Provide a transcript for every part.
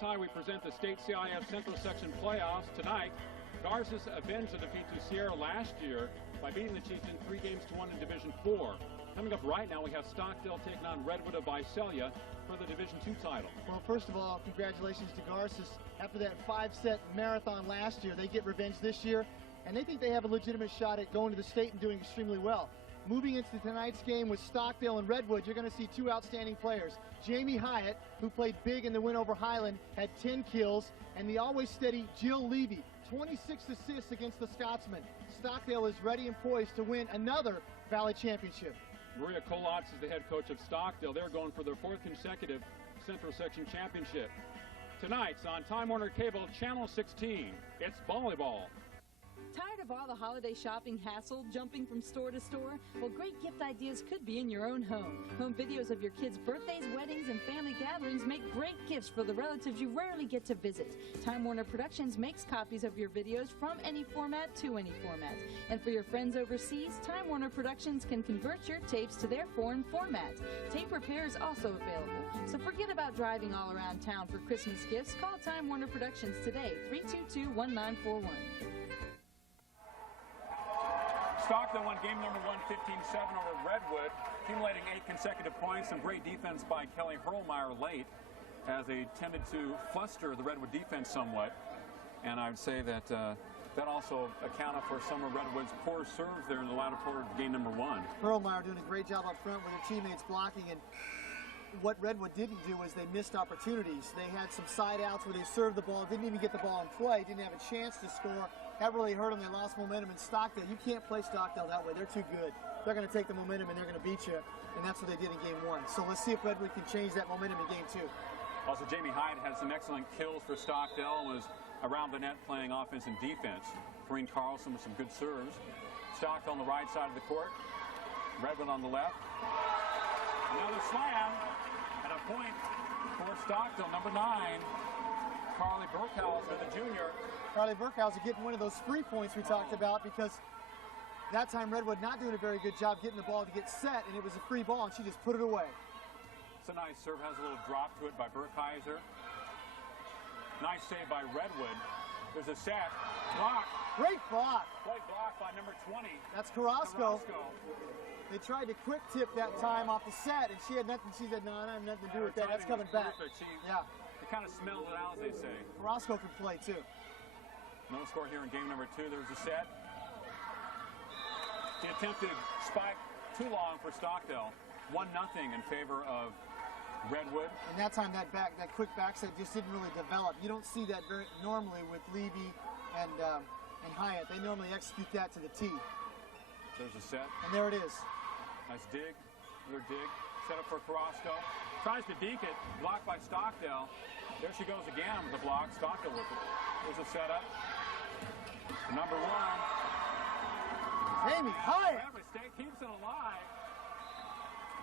time we present the state CIF Central Section playoffs. Tonight, Garces avenged the defeat to Sierra last year by beating the Chiefs in 3-1 in Division 4. Coming up right now, we have Stockdale taking on Redwood of Visalia for the Division 2 title. Well, first of all, congratulations to Garces. After that 5-set marathon last year, they get revenge this year, and they think they have a legitimate shot at going to the state and doing extremely well. Moving into tonight's game with Stockdale and Redwood, you're going to see two outstanding players. Jamie Hyatt, who played big in the win over Highland, had 10 kills, and the always steady Jill Levy, 26 assists against the Scotsman. Stockdale is ready and poised to win another Valley Championship. Maria Kolotz is the head coach of Stockdale. They're going for their 4th consecutive Central Section Championship. Tonight's on Time Warner Cable, Channel 16. It's volleyball. Tired of all the holiday shopping hassle, jumping from store to store? Well, great gift ideas could be in your own home. Home videos of your kids' birthdays, weddings, and family gatherings make great gifts for the relatives you rarely get to visit. Time Warner Productions makes copies of your videos from any format to any format. And for your friends overseas, Time Warner Productions can convert your tapes to their foreign format. Tape repair is also available. So forget about driving all around town for Christmas gifts. Call Time Warner Productions today, 322-1941. Stockdale won game number 1, 15-7 over Redwood, accumulating 8 consecutive points. Some great defense by Kelly Hurlmeyer late as they tended to fluster the Redwood defense somewhat. And I would say that that also accounted for some of Redwood's poor serves there in the latter part of game number 1. Hurlmeyer doing a great job up front with their teammates blocking, and what Redwood didn't do was they missed opportunities. They had some side outs where they served the ball, didn't even get the ball in play, didn't have a chance to score. That really hurt them. They lost momentum in Stockdale. You can't play Stockdale that way. They're too good. They're going to take the momentum and they're going to beat you, and that's what they did in game 1. So let's see if Redwood can change that momentum in game 2. Also, Jamie Hyde had some excellent kills for Stockdale, was around the net playing offense and defense. Corrine Carlson with some good serves. Stockdale on the right side of the court. Redwood on the left. Another slam, and a point for Stockdale, number 9. Carly Burkhauser, the junior. Carly Burkhauser getting one of those free points we talked about, because that time Redwood not doing a very good job getting the ball to get set, and it was a free ball, and she just put it away. It's a nice serve, has a little drop to it by Burkhauser. Nice save by Redwood. There's a set. Block. Great block. Great block by number 20. That's Carrasco. They tried to quick tip that time off the set, and she had nothing. She said, "No, I have nothing to do with that. That's coming back." Yeah. They kind of smelled it out, as they say. Carrasco can play too. No score here in game number 2. There was a set. The attempted spike too long for Stockdale. 1-0 in favor of Redwood. And that time that quick back set just didn't really develop. You don't see that very normally with Levy and Hyatt. They normally execute that to the tee. There's a set. And there it is. Nice dig. Another dig. Set up for Carrasco. Tries to deke it. Blocked by Stockdale. There she goes again with the block. Stockdale with it. There's a setup. Number 1. Jamie Hyatt. State keeps it alive.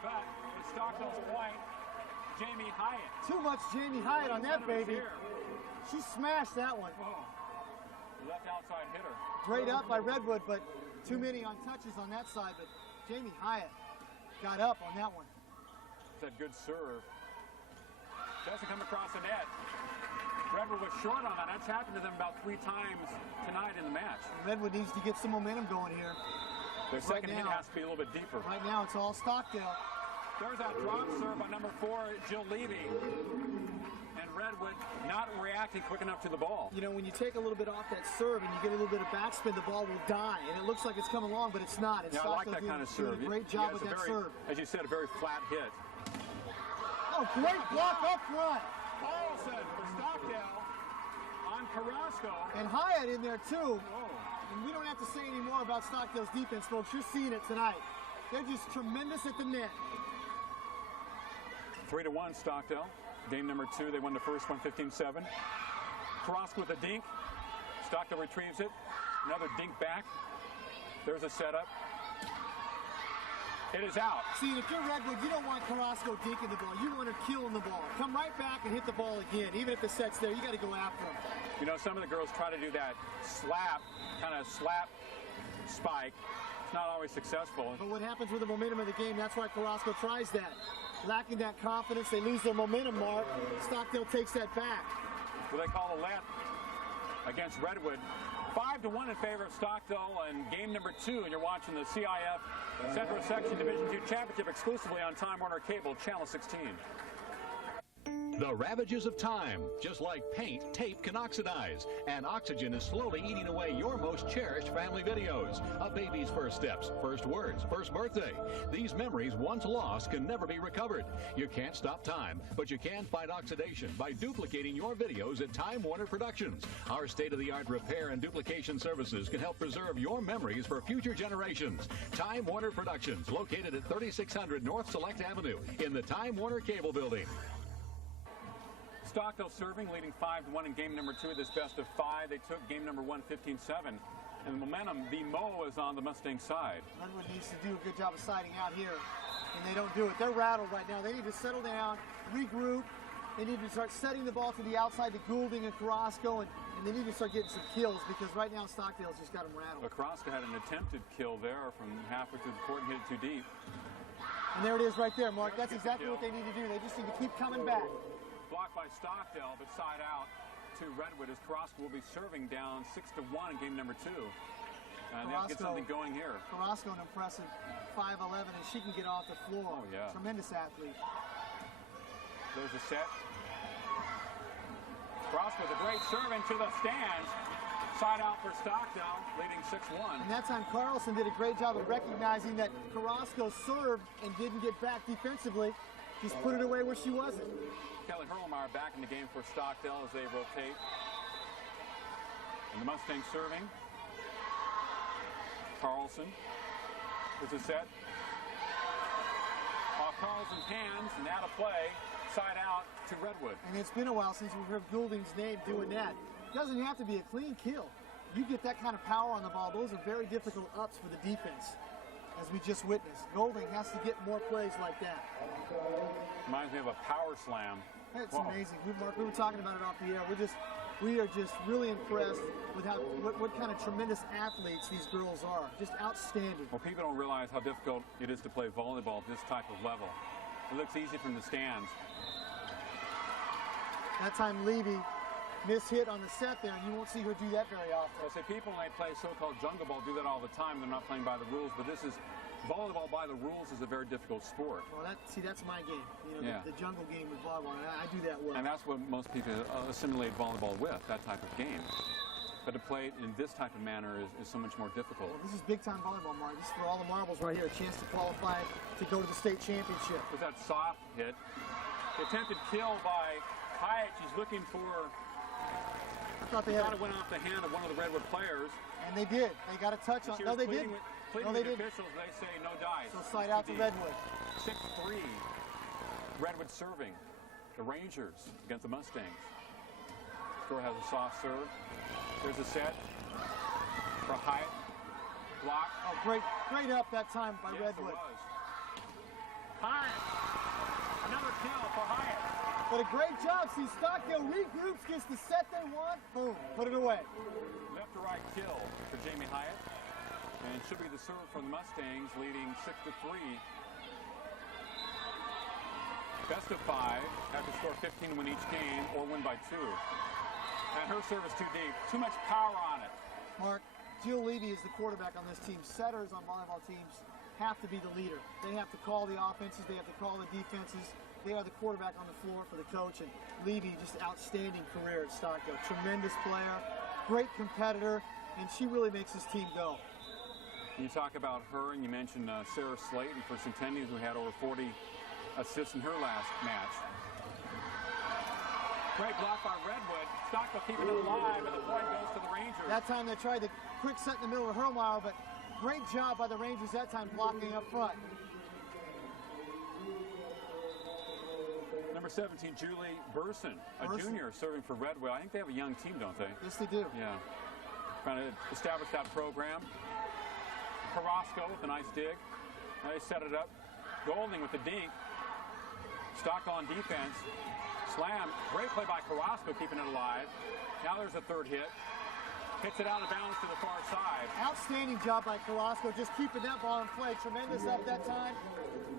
But it's Stockdale's point. Jamie Hyatt. Too much Jamie Hyatt on that baby. Here. She smashed that one. Whoa. Left outside hitter. Great up by Redwood, but too many on touches on that side. But Jamie Hyatt got up on that one. That good serve. Doesn't come across the net. Redwood was short on that. That's happened to them about 3 times tonight in the match. Redwood needs to get some momentum going here. Their second hit has to be a little bit deeper. Right now, it's all Stockdale. There's that drop serve by number 4, Jill Levy. And Redwood not reacting quick enough to the ball. You know, when you take a little bit off that serve and you get a little bit of backspin, the ball will die. And it looks like it's coming along, but it's not. It's yeah, I like that kind of serve. Doing a great job with that serve. As you said, a very flat hit. Oh, great block up front. Paulson for Stockdale on Carrasco. And Hyatt in there, too. Whoa. And we don't have to say any more about Stockdale's defense, folks. You're seeing it tonight. They're just tremendous at the net. 3-1 Stockdale. Game number 2, they won the first one 15-7. Carrasco with a dink. Stockdale retrieves it. Another dink back. There's a setup. It is out. See, if you're Redwood, you don't want Carrasco dinking the ball. You want her killing the ball. Come right back and hit the ball again. Even if the set's there, you got to go after him. You know, some of the girls try to do that slap, kind of slap spike. It's not always successful. But what happens with the momentum of the game, that's why Carrasco tries that. lacking that confidence. They lose their momentum, Mark. Stockdale takes that back. Well, they call a let against Redwood. 5-1 in favor of Stockdale in game number 2, and you're watching the CIF Central Section Division II Championship exclusively on Time Warner Cable, Channel 16. The ravages of time. Just like paint, tape can oxidize, and oxygen is slowly eating away your most cherished family videos. A baby's first steps, first words, first birthday. These memories, once lost, can never be recovered. You can't stop time, but you can fight oxidation by duplicating your videos at Time Warner Productions. Our state-of-the-art repair and duplication services can help preserve your memories for future generations. Time Warner Productions, located at 3600 North Select Avenue in the Time Warner Cable Building. Stockdale serving, leading 5-1 in game number 2 of this best of 5. They took game number 1, 15-7. And the momentum, the Mo is on the Mustang side. Redwood needs to do a good job of siding out here, and they don't do it. They're rattled right now. They need to settle down, regroup. They need to start setting the ball to the outside to Goulding and Carrasco, and they need to start getting some kills because right now Stockdale's just got them rattled. But Carrasco had an attempted kill there from halfway through the court and hit it too deep. And there it is right there, Mark. That's exactly what they need to do. They just need to keep coming back. Blocked by Stockdale, but side out to Redwood as Carrasco will be serving down 6-1 in game number 2. And they'll get something going here. Carrasco, an impressive 5'11", and she can get off the floor. Oh, yeah. Tremendous athlete. There's a set. Carrasco with a great serve into the stands. Side out for Stockdale, leading 6-1. And that time Carlson did a great job of recognizing that Carrasco served and didn't get back defensively. Just put it away where she wasn't. Kelly Hurlmeyer back in the game for Stockdale as they rotate. And the Mustang serving. Carlson is a set. Off Carlson's hands and out of play. Side out to Redwood. And it's been a while since we've heard Goulding's name doing that. It doesn't have to be a clean kill. You get that kind of power on the ball. Those are very difficult ups for the defense, as we just witnessed. Goulding has to get more plays like that. Reminds me of a power slam. It's amazing. Mark, we were talking about it off the air. We are just really impressed with what kind of tremendous athletes these girls are. Just outstanding. Well, people don't realize how difficult it is to play volleyball at this type of level. It looks easy from the stands. That time Levy mishit on the set there, and you won't see her do that very often. Well, say people when they play so-called jungle ball do that all the time. They're not playing by the rules, but this is volleyball by the rules is a very difficult sport. Well, that's my game. You know, the jungle game with volleyball, and I do that well. And that's what most people assimilate volleyball with, that type of game. But to play it in this type of manner is so much more difficult. Well, this is big-time volleyball, Mark. This is for all the marbles right here. A chance to qualify to go to the state championship. With that soft hit. The attempted kill by Hyatt. She's looking for... I thought it went off the hand of one of the Redwood players. And they did. They got a touch on. No, they didn't. No, they didn't. Officials, they say no dice. So side out to Redwood. 6-3. Redwood serving. The Rangers against the Mustangs. Score has a soft serve. There's a set for Hyatt. Block. Oh, great up that time by Redwood. It was. Hyatt. Another kill for Hyatt. But a great job. See, Stockdale regroups, gets the set they want. Boom. Put it away. Left to right kill for Jamie Hyatt. And it should be the serve from the Mustangs, leading 6-3. Best of 5. Have to score 15 to win each game or win by 2. And her serve is too deep. Too much power on it. Mark, Jill Levy is the quarterback on this team. Setters on volleyball teams have to be the leader. They have to call the offenses. They have to call the defenses. They are the quarterback on the floor for the coach. And Levy, just outstanding career at Stockdale. Tremendous player, great competitor, and she really makes this team go. You talk about her, and you mentioned Sarah Slayton for Centennial, who had over 40 assists in her last match. Great block by Redwood. Stockdale keeping it alive, and the point goes to the Rangers. That time they tried the quick set in the middle of Hurlmeyer, but great job by the Rangers that time blocking up front. Number 17, Julie Burson, a junior serving for Redwood. I think they have a young team, don't they? Yes, they do. Yeah. Trying to establish that program. Carrasco with a nice dig. Now they set it up. Goulding with the dink. Stockdale on defense. Slam. Great play by Carrasco, keeping it alive. Now there's a third hit. Hits it out of bounds to the far side. Outstanding job by Carrasco, just keeping that ball in play. Tremendous up that time.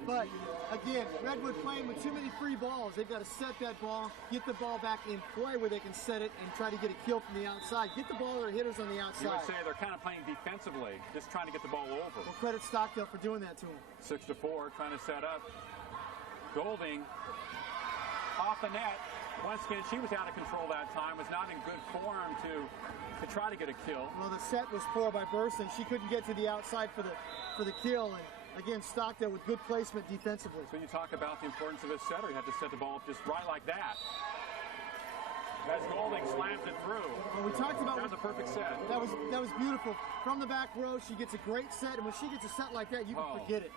But again, Redwood playing with too many free balls. They've got to set that ball, get the ball back in play where they can set it and try to get a kill from the outside. Get the ball to their hitters on the outside. You would say they're kind of playing defensively, just trying to get the ball over. We'll credit Stockdale for doing that to him. 6-4, trying to set up. Golding off the net. Once again, she was out of control that time, was not in good form to try to get a kill. Well, the set was poor by Burson. She couldn't get to the outside for the kill. And again, Stockdale with good placement defensively. So you talk about the importance of a setter. You had to set the ball up just right like that. As Golding slams it through. Well, we talked about the perfect set. That was beautiful. From the back row, she gets a great set, and when she gets a set like that, you can forget it.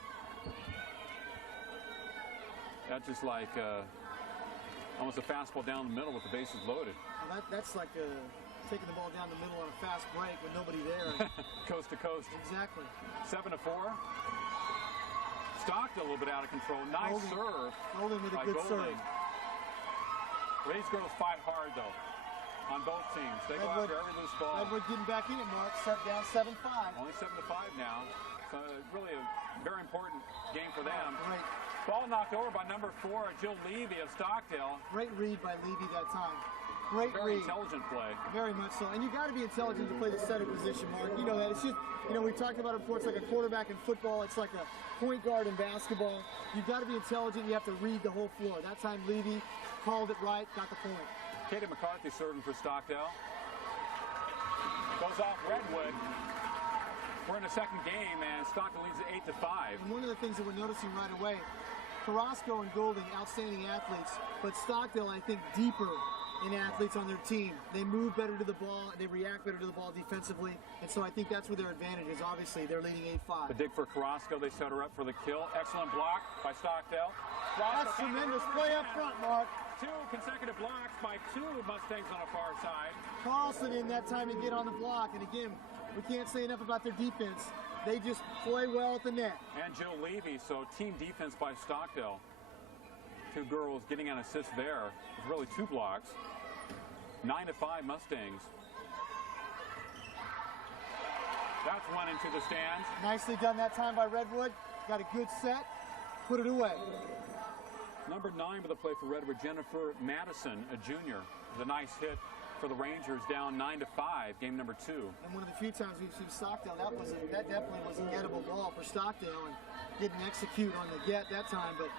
That's just like almost a fastball down the middle with the bases loaded. Well, that's like taking the ball down the middle on a fast break with nobody there. Coast to coast. Exactly. 7-4. Stockdale a little bit out of control. Nice serve. Golding with a good serve. These girls fight hard, though, on both teams. They go after every loose ball. Redwood getting back in it, Mark. Set down 7-5. Only 7-5 now. So really a very important game for them. Right. Ball knocked over by number 4, Jill Levy of Stockdale. Great read by Levy that time. Great Very read. intelligent play. Very much so. And you got to be intelligent to play the setter position, Mark. You know that. It's just, we talked about it before. It's like a quarterback in football. It's like a point guard in basketball. You've got to be intelligent. You have to read the whole floor. That time, Levy called it right, got the point. Katie McCarthy serving for Stockdale. Goes off Redwood. We're in the second game, and Stockdale leads it 8-5. And one of the things that we're noticing right away, Carrasco and Golding, outstanding athletes, but Stockdale, I think, deeper in athletes on their team. They move better to the ball, and they react better to the ball defensively, and so I think that's where their advantage is. Obviously, they're leading 8-5. The dig for Carrasco, they set her up for the kill. Excellent block by Stockdale. That's tremendous play up front, Mark. 2 consecutive blocks by 2 Mustangs on the far side. Carlson in that time to get on the block, and again, we can't say enough about their defense. They just play well at the net. And Jill Levy, so team defense by Stockdale. 2 girls getting an assist there. It's really 2 blocks. 9-5 Mustangs. That's one into the stands. Nicely done that time by Redwood. Got a good set. Put it away. Number 9 with a play for Redwood, Jennifer Madison, a junior. The nice hit for the Rangers, down 9-5, game number 2. And one of the few times we've seen Stockdale, that definitely was a gettable ball for Stockdale, and didn't execute on the get that time, but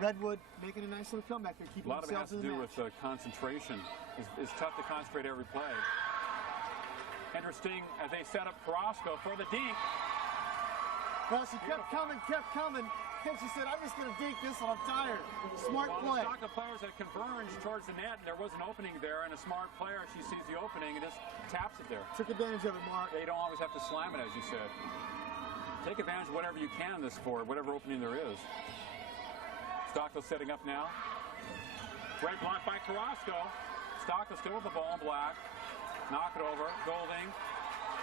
Redwood making a nice little comeback. They're keeping a lot of it has themselves to in the do with concentration. It's tough to concentrate every play. Interesting as they set up Carrasco for the dink. Well, she kept coming, and she said, I'm just going to dink this one, I'm tired. Smart play. The Stockdale players had converged towards the net, and there was an opening there, and a smart player, she sees the opening and just taps it there. Took advantage of it, Mark. They don't always have to slam it, as you said. Take advantage of whatever you can in this sport, whatever opening there is. Stockdale setting up now. Great block by Carrasco. Stockdale still with the ball in black. Knock it over. Golding.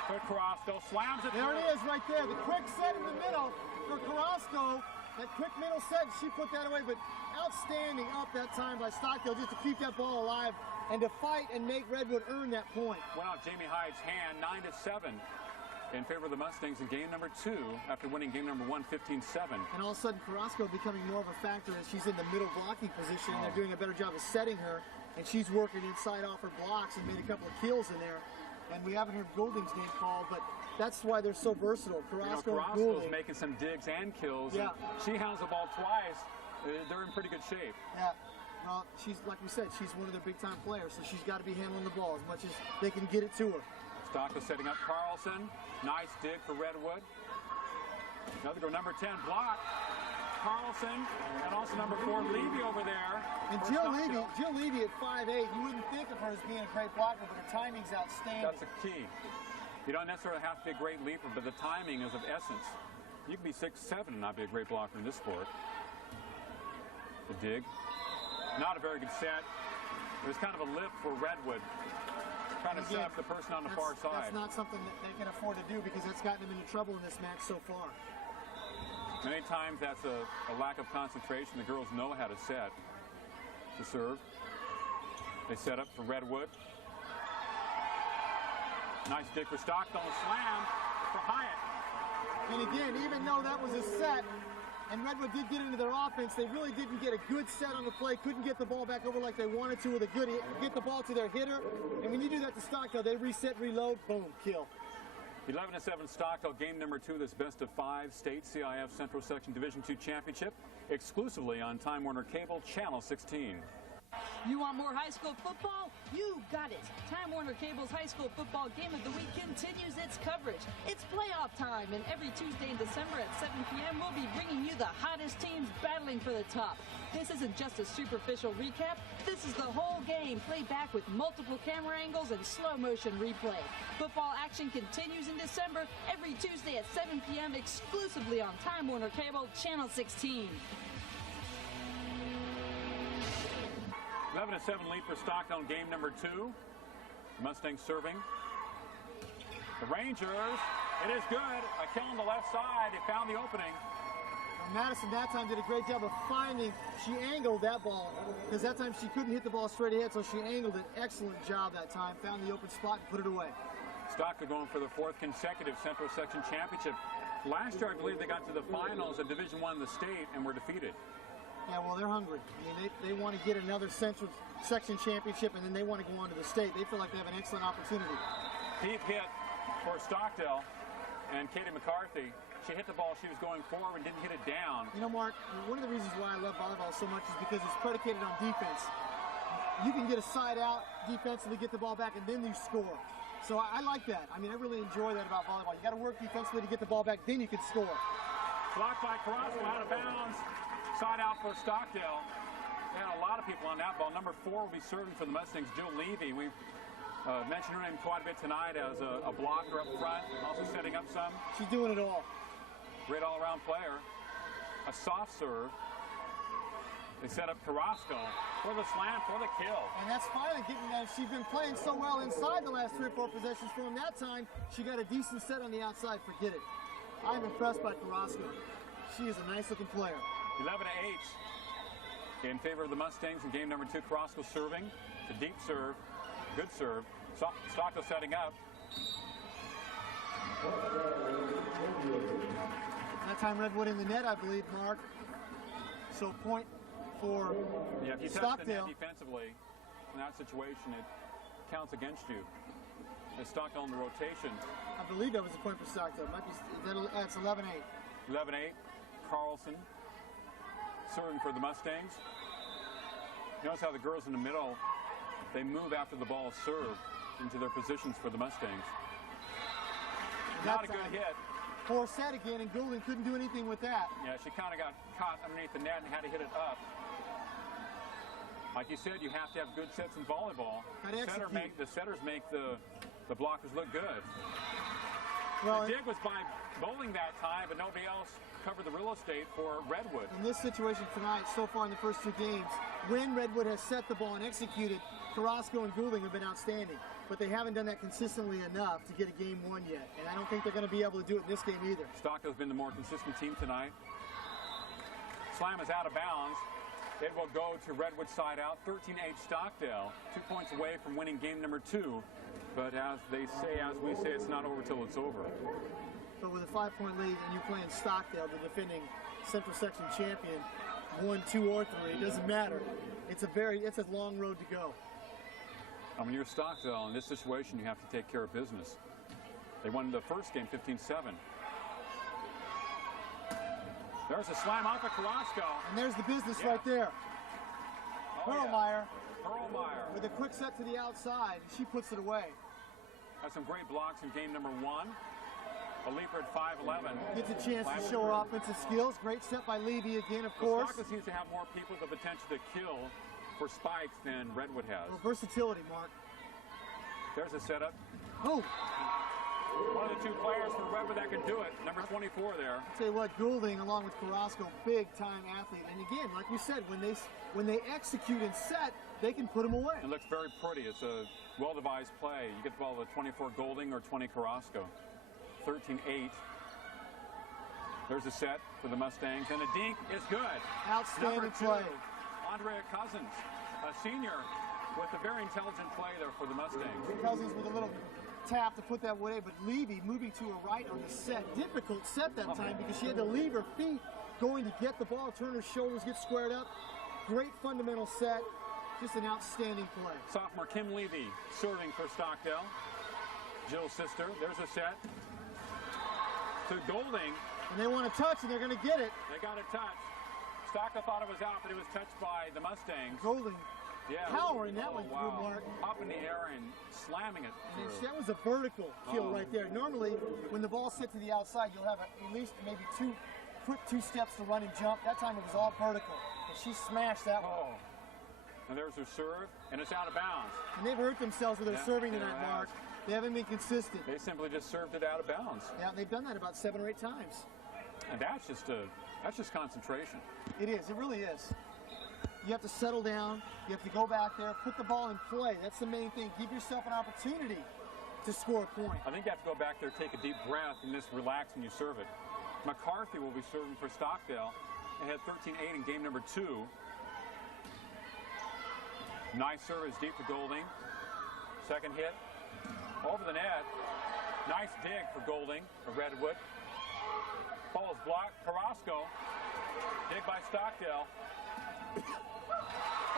Quick Carrasco. Slams it there through. It is right there. The quick set in the middle for Carrasco. That quick middle set, she put that away, but outstanding up that time by Stockdale just to keep that ball alive and to fight and make Redwood earn that point. Went off Jamie Hyde's hand, 9-7 in favor of the Mustangs in game number 2 after winning game number 1, 15-7. And all of a sudden, Carrasco becoming more of a factor as she's in the middle blocking position. And they're doing a better job of setting her, and she's working inside off her blocks and made a couple of kills in there. And we haven't heard Golding's name called, but that's why they're so versatile. Carrasco and Golding. Making some digs and kills. Yeah. And she handles the ball twice. They're in pretty good shape. Yeah. Well, she's, like we said, she's one of their big-time players, so she's got to be handling the ball as much as they can get it to her. Stockdale setting up Carlson. Nice dig for Redwood. Another go, number 10 block. Carlson, and also number 4 Levy over there. And Jill Levy at 5'8", you wouldn't think of her as being a great blocker, but her timing's outstanding. That's a key. You don't necessarily have to be a great leaper, but the timing is of essence. You can be 6'7" and not be a great blocker in this sport. The dig. Not a very good set. It was kind of a lift for Redwood. Trying to set up the person on the far side. That's not something that they can afford to do because that's gotten them into trouble in this match so far. Many times that's a lack of concentration. The girls know how to set to serve. They set up for Redwood. Nice dig for Stockdale. Slam for Hyatt. And again, even though that was a set, and Redwood did get into their offense, they really didn't get a good set on the play, couldn't get the ball back over like they wanted to with a good hit, get the ball to their hitter. And when you do that to Stockdale, they reset, reload, boom, kill. 11-7 Stockdale, game number 2, this best of 5 state CIF Central Section Division II Championship, exclusively on Time Warner Cable, Channel 16. You want more high school football? You got it. Time Warner Cable's high school football game of the week continues its coverage. It's playoff time, and every Tuesday in December at 7 p.m. we'll be bringing you the hottest teams battling for the top. This isn't just a superficial recap. This is the whole game played back with multiple camera angles and slow motion replay. Football action continues in December every Tuesday at 7 p.m. exclusively on Time Warner Cable, Channel 16. 11-7 lead for Stockdale, game number 2. The Mustangs serving. The Rangers, it is good. A kill on the left side. They found the opening. Well, Madison that time did a great job of finding. She angled that ball because that time she couldn't hit the ball straight ahead, so she angled it. Excellent job that time. Found the open spot and put it away. Stockdale going for the 4th consecutive Central Section Championship. Last year, I believe they got to the finals of Division I in the state and were defeated. Yeah, well, they're hungry. I mean, they want to get another Central Section Championship, and then they want to go on to the state. They feel like they have an excellent opportunity. Deep hit for Stockdale, and Katie McCarthy. She hit the ball. She was going forward and didn't hit it down. You know, Mark, one of the reasons why I love volleyball so much is because it's predicated on defense. You can get a side out defensively, get the ball back, and then you score. So I like that. I mean, I really enjoy that about volleyball. You got to work defensively to get the ball back, then you can score. Blocked by Carrasco, out of bounds. Side out for Stockdale. They had a lot of people on that ball. Number 4 will be serving for the Mustangs, Jill Levy. We've mentioned her name quite a bit tonight as a blocker up front, also setting up some. She's doing it all. Great all-around player. A soft serve. They set up Carrasco for the slam, for the kill. And that's finally getting that. She's been playing so well inside the last 3 or 4 possessions for him. That time, she got a decent set on the outside. Forget it. I'm impressed by Carrasco. She is a nice-looking player. 11-8 in favor of the Mustangs in game number 2. Carrasco serving. The deep serve. Good serve. Stockdale setting up. That time Redwood in the net, I believe, Mark. So point for if you touch the net defensively in that situation, it counts against you. And Stockdale in the rotation. I believe that was a point for Stockdale. That's 11-8. 11-8. Carlson serving for the Mustangs. Notice how the girls in the middle, they move after the ball is served into their positions for the Mustangs. Not a good hit. Poor set again, and Goulding couldn't do anything with that. Yeah, she kind of got caught underneath the net and had to hit it up. Like you said, you have to have good sets in volleyball. The setters make the blockers look good. Well, the dig was by bowling that time, but nobody else covered the real estate for Redwood. In this situation tonight, so far in the first 2 games, when Redwood has set the ball and executed, Carrasco and Goulding have been outstanding. But they haven't done that consistently enough to get a game won yet. And I don't think they're going to be able to do it in this game either. Stockdale's been the more consistent team tonight. Slam is out of bounds. It will go to Redwood side out. 13-8 Stockdale. 2 points away from winning game number 2. But as we say, it's not over till it's over. But with a 5-point lead and you're playing Stockdale, the defending Central Section champion, 1, 2, or 3, it doesn't matter. It's a long road to go. When you're Stockdale, in this situation, you have to take care of business. They won the first game 15-7. There's a slam off of Carrasco. And there's the business right there. Perlmeyer. Perlmeyer. With a quick set to the outside, and she puts it away. Had some great blocks in game number 1. A leaper at 5'11". Gets a chance to show her offensive skills. Great set by Levy again, of course. Stockdale seems to have more people with the potential to kill for spikes than Redwood has. Well, versatility, Mark. There's a setup. Oh! One of the 2 players for Redwood that can do it. Number 24 there. I'll tell you what, Goulding along with Carrasco, big-time athlete. And again, like we said, when they execute and set, they can put them away. It looks very pretty. It's a well-devised play. You get the ball to 24 Goulding or 20 Carrasco. 13-8. There's a set for the Mustangs, and a dink is good. Outstanding play. Andrea Cousins, a senior, with a very intelligent play there for the Mustangs. Cousins with a little tap to put that away, but Levy moving to her right on the set. Difficult set that time because she had to leave her feet going to get the ball, turn her shoulders, get squared up. Great fundamental set. Just an outstanding play. Sophomore Kim Levy serving for Stockdale. Jill's sister. There's a set to Golding. And they want to touch, and they're going to get it. They got a touch. Stockdale thought it was out, but it was touched by the Mustangs. Golding. Yeah, powering that one wow. through, Mark. Up in the air and slamming it through. That was a vertical kill right there. Normally, when the ball's hit to the outside, you'll have at least maybe two steps to run and jump. That time it was all vertical. And she smashed that one. And there's her serve, and it's out of bounds. And they've hurt themselves with their serving tonight, Mark. They haven't been consistent. They simply just served it out of bounds. Yeah, they've done that about 7 or 8 times. And that's just concentration. It is. It really is. You have to settle down. You have to go back there, put the ball in play. That's the main thing. Give yourself an opportunity to score a point. I think you have to go back there, take a deep breath, and just relax when you serve it. McCarthy will be serving for Stockdale. They had 13-8 in game number 2. Nice serve is deep to Golding. Second hit over the net. Nice dig for Golding of Redwood. Ball is blocked. Carrasco. Dig by Stockdale.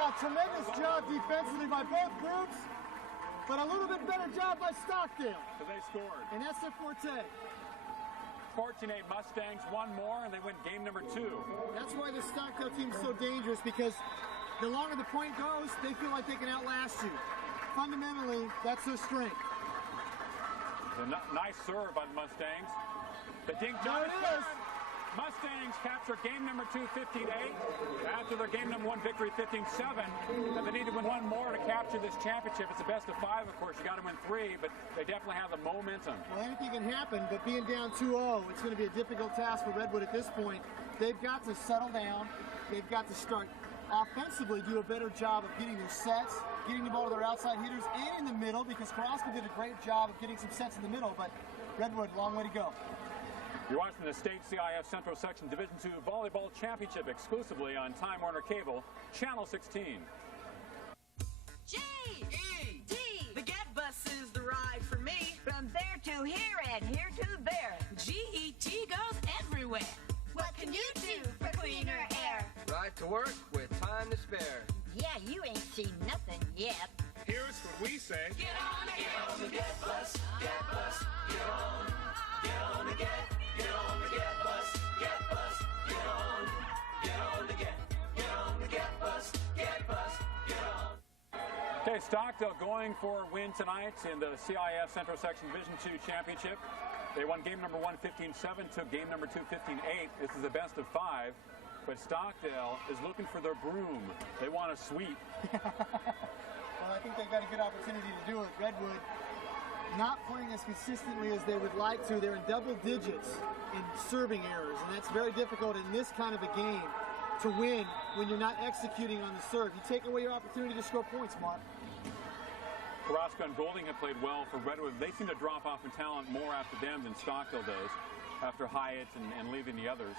Oh, tremendous job defensively by both groups, but a little bit better job by Stockdale. So they scored. And that's their forte. 14-8 Mustangs, one more, and they win game number 2. That's why the Stockdale team is so dangerous, because the longer the point goes, they feel like they can outlast you. Fundamentally, that's their strength. Nice serve by the Mustangs. The dink There it is. Mustangs capture game number 2, 15-8. After their game number 1 victory, 15-7. And they need to win one more to capture this championship. It's a best of 5, of course. You got to win 3, but they definitely have the momentum. Well, anything can happen, but being down 2-0, it's going to be a difficult task for Redwood at this point. They've got to settle down. They've got to start offensively, do a better job of getting their sets, getting the ball to their outside hitters, and in the middle, because Carrasco did a great job of getting some sets in the middle, but Redwood, long way to go. You're watching the State CIF Central Section Division II Volleyball Championship exclusively on Time Warner Cable, Channel 16. G! E! D! The Get Bus is the ride for me. From there to here and here to there. GET goes everywhere. What can you do for cleaner air? Ride to work with time to spare. Yeah, you ain't seen nothing yet. Here's what we say. Get on the Get Bus. Get Bus. Get on. Get on the Get. Get on the Get Bus. Get Bus. Get on. Get on the Get. Get on the Get Bus. Get Bus. Get on. Okay, Stockdale going for a win tonight in the CIF Central Section Division II Championship. They won game number 1, 15-7, took game number 2, 15-8. This is the best of 5, but Stockdale is looking for their broom. They want a sweep. Well, I think they've got a good opportunity to do it. Redwood not playing as consistently as they would like to. They're in double digits in serving errors, and that's very difficult in this kind of a game to win when you're not executing on the serve. You take away your opportunity to score points, Mark. Carrasco and Golding have played well for Redwood. They seem to drop off in talent more after them than Stockdale does, after Hyatt and leaving the others.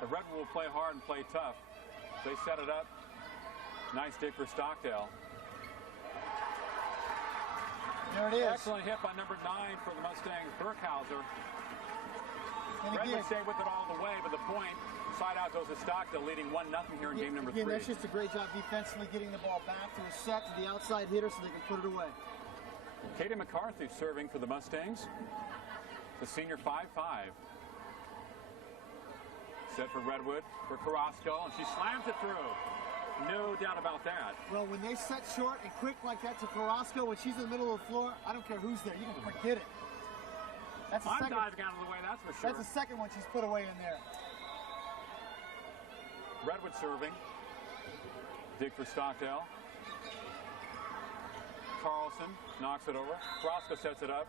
But Redwood will play hard and play tough. They set it up. Nice dig for Stockdale. There it is. Excellent hit by number 9 for the Mustangs, Burkhauser. And again, Redwood stayed with it all the way, but the point, side out goes to Stockdale, leading 1-0 here in game number 3. That's just a great job defensively, getting the ball back to a set to the outside hitter so they can put it away. Katie McCarthy serving for the Mustangs. The senior 5'5". Set for Redwood for Carrasco, and she slams it through. No doubt about that. Well, when they set short and quick like that to Carrasco, when she's in the middle of the floor, I don't care who's there. You can forget it. That's I'm diving out of the way, that's for sure. That's the second one she's put away in there. Redwood serving. Dig for Stockdale. Carlson knocks it over. Carrasco sets it up.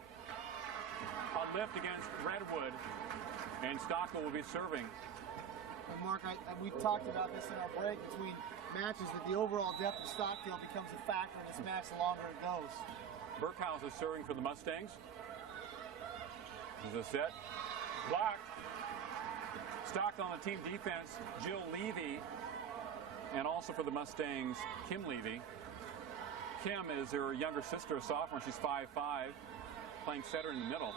A lift against Redwood. And Stockdale will be serving. And Mark, we talked about this in our break between matches, that the overall depth of Stockdale becomes a factor in this match the longer it goes. Burkhouse is serving for the Mustangs. This is a set. Blocked. Stockdale on the team defense, Jill Levy. And also for the Mustangs, Kim Levy. Kim is her younger sister, a sophomore. She's 5'5". playing setter in the middle.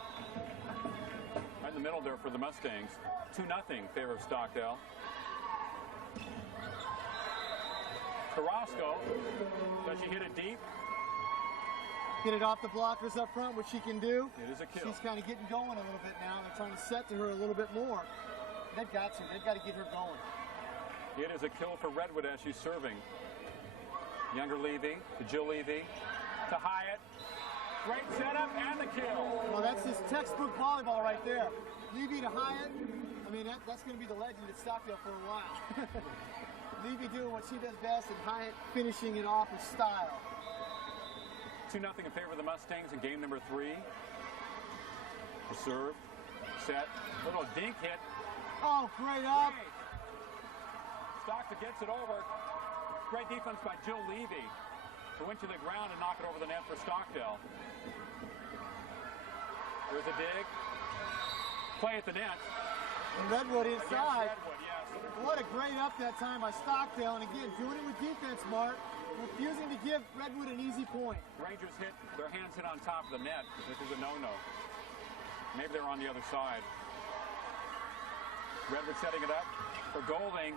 Right in the middle there for the Mustangs. 2-0 favor of Stockdale. Carrasco, does she hit it deep? Get it off the blockers up front, which she can do. It is a kill. She's kind of getting going a little bit now. They're trying to set to her a little bit more. They've got to. They've got to get her going. It is a kill for Redwood as she's serving. Younger Levy to Jill Levy to Hyatt. Great setup and the kill. Well, that's just textbook volleyball right there. Levy to Hyatt. I mean, that's going to be the legend at Stockdale for a while. Levy doing what she does best, and Hyatt finishing it off with style. 2-0 in favor of the Mustangs in game number 3. Serve, set, little dink hit. Oh, great up. Great. Stockdale gets it over. Great defense by Jill Levy to win to the ground and knock it over the net for Stockdale. There's a dig. Play at the net. And Redwood inside. Redwood, yes. What a great up that time by Stockdale. And again, doing it with defense, Mark. Refusing to give Redwood an easy point. Rangers hit, their hands hit on top of the net. This is a no-no. Maybe they're on the other side. Redwood setting it up for Golding.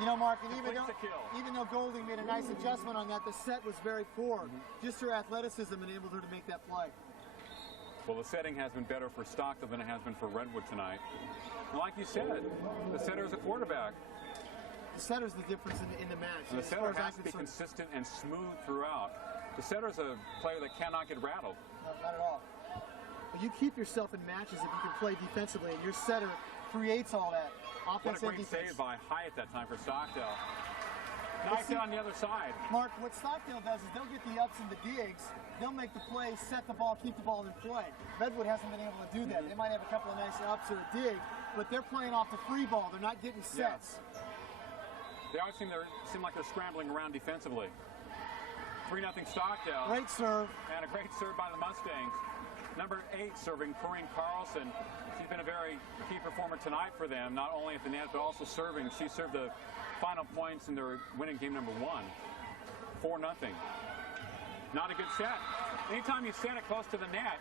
You know, Mark, and even Completes though Golding made a nice adjustment on that, the set was very poor. Just her athleticism enabled her to make that play. Well, the setting has been better for Stockdale than it has been for Redwood tonight. And like you said, the setter is a quarterback. The setter's the difference in the match. And the setter has to be consistent and smooth throughout. The setter's a player that cannot get rattled. No, not at all. But you keep yourself in matches if you can play defensively, and your setter creates all that. Offense what a great and defense. save by Hyatt that time for Stockdale. Nice hit on the other side. Mark, what Stockdale does is they'll get the ups and the digs. They'll make the play, set the ball, keep the ball in play. Redwood hasn't been able to do that. They might have a couple of nice ups or a dig, but they're playing off the free ball. They're not getting sets. Yes. They always seem like they're scrambling around defensively. 3-0 Stockdale. Great serve. And a great serve by the Mustangs. Number 8 serving, Corrine Carlson. She's been a very key performer tonight for them, not only at the net, but also serving. She served the final points in their winning game number 1. 4-0. Not a good set. Anytime you set it close to the net,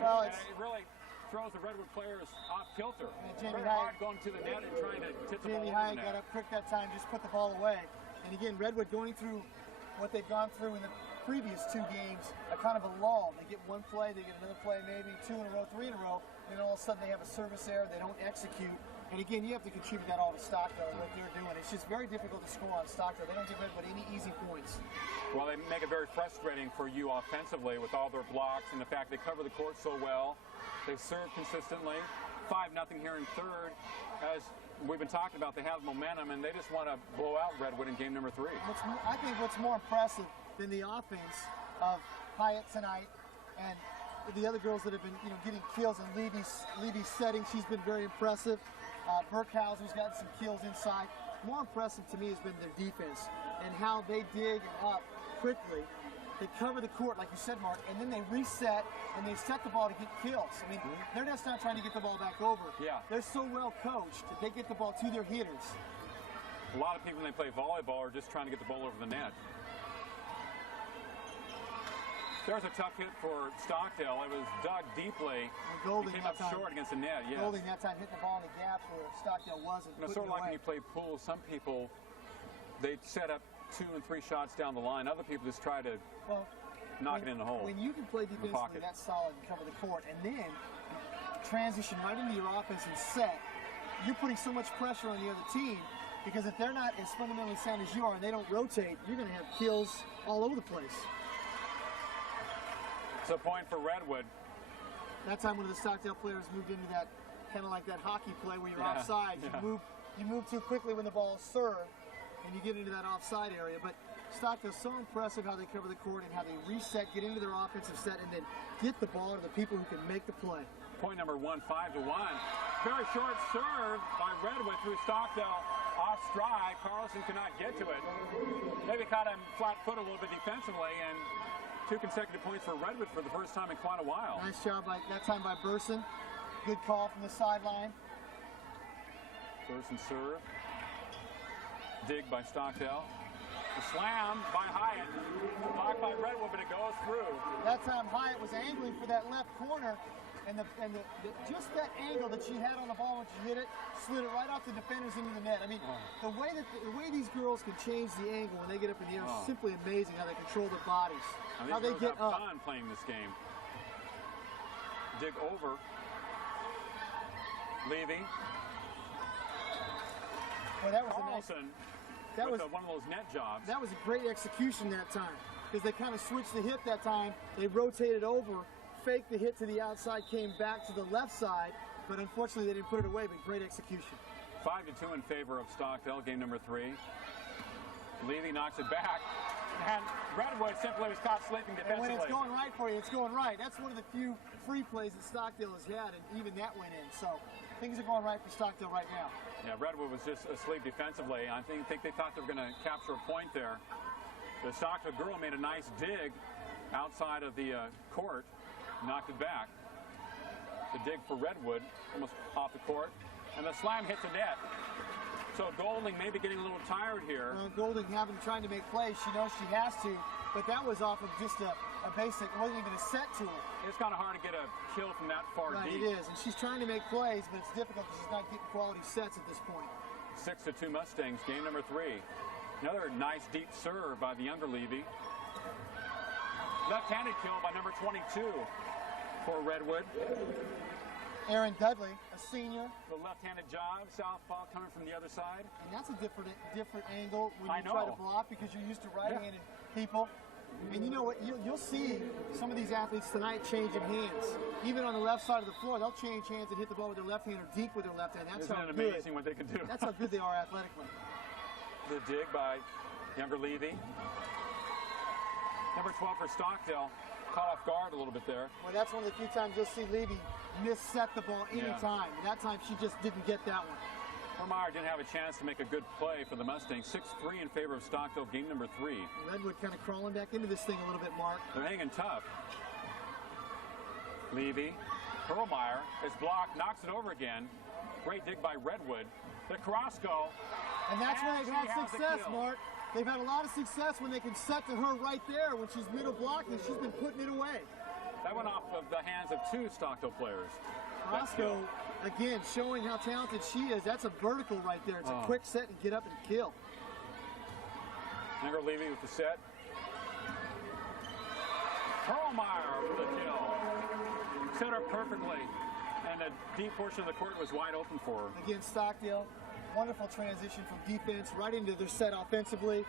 well, it really throws the Redwood players off kilter. Jamie Very hard going to the net and trying to tip the ball over the Hyatt net. got up quick that time, just put the ball away. And again, Redwood going through what they've gone through in the previous 2 games, a kind of a lull. They get one play, they get another play, maybe 2 in a row, 3 in a row, and then all of a sudden they have a service error, they don't execute. And again, you have to contribute that all to Stockdale and what they're doing. It's just very difficult to score on Stockdale. They don't give Redwood any easy points. Well, they make it very frustrating for you offensively with all their blocks and the fact they cover the court so well. They serve consistently. 5-0 here in third. As we've been talking about, they have momentum, and they just want to blow out Redwood in game number 3. I think what's more impressive than the offense of Hyatt tonight and the other girls that have been, getting kills, and Levy's setting, she's been very impressive. Burkhauser's gotten some kills inside. More impressive to me has been their defense and how they dig and up quickly. They cover the court, like you said, Mark, and then they reset and they set the ball to get kills. I mean, they're just not trying to get the ball back over. Yeah. They're so well coached that they get the ball to their hitters. A lot of people, when they play volleyball, are just trying to get the ball over the net. There's a tough hit for Stockdale. It was dug deeply. Golding came up short against the net, yes. Golding that time hitting the ball in the gaps where Stockdale wasn't. It's sort of like when you play pool. Some people, they set up 2 and 3 shots down the line. Other people just try to knock it in the hole. When you can play defensively that solid and cover the court, and then transition right into your offense and set, you're putting so much pressure on the other team, because if they're not as fundamentally sound as you are and they don't rotate, you're going to have kills all over the place. It's a point for Redwood. That time one of the Stockdale players moved into that, kind of like that hockey play where you're offside. You move too quickly when the ball is served, and you get into that offside area. But Stockdale's so impressive how they cover the court and how they reset, get into their offensive set, and then get the ball to the people who can make the play. Point number 1, 5-1. Very short serve by Redwood through Stockdale. Off stride, Carlson cannot get to it. Maybe caught him flat-footed a little bit defensively, and 2 consecutive points for Redwood for the first time in quite a while. Nice job that time by Burson. Good call from the sideline. Burson serve. Dig by Stockdale. The slam by Hyatt, blocked by Redwood, but it goes through. That time Hyatt was angling for that left corner, and just that angle that she had on the ball when she hit it, slid it right off the defenders into the net. I mean, the way these girls can change the angle when they get up in the air is simply amazing. How they control their bodies, how they get up. Fun playing this game. Dig over. Levy. Well, that was Carlson. That was one of those net jobs. That was a great execution that time, because they kind of switched the hip that time. They rotated over, faked the hit to the outside, came back to the left side, but unfortunately they didn't put it away, but great execution. 5-2 in favor of Stockdale, game number 3. Levy knocks it back, and Redwood simply was caught sleeping defensively. And when it's going right for you, it's going right. That's one of the few free plays that Stockdale has had, and even that went in. So things are going right for Stockdale right now. Yeah, Redwood was just asleep defensively. I think they thought they were going to capture a point there. The Stockdale girl made a nice dig outside of the court, knocked it back. The dig for Redwood, almost off the court, and the slam hits the net. So Golding may be getting a little tired here. Well, Golding trying to make plays. She knows she has to, but that was off of just a basic, it wasn't even a set to her. It's kind of hard to get a kill from that far deep. It is, and she's trying to make plays, but it's difficult because she's not getting quality sets at this point. 6-2 Mustangs, game number 3. Another nice deep serve by the younger Levy. Left-handed kill by number 22 for Redwood. Aaron Dudley, a senior. The left-handed job, southpaw coming from the other side. And that's a different angle when you try to block, because you're used to right-handed people. And you know what? You'll see some of these athletes tonight changing hands. Even on the left side of the floor, they'll change hands and hit the ball with their left hand or deep with their left hand. That's Isn't it amazing what they can do? That's how good they are athletically. The dig by younger Levy. Number 12 for Stockdale. Caught off guard a little bit there. Well, that's one of the few times you'll see Levy mis-set the ball any time. And that time she just didn't get that one. Hormeyer didn't have a chance to make a good play for the Mustangs. 6-3 in favor of Stockdale, game number 3. Redwood kind of crawling back into this thing a little bit, Mark. They're hanging tough. Levy. Hormeyer is blocked, knocks it over again. Great dig by Redwood. The Carrasco. And that's when they've had success, Mark. They've had a lot of success when they can set to her right there when she's middle blocking. She's been putting it away. That went off of the hands of 2 Stockdale players. Carrasco, again, showing how talented she is. That's a vertical right there. It's a quick set and get up and kill. Younger Levy with the set. Hormeyer with the kill. Set her perfectly. And the deep portion of the court was wide open for her. Again, Stockdale, wonderful transition from defense right into their set offensively.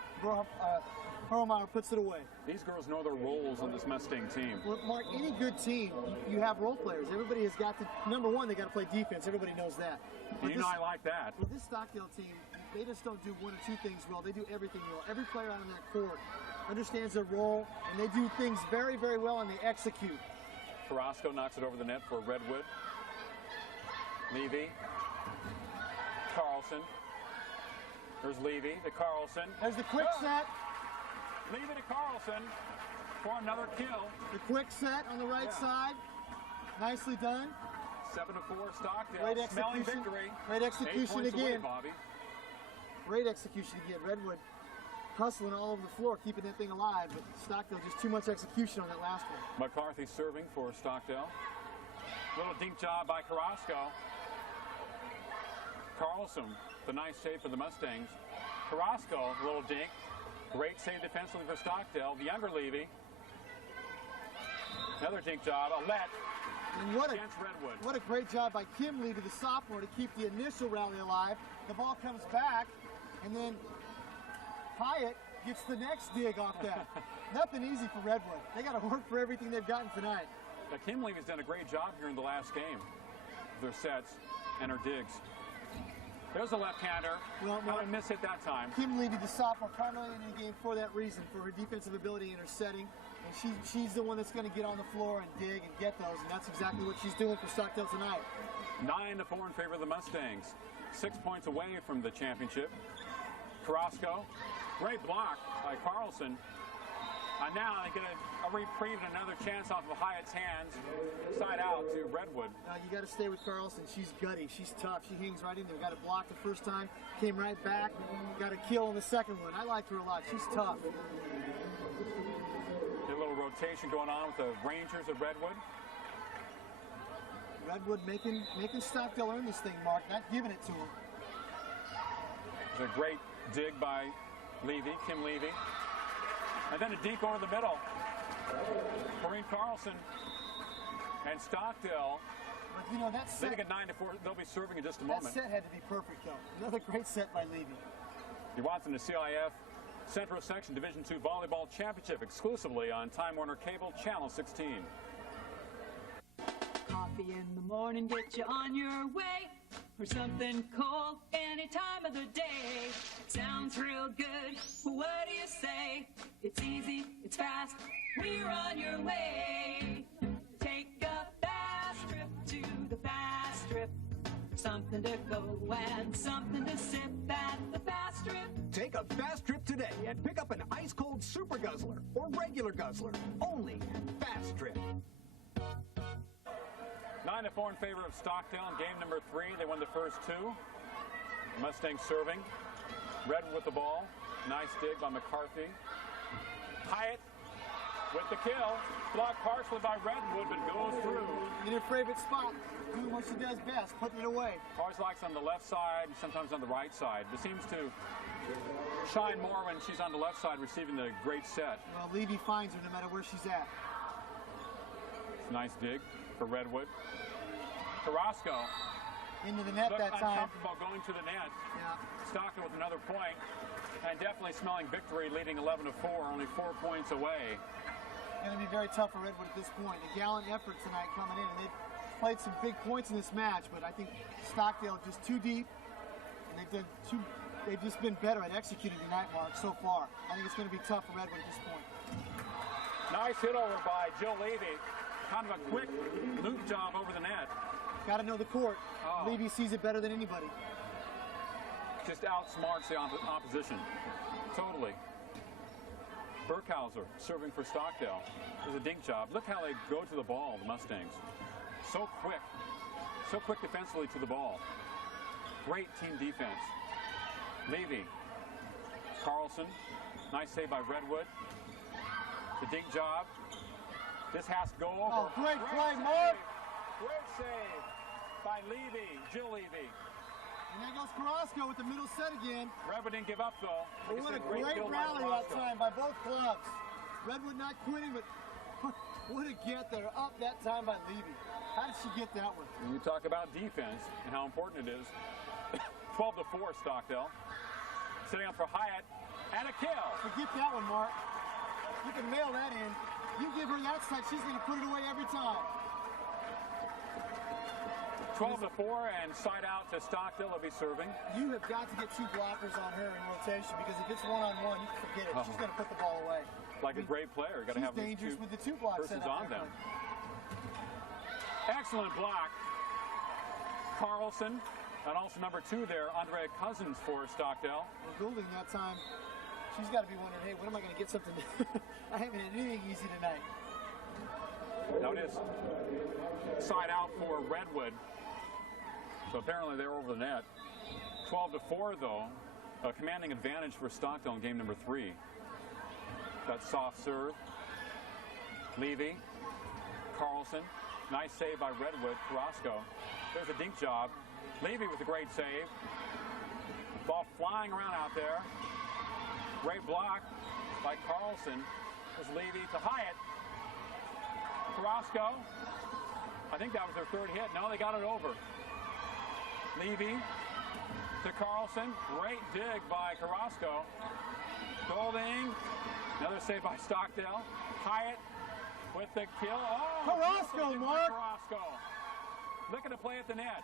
Hormeyer puts it away. These girls know their roles on this Mustang team. Well, Mark, any good team, you have role players. Everybody has got to, number one, they got to play defense. Everybody knows that. I like that. Well, this Stockdale team, they just don't do 1 or 2 things well. They do everything well. Every player out on that court understands their role, and they do things very, very well, and they execute. Carrasco knocks it over the net for Redwood. Levy. Carlson. There's Levy to Carlson. There's the quick set. Levy to Carlson for another kill. The quick set on the right side. Nicely done. 7-4 Stockdale. Great execution. Smelling victory. Great execution again. Away, Bobby. Great execution again. Redwood hustling all over the floor, keeping that thing alive, but Stockdale just too much execution on that last one. McCarthy serving for Stockdale. Little dink job by Carrasco. Carlson, the nice save for the Mustangs. Carrasco, little dink. Great save defensively for Stockdale. The younger Levy. Another dink job. Alette against Redwood. What a great job by Kim Levy, the sophomore, to keep the initial rally alive. The ball comes back, and then Hyatt gets the next dig off that. Nothing easy for Redwood. They got to work for everything they've gotten tonight. Now, Kim Levy's done a great job here in the last game. Their sets and her digs. There's a left-hander. Well, a miss hit that time. Kim Levy, the sophomore, primarily in the game for that reason, for her defensive ability and her setting. And she's the one that's going to get on the floor and dig and get those, and that's exactly what she's doing for Stockdale tonight. 9-4 in favor of the Mustangs. 6 points away from the championship. Carrasco, great block by Carlson. And now they get a reprieve and another chance off of Hyatt's hands. Side out to Redwood. You got to stay with Carlson. She's gutty. She's tough. She hangs right in there. Got a block the first time. Came right back. Got a kill on the second one. I liked her a lot. She's tough. A little rotation going on with the Rangers of Redwood. Redwood making Stockdale earn this thing, Mark. Not giving it to him. There's a great dig by Levy, Kim Levy. And then a deke over the middle. Corinne Carlson and Stockdale. But you know, that set, they get 9-4. They'll be serving in just a that moment. set had to be perfect, though. Another great set by Levy. You're watching the CIF Central Section Division II Volleyball Championship exclusively on Time Warner Cable Channel 16. Coffee in the morning, get you on your way. Or something cold any time of the day. Sounds real good, what do you say? It's easy, it's fast, we're on your way. Take a fast trip to the fast trip. Something to go and something to sip at the fast trip. Take a fast trip today and pick up an ice-cold Super Guzzler or regular Guzzler, only at Fast Trip. 9-4 in favor of Stockdale in game number 3. They won the first 2. Mustangs serving. Redwood with the ball. Nice dig by McCarthy. Hyatt with the kill. Blocked partially by Redwood, but goes through. In her favorite spot, doing what she does best, putting it away. Always likes on the left side, sometimes on the right side. But seems to shine more when she's on the left side, receiving the great set. Well, Levy finds her no matter where she's at. Nice dig for Redwood. Carrasco. Into the net that time. Uncomfortable going to the net. Yeah. Stockton with another point. And definitely smelling victory, leading 11-4, only 4 points away. Going to be very tough for Redwood at this point. A gallant effort tonight coming in, and they've played some big points in this match, but I think Stockdale just too deep, and they've just been better at executing tonight, Mark, so far. I think it's going to be tough for Redwood at this point. Nice hit over by Jill Levy. Kind of a quick loop job over the net. Got to know the court. Oh. Levy sees it better than anybody. Just outsmarts the opposition. Totally. Burkhauser serving for Stockdale. There's a dink job. Look how they go to the ball, the Mustangs. So quick. So quick defensively to the ball. Great team defense. Levy. Carlson. Nice save by Redwood. The dink job. This has to go over. Oh, great play, Mark. Great save by Levy, Jill Levy. And there goes Carrasco with the middle set again. Redwood didn't give up, though. But what a great rally that time by both clubs. Redwood not quitting, but what a get there. Up that time by Levy. How did she get that one? When you talk about defense and how important it is, 12-4 Stockdale. Sitting up for Hyatt, and a kill. Forget that one, Mark. You can mail that in. You give her that set, she's going to put it away every time. 12-4 and side out to Stockdale will be serving. You have got to get 2 blockers on her in rotation, because if it's one-on-one, you can forget it. She's going to put the ball away. Like a great player, got to have these dangerous 2 with the 2 blocks persons set up on them. Like. Excellent block. Carlson, and also number 2 there, Andrea Cousins for Stockdale. Well, Goulding that time, she's got to be wondering, hey, when am I going to get something? I haven't had anything easy tonight. Now it is side out for Redwood. So apparently they're over the net. 12-4 though, a commanding advantage for Stockdale in game number 3. That soft serve. Levy, Carlson, nice save by Redwood. Carrasco. There's a dink job. Levy with a great save. Ball flying around out there. Great block by Carlson. There's Levy to Hyatt. Carrasco. I think that was their 3rd hit. No, they got it over. Levy to Carlson. Great dig by Carrasco. Golding. Another save by Stockdale. Hyatt with the kill. Oh! Carrasco, Mark! Carrasco. Looking to play at the net.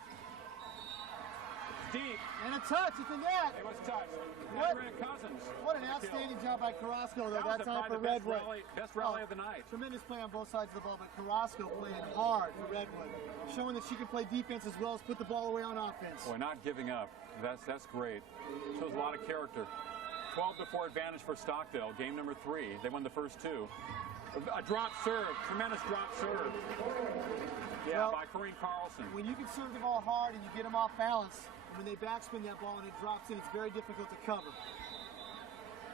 Deep. And a touch at the net. It was touched. What? Andrea Cousins. What an outstanding job by Carrasco, though, that was time for probably the Redwood. best rally of the night. Tremendous play on both sides of the ball, but Carrasco playing hard for Redwood, showing that she can play defense as well as put the ball away on offense. Boy, not giving up. That's great. Shows a lot of character. 12-4 advantage for Stockdale. Game number 3. They won the first 2. A drop serve, tremendous drop serve. Yeah, by Corrine Carlson. When you can serve the ball hard and you get them off balance, and when they backspin that ball and it drops in, it's very difficult to cover.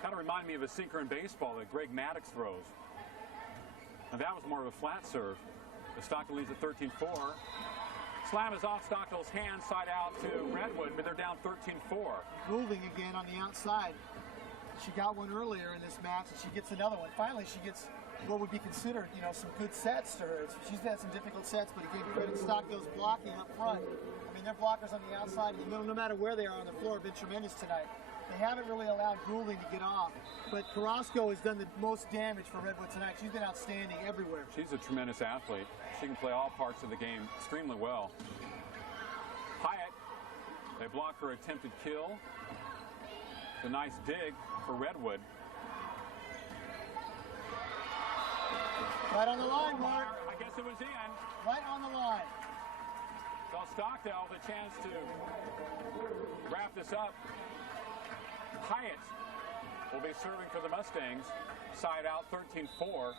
Kind of remind me of a sinker in baseball that Greg Maddox throws. And that was more of a flat serve. The Stockdale leads at 13-4. Slam is off Stockdale's hand, side out to Redwood, but they're down 13-4. Goulding again on the outside. She got one earlier in this match, and she gets another one. Finally, she gets what would be considered, some good sets to her. She's had some difficult sets, but again, credit Stockdale's blocking up front. I mean, their blockers on the outside and the middle, no matter where they are on the floor, have been tremendous tonight. They haven't really allowed Goulding to get off, but Carrasco has done the most damage for Redwood tonight. She's been outstanding everywhere. She's a tremendous athlete. She can play all parts of the game extremely well. Hyatt, they block her attempted kill. It's a nice dig for Redwood. Right on the line, Mark. I guess it was in. Right on the line. So Stockdale with a chance to wrap this up. Hyatt will be serving for the Mustangs. Side out 13-4.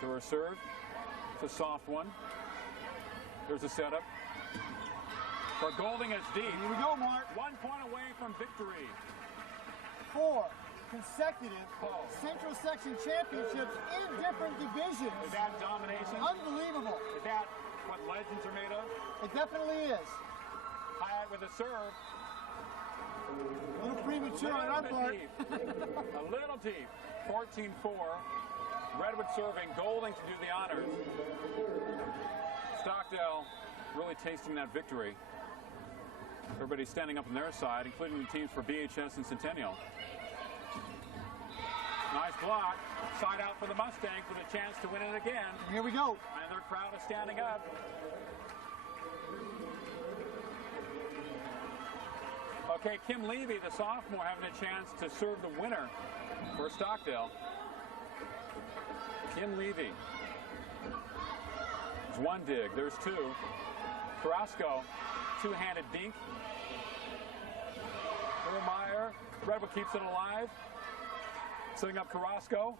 To her serve. It's a soft one. There's a setup. For Goulding, it's deep. Here we go, Mark. 1 point away from victory. 4 consecutive Central Section championships in different divisions. Is that domination? Unbelievable. Is that what legends are made of? It definitely is. Hyatt with a serve. A little premature on our part. A little deep. 14-4. Redwood serving. Goulding to do the honors. Stockdale really tasting that victory. Everybody standing up on their side, including the teams for BHS and Centennial. Nice block. Side out for the Mustangs with a chance to win it again. Here we go. And their crowd is standing up. Okay, Kim Levy, the sophomore, having a chance to serve the winner for Stockdale. Kim Levy. There's one dig. There's 2. Carrasco, two-handed dink. Meyer. Redwood keeps it alive. Setting up Carrasco.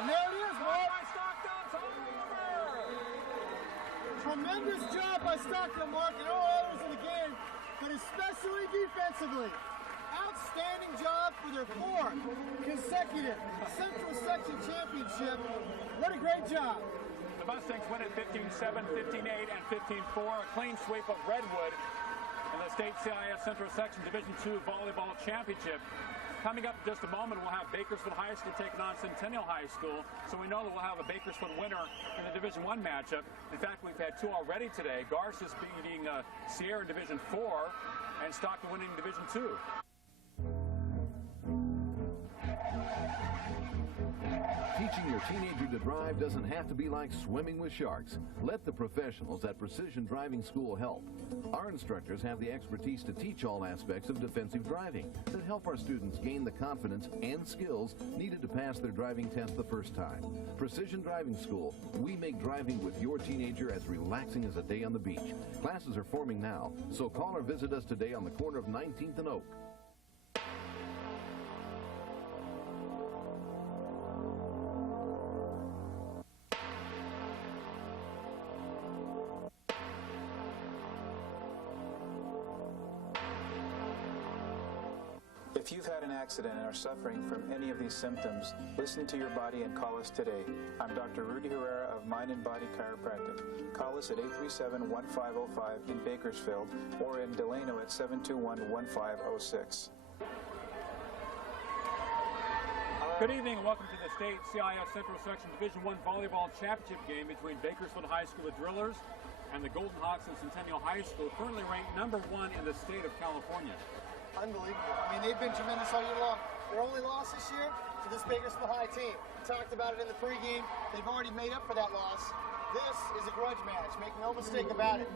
And there it is, Mark. By Stockdale, it's all over. Tremendous job by Stockdale, Mark, and all others in the game, but especially defensively. Outstanding job for their 4th consecutive Central Section championship. What a great job. The Mustangs win at 15-7, 15-8, and 15-4. A clean sweep of Redwood in the state CIF Central Section Division II Volleyball Championship. Coming up in just a moment, we'll have Bakersfield High School taking on Centennial High School. So we know that we'll have a Bakersfield winner in the Division I matchup. In fact, we've had 2 already today. Garces beating Sierra in Division 4 and Stockton winning Division 2. Teaching your teenager to drive doesn't have to be like swimming with sharks. Let the professionals at Precision Driving School help. Our instructors have the expertise to teach all aspects of defensive driving that help our students gain the confidence and skills needed to pass their driving test the first time. Precision Driving School, we make driving with your teenager as relaxing as a day on the beach. Classes are forming now, so call or visit us today on the corner of 19th and Oak. If you've had an accident and are suffering from any of these symptoms, listen to your body and call us today. I'm Dr. Rudy Herrera of Mind and Body Chiropractic. Call us at 837-1505 in Bakersfield or in Delano at 721-1506. Good evening and welcome to the State CIF Central Section Division I Volleyball Championship game between Bakersfield High School, the Drillers, and the Golden Hawks of Centennial High School, currently ranked #1 in the state of California. Unbelievable. I mean, they've been tremendous all year long. Their only loss this year to this Bakersfield High team. We talked about it in the pregame. They've already made up for that loss. This is a grudge match. Make no mistake about it.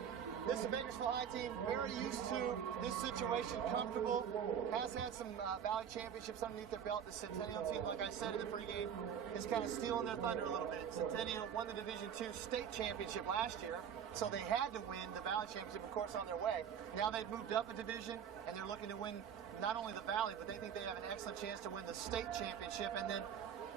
This is a Bakersfield High team very used to this situation, comfortable, has had some Valley championships underneath their belt. The Centennial team, like I said in the pregame, is kind of stealing their thunder a little bit. Centennial won the Division II state championship last year. So they had to win the Valley Championship, of course, on their way. Now they've moved up a division, and they're looking to win not only the Valley, but they think they have an excellent chance to win the state championship. And then,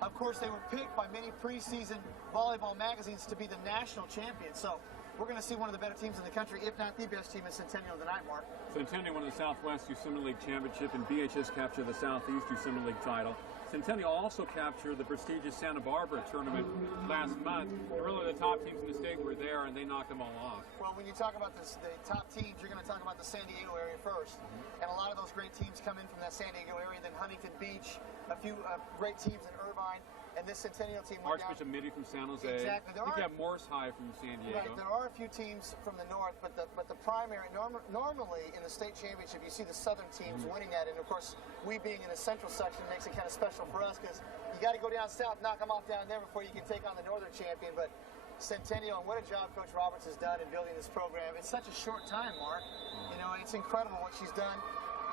of course, they were picked by many preseason volleyball magazines to be the national champion. So we're going to see one of the better teams in the country, if not the best team in Centennial tonight, Mark. Centennial won the Southwest Yosemite League Championship, and BHS captured the Southeast Yosemite League title. Centennial also captured the prestigious Santa Barbara tournament last month. And really, the top teams in the state were there, and they knocked them all off. Well, when you talk about the top teams, you're going to talk about the San Diego area first. And a lot of those great teams come in from that San Diego area, then Huntington Beach, a few great teams in Irvine, and this Centennial team went down. Archbishop Mitty from San Jose. Exactly. I think you have Morse High from San Diego. Right, there are a few teams from the north, but the primary, normally in the state championship, you see the southern teams winning that, and of course, we being in the central section makes it kind of special for us, because you got to go down south, knock them off down there before you can take on the northern champion. But Centennial, and what a job Coach Roberts has done in building this program. It's such a short time, Mark. You know, it's incredible what she's done.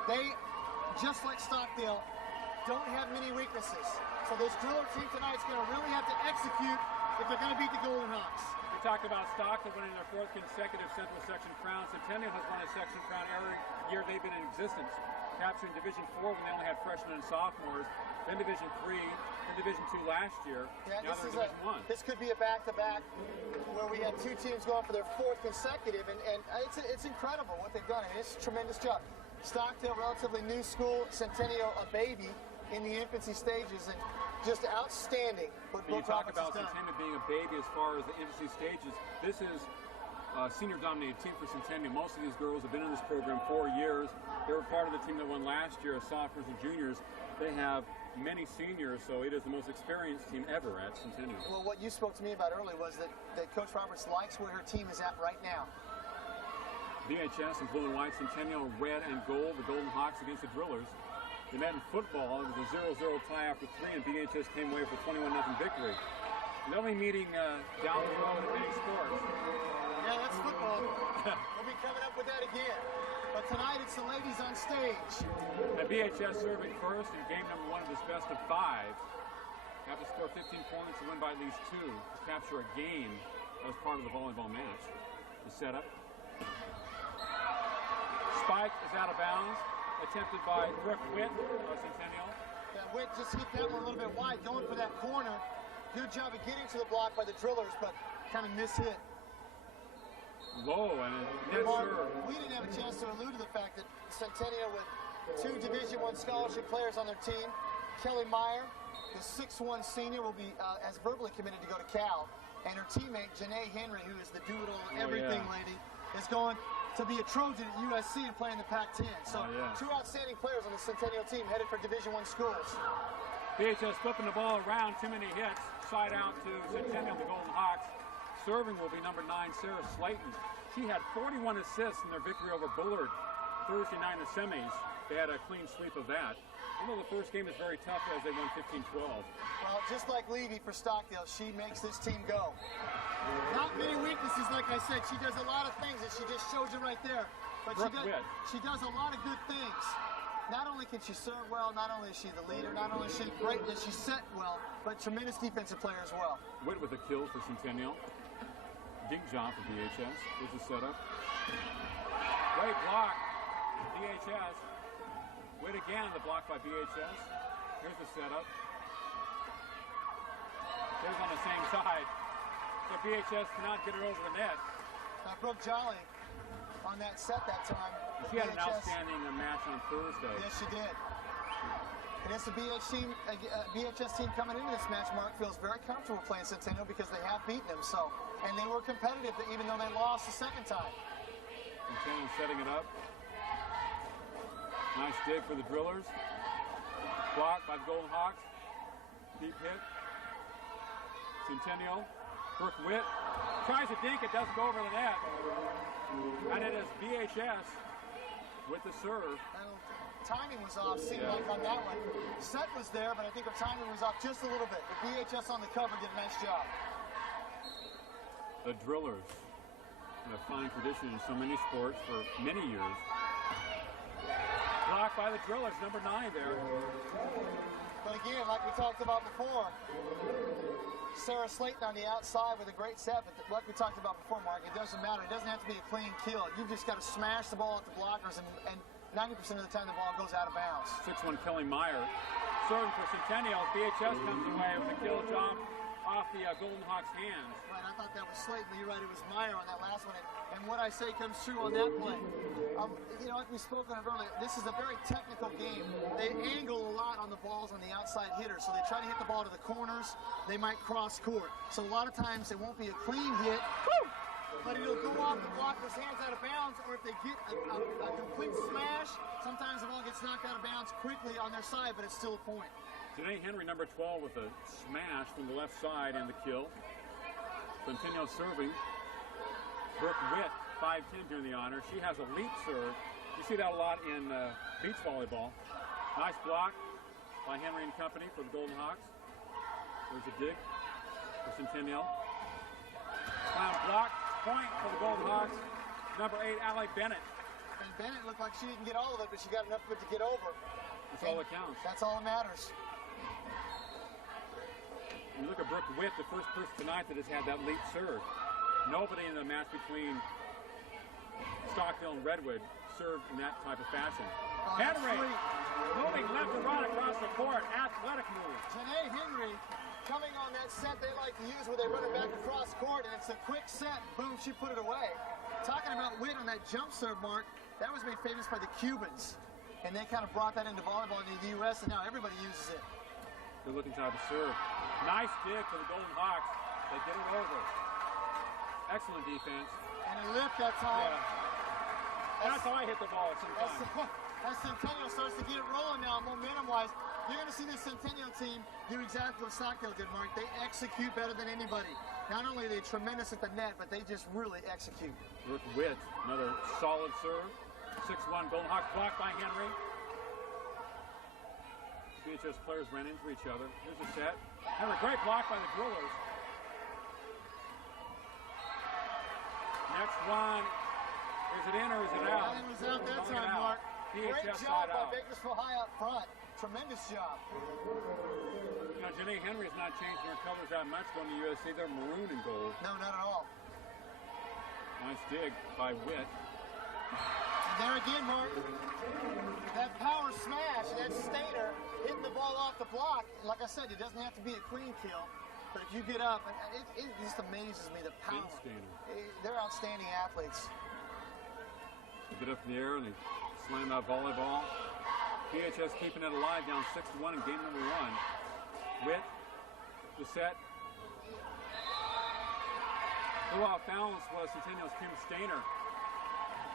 They, just like Stockdale, don't have many weaknesses. So this driller team tonight is going to really have to execute if they're going to beat the Golden Hawks. We talked about Stockdale winning their 4th consecutive Central Section crown. Centennial has won a section crown every year they've been in existence, capturing Division 4 when they only had freshmen and sophomores, then Division 3, then Division 2 last year. Yeah, now they're in Division 1. This could be a back-to-back where we have two teams going for their 4th consecutive, and it's incredible what they've done. I mean, it's a tremendous job. Stockdale, relatively new school, Centennial, a baby in the infancy stages, and just outstanding what When you talk Roberts about has done. Centennial being a baby as far as the infancy stages, this is a senior-dominated team for Centennial. Most of these girls have been in this program 4 years. They were part of the team that won last year as sophomores and juniors. They have many seniors, so it is the most experienced team ever at Centennial. Well, what you spoke to me about earlier was that Coach Roberts likes where her team is at right now. BHS in blue and white, Centennial red and gold, the Golden Hawks against the Drillers. They met in football. It was a 0-0 tie after 3, and BHS came away with a 21-0 victory. They'll be meeting down the road at many sports. Yeah, that's football. We'll be coming up with that again. But tonight it's the ladies on stage. And BHS serving first in game number 1 of this best of 5. Have to score 15 points to win by at least 2 to capture a game as part of the volleyball match. The setup. Spike is out of bounds. Attempted by Brooke Witt of Centennial. Yeah, Witt just hit that one a little bit wide, going for that corner. Good job of getting to the block by the Drillers, but kind of mishit. Low and net serve. We didn't have a chance to allude to the fact that Centennial, with 2 Division I scholarship players on their team, Kelly Meyer, the 6'1" senior, will be as verbally committed to go to Cal, and her teammate Janae Henry, who is the doodle everything lady, is going to be a Trojan at USC and play in the Pac-10. So 2 outstanding players on the Centennial team headed for Division I schools. BHS flipping the ball around, too many hits. Side out to Centennial, the Golden Hawks. Serving will be number 9, Sarah Slayton. She had 41 assists in their victory over Bullard Thursday night in the semis. They had a clean sweep of that. Although the first game is very tough as they won 15-12. Well, just like Levy for Stockdale, she makes this team go. Not many weaknesses, like I said. She does a lot of things, and she just shows you right there. But she does a lot of good things. Not only can she serve well, not only is she the leader, not only is she great, that she set well, but tremendous defensive player as well. Witt with a kill for Centennial. Dig job for BHS. Here's the setup. Great block, BHS. Witt again, the block by BHS. Here's the setup. Here's on the same side. So BHS cannot get it over the net. Brooke Jolly on that set that time. She had an outstanding match on Thursday. Yes, she did. And it's the BHS team coming into this match. Mark feels very comfortable playing Centennial because they have beaten them. So, and they were competitive even though they lost the second time. Centennial setting it up. Nice dig for the Drillers. Blocked by the Golden Hawks. Deep hit. Centennial. Brooke Witt tries to dink. It doesn't go over the net. And it is BHS with the serve. Timing was off, seemed like on that one. Set was there, but I think her timing was off just a little bit. But BHS on the cover did a nice job. The Drillers, a fine tradition in so many sports for many years. Blocked by the Drillers, number 9 there. But again, like we talked about before, Sarah Slayton on the outside with a great set, but like we talked about before, Mark, it doesn't matter. It doesn't have to be a clean kill. You've just got to smash the ball at the blockers, and 90% of the time the ball goes out of bounds. 6-1 Kelly Meyer. Serving for Centennial. BHS comes away with a kill job off the Golden Hawks' hands. Right, I thought that was Slayton, but you're right, it was Meyer on that last one. And what I say comes true on that play. You know, like we spoke of earlier, this is a very technical game. They angle a lot on the balls on the outside hitters, so they try to hit the ball to the corners. They might cross court. So a lot of times it won't be a clean hit, but it'll go off the blocker's hands out of bounds, or if they get a complete smash, sometimes the ball gets knocked out of bounds quickly on their side, but it's still a point. Janae Henry, number 12, with a smash from the left side and the kill. Centennial serving. Brooke Witt, 5'10", doing the honor. She has a leap serve. You see that a lot in beach volleyball. Nice block by Henry and company for the Golden Hawks. There's a dig for Centennial. Slam block, point for the Golden Hawks. Number 8, Allie Bennett. And Bennett looked like she didn't get all of it, but she got enough of it to get over. That's all that counts. That's all that matters. You look at Brooke Witt, the first person tonight that has had that leap serve. Nobody in the match between Stockdale and Redwood served in that type of fashion. Henry moving left to right across the court. Athletic move. Janae Henry coming on that set they like to use where they run it back across court, and it's a quick set. Boom, she put it away. Talking about Witt on that jump serve, Mark, that was made famous by the Cubans. And they kind of brought that into volleyball in the U.S., and now everybody uses it. Good looking type of serve. Nice dig for the Golden Hawks. They get it over. Excellent defense. And a lift that time. Yeah. That's how I hit the ball sometimes. As Centennial starts to get it rolling now, momentum-wise, you're going to see this Centennial team do exactly what Stockdale did, Mark. They execute better than anybody. Not only are they tremendous at the net, but they just really execute. Brooke Witt, another solid serve. 6-1 Golden Hawks blocked by Henry. BHS players ran into each other. Here's a set. Henry, great block by the Drillers. Next one. Is it in or is it out? It was out that time, Mark. Great job by Bakersfield high up front. Tremendous job. You know, Janae Henry has not changed their colors that much going to USC. They're maroon and gold. No, not at all. Nice dig by Witt. And there again, Mark, that power smash, that Stainer hitting the ball off the block. Like I said, it doesn't have to be a clean kill, but if you get up, it just amazes me, the power. They're outstanding athletes. They get up in the air and they slam that volleyball. BHS keeping it alive, down 6-1 in game number 1. Witt, the set. A little off balance was Centennial's Kim Stainer.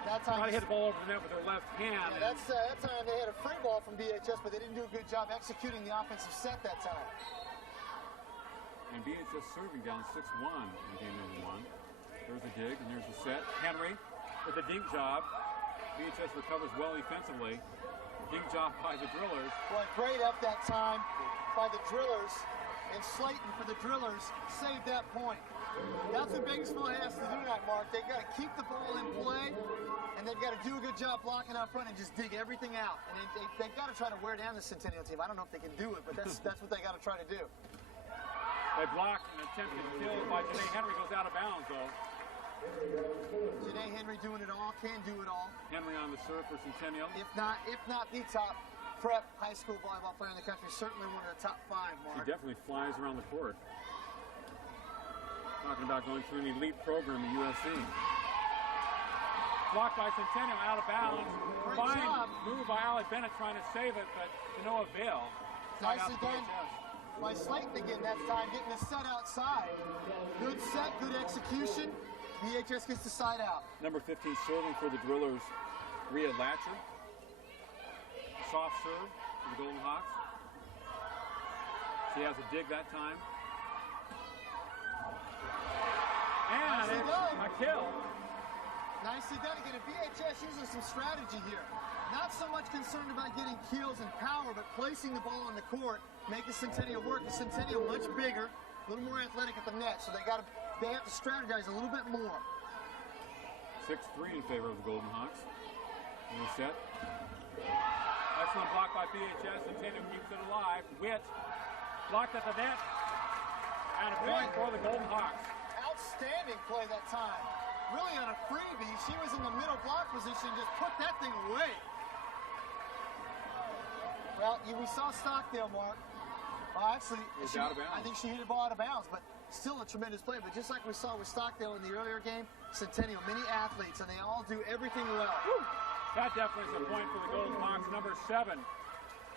That time trying to hit the ball over the net with their left hand. Yeah, that time they had a free ball from BHS, but they didn't do a good job executing the offensive set that time. And BHS serving down 6-1 in game number 1. There's a dig, and there's the set. Henry with a dink job. BHS recovers well defensively. Dink job by the Drillers. Boy, great up that time by the Drillers. And Slayton for the Drillers saved that point. That's what Bakersfield has to do tonight, Mark. They've got to keep the ball in play, and they've got to do a good job blocking up front and just dig everything out. And they've got to try to wear down the Centennial team. I don't know if they can do it, but that's what they got to try to do. They block an attempted kill by Janae Henry, goes out of bounds, though. Janae Henry doing it all, can do it all. Henry on the serve for Centennial. If not the top prep high school volleyball player in the country, certainly one of the top 5, Mark. He definitely flies around the court. Talking about going through an elite program at USC. Blocked by Centennial, out of bounds. Fine move by Allie Bennett trying to save it, but to no avail. Nicely done by Slayton again that time, getting the set outside. Good set, good execution. BHS gets the side out. Number 15 serving for the Drillers, Rhea Latcher. Soft serve for the Golden Hawks. She has a dig that time. And it's a kill. Nicely done again. And BHS using some strategy here. Not so much concerned about getting kills and power, but placing the ball on the court, make the Centennial work. The Centennial much bigger, a little more athletic at the net, so they have to strategize a little bit more. 6-3 in favor of the Golden Hawks. In the set. A Excellent block by BHS. Centennial keeps it alive. Witt blocked at the net. And a point for the Golden Hawks. Outstanding play that time. Really on a freebie. She was in the middle block position, just put that thing away. Well, we saw Stockdale, Mark. Actually, I think she hit the ball out of bounds, but still a tremendous play. But just like we saw with Stockdale in the earlier game, Centennial, many athletes, and they all do everything well. Woo. That definitely is a point for the Golden Hawks. Number 7,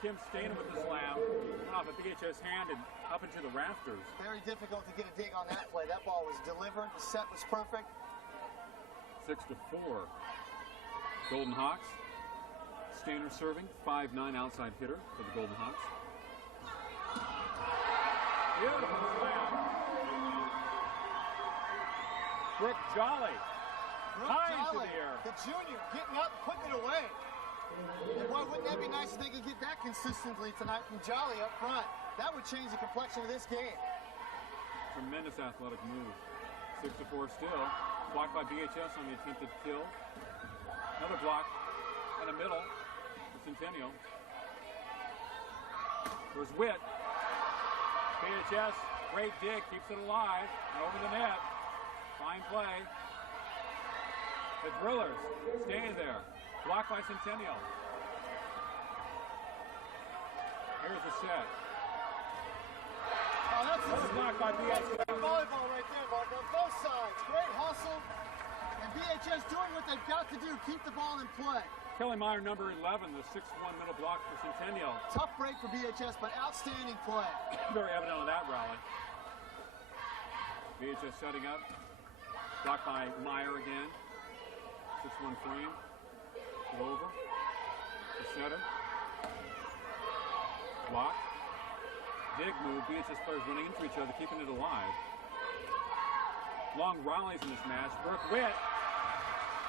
Kim Stainer with the slam. Went off a BHS hand and up into the rafters. Very difficult to get a dig on that play. That ball was delivered. The set was perfect. 6-4. Golden Hawks. Stainer serving. 5'9" outside hitter for the Golden Hawks. Beautiful slam. Brooke Jolly. High into the air. The junior getting up, putting it away. And boy, wouldn't that be nice if they could get that consistently tonight from Jolly up front. That would change the complexion of this game. Tremendous athletic move. 6-4 still. Blocked by BHS on the attempted kill. Another block in the middle for Centennial. There's Witt. BHS, great dig, keeps it alive. And over the net. Fine play. The Drillers staying there. Blocked by Centennial. Here's the set. Oh, that's blocked by BHS. Volleyball right there, Mark. On both sides. Great hustle. And BHS doing what they've got to do. Keep the ball in play. Kelly Meyer, number 11, the 6'1" middle block for Centennial. Tough break for BHS, but outstanding play. Very evident on that rally. BHS setting up. Blocked by Meyer again. 6'1" frame. Go over. The setter. Block. Dig move. BHS players running into each other, keeping it alive. Long rallies in this match. Brooke Witt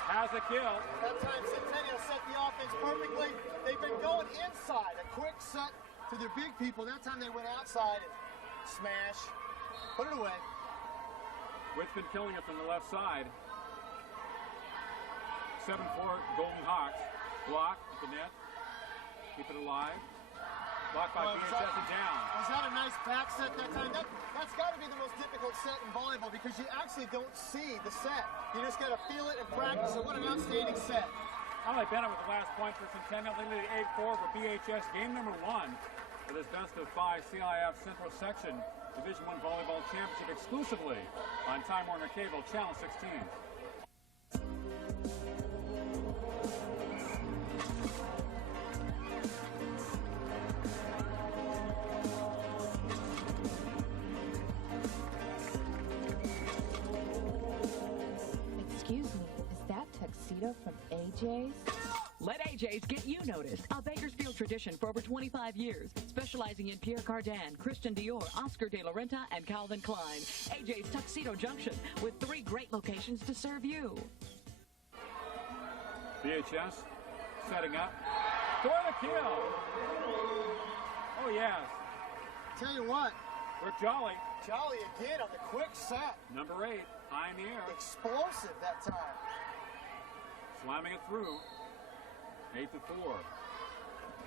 has a kill. That time Centennial set the offense perfectly. They've been going inside. A quick set to their big people. That time they went outside and smash. Put it away. Witt's been killing it from the left side. 7-4 Golden Hawks. Block at the net. Keep it alive. Blocked by BHS and down. Was that a nice back set that time? That's got to be the most difficult set in volleyball because you actually don't see the set. You just got to feel it and practice it. What an outstanding set. Allie Bennett with the last point for Centennial. They lead 8-4 for BHS. Game number 1 for this best of 5 CIF Central Section Division I Volleyball Championship exclusively on Time Warner Cable, Channel 16. Excuse me, is that tuxedo from AJ's? Let AJ's get you noticed. A Bakersfield tradition for over 25 years, specializing in Pierre Cardin, Christian Dior, Oscar de la Renta, and Calvin Klein. AJ's Tuxedo Junction, with 3 great locations to serve you. BHS setting up for the kill. Oh, yes. Tell you what. Brooke Jolly. Jolly again on the quick set. Number 8, high in the air. Explosive that time. Slamming it through. 8-4.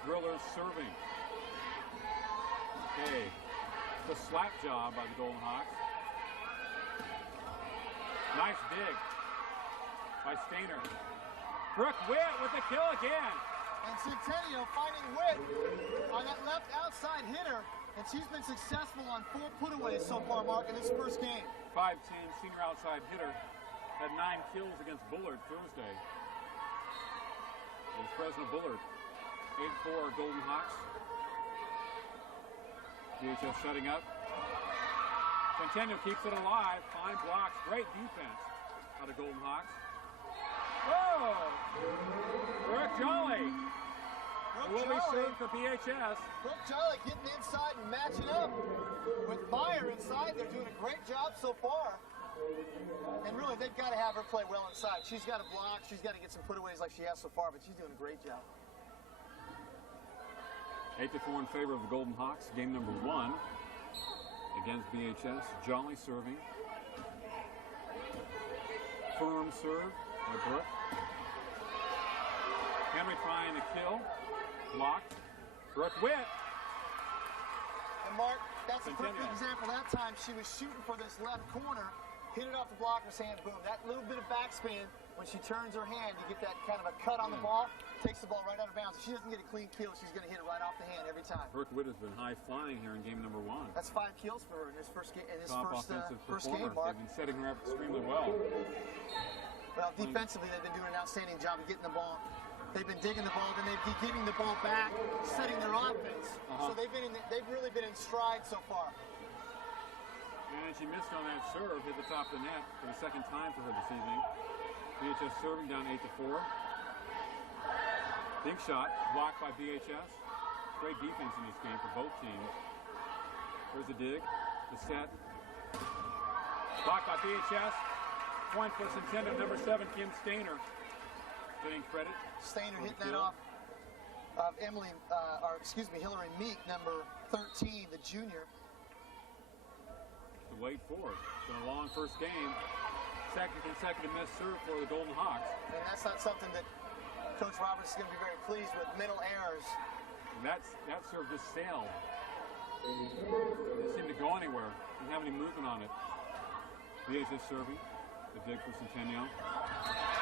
Drillers serving. Okay. The slap job by the Golden Hawks. Nice dig by Stainer. Brooke Witt with the kill again. And Centennial finding Witt on that left outside hitter. And she's been successful on 4 putaways so far, Mark, in this first game. 5'10" senior outside hitter. Had 9 kills against Bullard Thursday. There's President Bullard. 8-4 Golden Hawks. BHS setting up. Centennial keeps it alive. Fine blocks. Great defense out of Golden Hawks. Whoa! Brooke Jolly. Will be served for BHS. Brooke Jolly getting inside and matching up with Meyer inside. They're doing a great job so far. And really, they've got to have her play well inside. She's got to block. She's got to get some putaways like she has so far, but she's doing a great job. 8-4 in favor of the Golden Hawks. Game number 1 against BHS. Jolly serving. Firm serve by Brooke. Henry trying to kill. Blocked. Brooke Witt. And Mark, that's a perfect Centennial. example. That time she was shooting for this left corner, hit it off the blocker's hand, boom. That little bit of backspin, when she turns her hand, you get that kind of a cut on the ball, takes the ball right out of bounds. If she doesn't get a clean kill, she's going to hit it right off the hand every time. Brooke Witt has been high flying here in game number 1. That's 5 kills for her in this first game. Top offensive First performer. game, Mark. They've been setting her up extremely well. Well, defensively, they've been doing an outstanding job of getting the ball. They've been digging the ball, then they've been giving the ball back, setting their offense. So they've really been in stride so far. And she missed on that serve, hit the top of the net for the second time for her this evening. BHS serving down 8-4. Big shot, blocked by BHS. Great defense in this game for both teams. There's the dig, the set. Blocked by BHS. Point for Centennial, number 7, Kim Stainer. Getting credit. Stainer hitting that off of Hillary Meek, number 13, the junior. To wait for it. It's been a long first game. Second consecutive missed serve for the Golden Hawks. And that's not something that Coach Roberts is going to be very pleased with. Mental errors. And that serve just sailed. It didn't seem to go anywhere. Didn't have any movement on it. BHS serving. The dig for Centennial.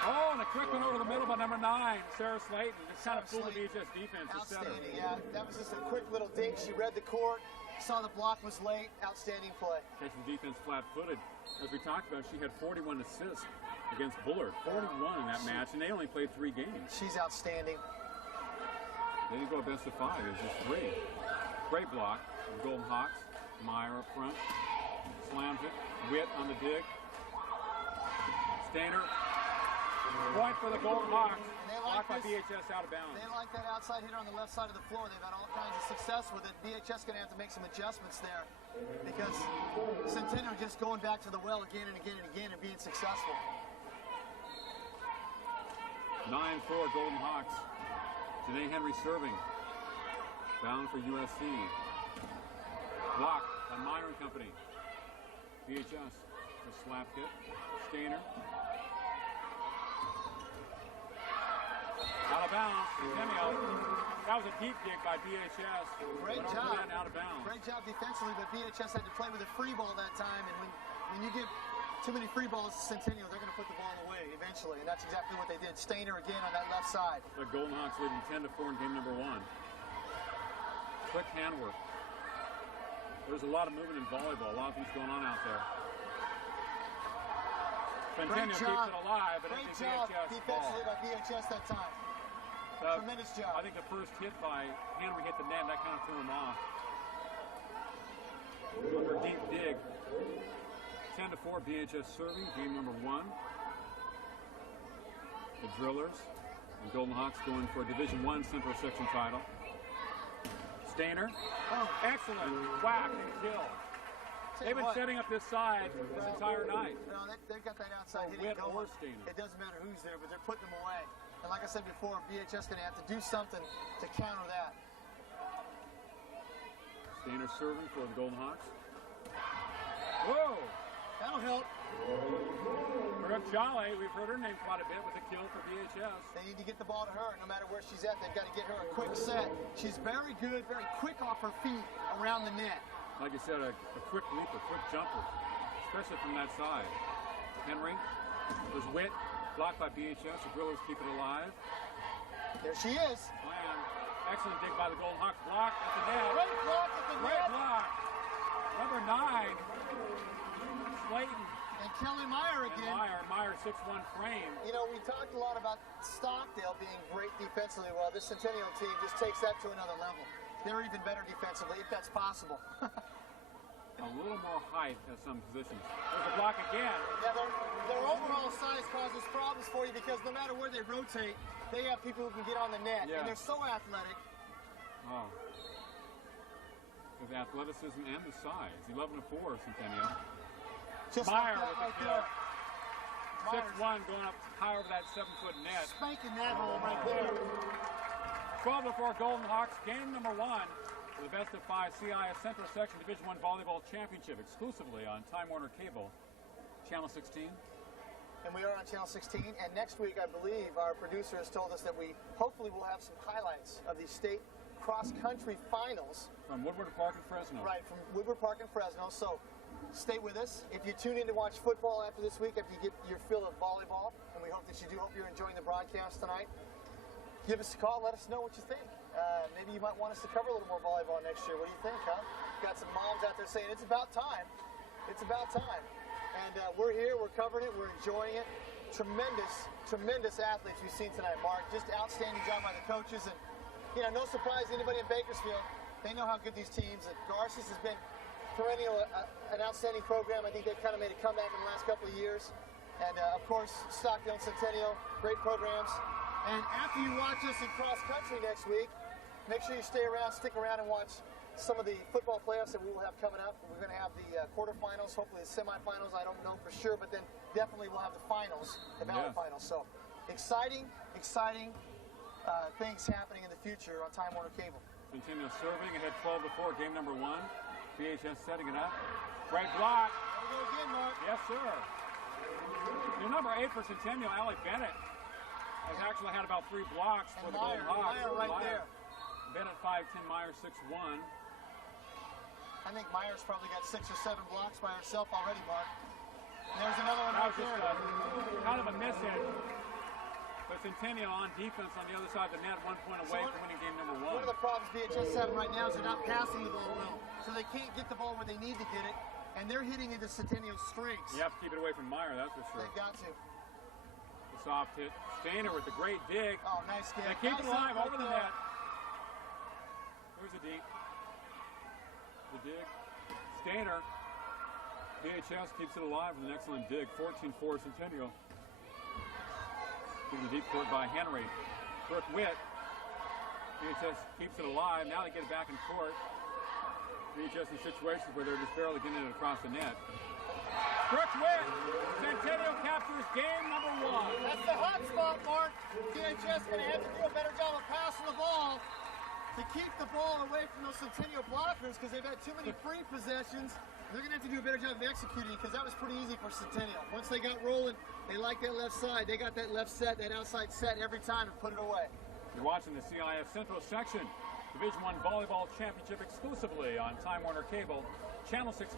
Oh, and a quick one over the middle by number 9, Sarah Slayton. Just kind of fooled the BHS defense. Outstanding, yeah. That was just a quick little dig. She read the court, saw the block was late. Outstanding play. Catching defense flat-footed. As we talked about, she had 41 assists against Bullard. 41 in that match, and they only played 3 games. She's outstanding. They didn't go best of 5. It was just 3. Great block. The Golden Hawks. Meyer up front. Slams it. Witt on the dig. Stainer. Point for the Golden Hawks. Blocked by BHS out of bounds. They like that outside hitter on the left side of the floor. They've had all kinds of success with it. BHS going to have to make some adjustments there because Centennial just going back to the well again and again and again and being successful. 9-4 Golden Hawks. Janae Henry serving. Bound for USC. Blocked by Meyer and Company. BHS. A slap hit. Stainer. Out of bounds. Centennial. That was a deep dig by BHS. Great job. Out of bounds. Great job defensively, but BHS had to play with a free ball that time. And when you give too many free balls to Centennial, they're going to put the ball away eventually. And that's exactly what they did. Stainer again on that left side. The Golden Hawks leading 10-4 in game number 1. Quick handwork. There's a lot of movement in volleyball. A lot of things going on out there. Centennial keeps it alive, but great it's job BHS defensively by BHS that time. Tremendous job. I think the first hit by Henry hit the net. That kind of threw him off. Under deep dig. 10-4 BHS serving. Game number 1. The Drillers and Golden Hawks going for a Division I Central Section title. Stainer. Oh, excellent. Whack and kill. They've been setting up this side this entire night. No, they've got that outside hitting going. It doesn't matter who's there, but they're putting them away. And like I said before, BHS going to have to do something to counter that. Stainer serving for the Golden Hawks. Whoa! That'll help. Brooke Jolly, we've heard her name quite a bit with a kill for BHS. They need to get the ball to her no matter where she's at. They've got to get her a quick set. She's very good, very quick off her feet around the net. Like you said, a quick leaper, quick jumper, especially from that side. Henry, there's Witt, blocked by BHS. The Drillers keep it alive. There she is. Plan. Excellent dig by the Golden Hawks. Block at the net. Great block at the net. Great block. Number 9, Slayton. And Kelly Meyer again. And Meyer 6'1" frame. You know, we talked a lot about Stockdale being great defensively. Well, this Centennial team just takes that to another level. They're even better defensively, if that's possible. A little more height at some positions. There's a block again. Yeah, their overall size causes problems for you because no matter where they rotate, they have people who can get on the net. Yeah. And they're so athletic. Oh. With athleticism and the size. 11-4 Centennial. Just Meyer like that with right the 6'1", going up high over that 7-foot net. Spanking that hole right there. 12-4 Golden Hawks, game number 1 for the best of 5 CIS Central Section Division I Volleyball Championship exclusively on Time Warner Cable, Channel 16. and we are on Channel 16. And next week, I believe, our producer has told us that we hopefully will have some highlights of the state cross-country finals. From Woodward Park in Fresno. Right, from Woodward Park in Fresno. So stay with us. If you tune in to watch football after this week, after you get your fill of volleyball, and we hope that you do, hope you're enjoying the broadcast tonight, give us a call, let us know what you think. Maybe you might want us to cover a little more volleyball next year. What do you think, huh? Got some moms out there saying it's about time. It's about time. And we're here, we're covering it, we're enjoying it. Tremendous athletes we've seen tonight, Mark. Just outstanding job by the coaches. And, you know, no surprise to anybody in Bakersfield. They know how good these teams. Garces has been perennial, an outstanding program. I think they've kind of made a comeback in the last couple of years. And, of course, Stockdale and Centennial, great programs. And after you watch us in cross-country next week, make sure you stick around and watch some of the football playoffs that we will have coming up. We're going to have the quarterfinals, hopefully the semifinals. I don't know for sure, but then definitely we'll have the finals, the ballot finals. So exciting things happening in the future on Time Warner Cable. Centennial serving ahead 12-4, game number 1. BHS setting it up. Great block. There we go again, Mark. Yes, sir. Your number 8 for Centennial, Allie Bennett, has actually had about 3 blocks for the Golden Hawks. Meyer right there. Bennett 5'10", Meyer 6'1". I think Meyer's probably got 6 or 7 blocks by herself already, Mark. And there's another one right there. Kind of a miss hit. But Centennial on defense on the other side of the net, 1 point away from winning game number 1. One of the problems BHS having right now is they're not passing the ball well. So they can't get the ball where they need to get it. And they're hitting into Centennial's strengths. You have to keep it away from Meyer, that's for sure. They've got to. The soft hit. Stainer with the great dig. Oh, nice dig. They keep it alive over the net. Here's a deep. The dig. Stainer. BHS keeps it alive with an excellent dig. 14-4 Centennial. Given the deep court by Henry. Brooke Witt. BHS keeps it alive. Now they get it back in court. BHS in situations where they're just barely getting it across the net. Brooke Witt. Centennial captures game number 1. That's the hot spot, Mark. BHS going to have to do a better job of passing the ball to keep the ball away from those Centennial blockers because they've had too many free possessions. They're going to have to do a better job of executing because that was pretty easy for Centennial. Once they got rolling, they liked that left side. They got that left set, that outside set every time and put it away. You're watching the CIF Central Section Division I Volleyball Championship exclusively on Time Warner Cable, Channel 16.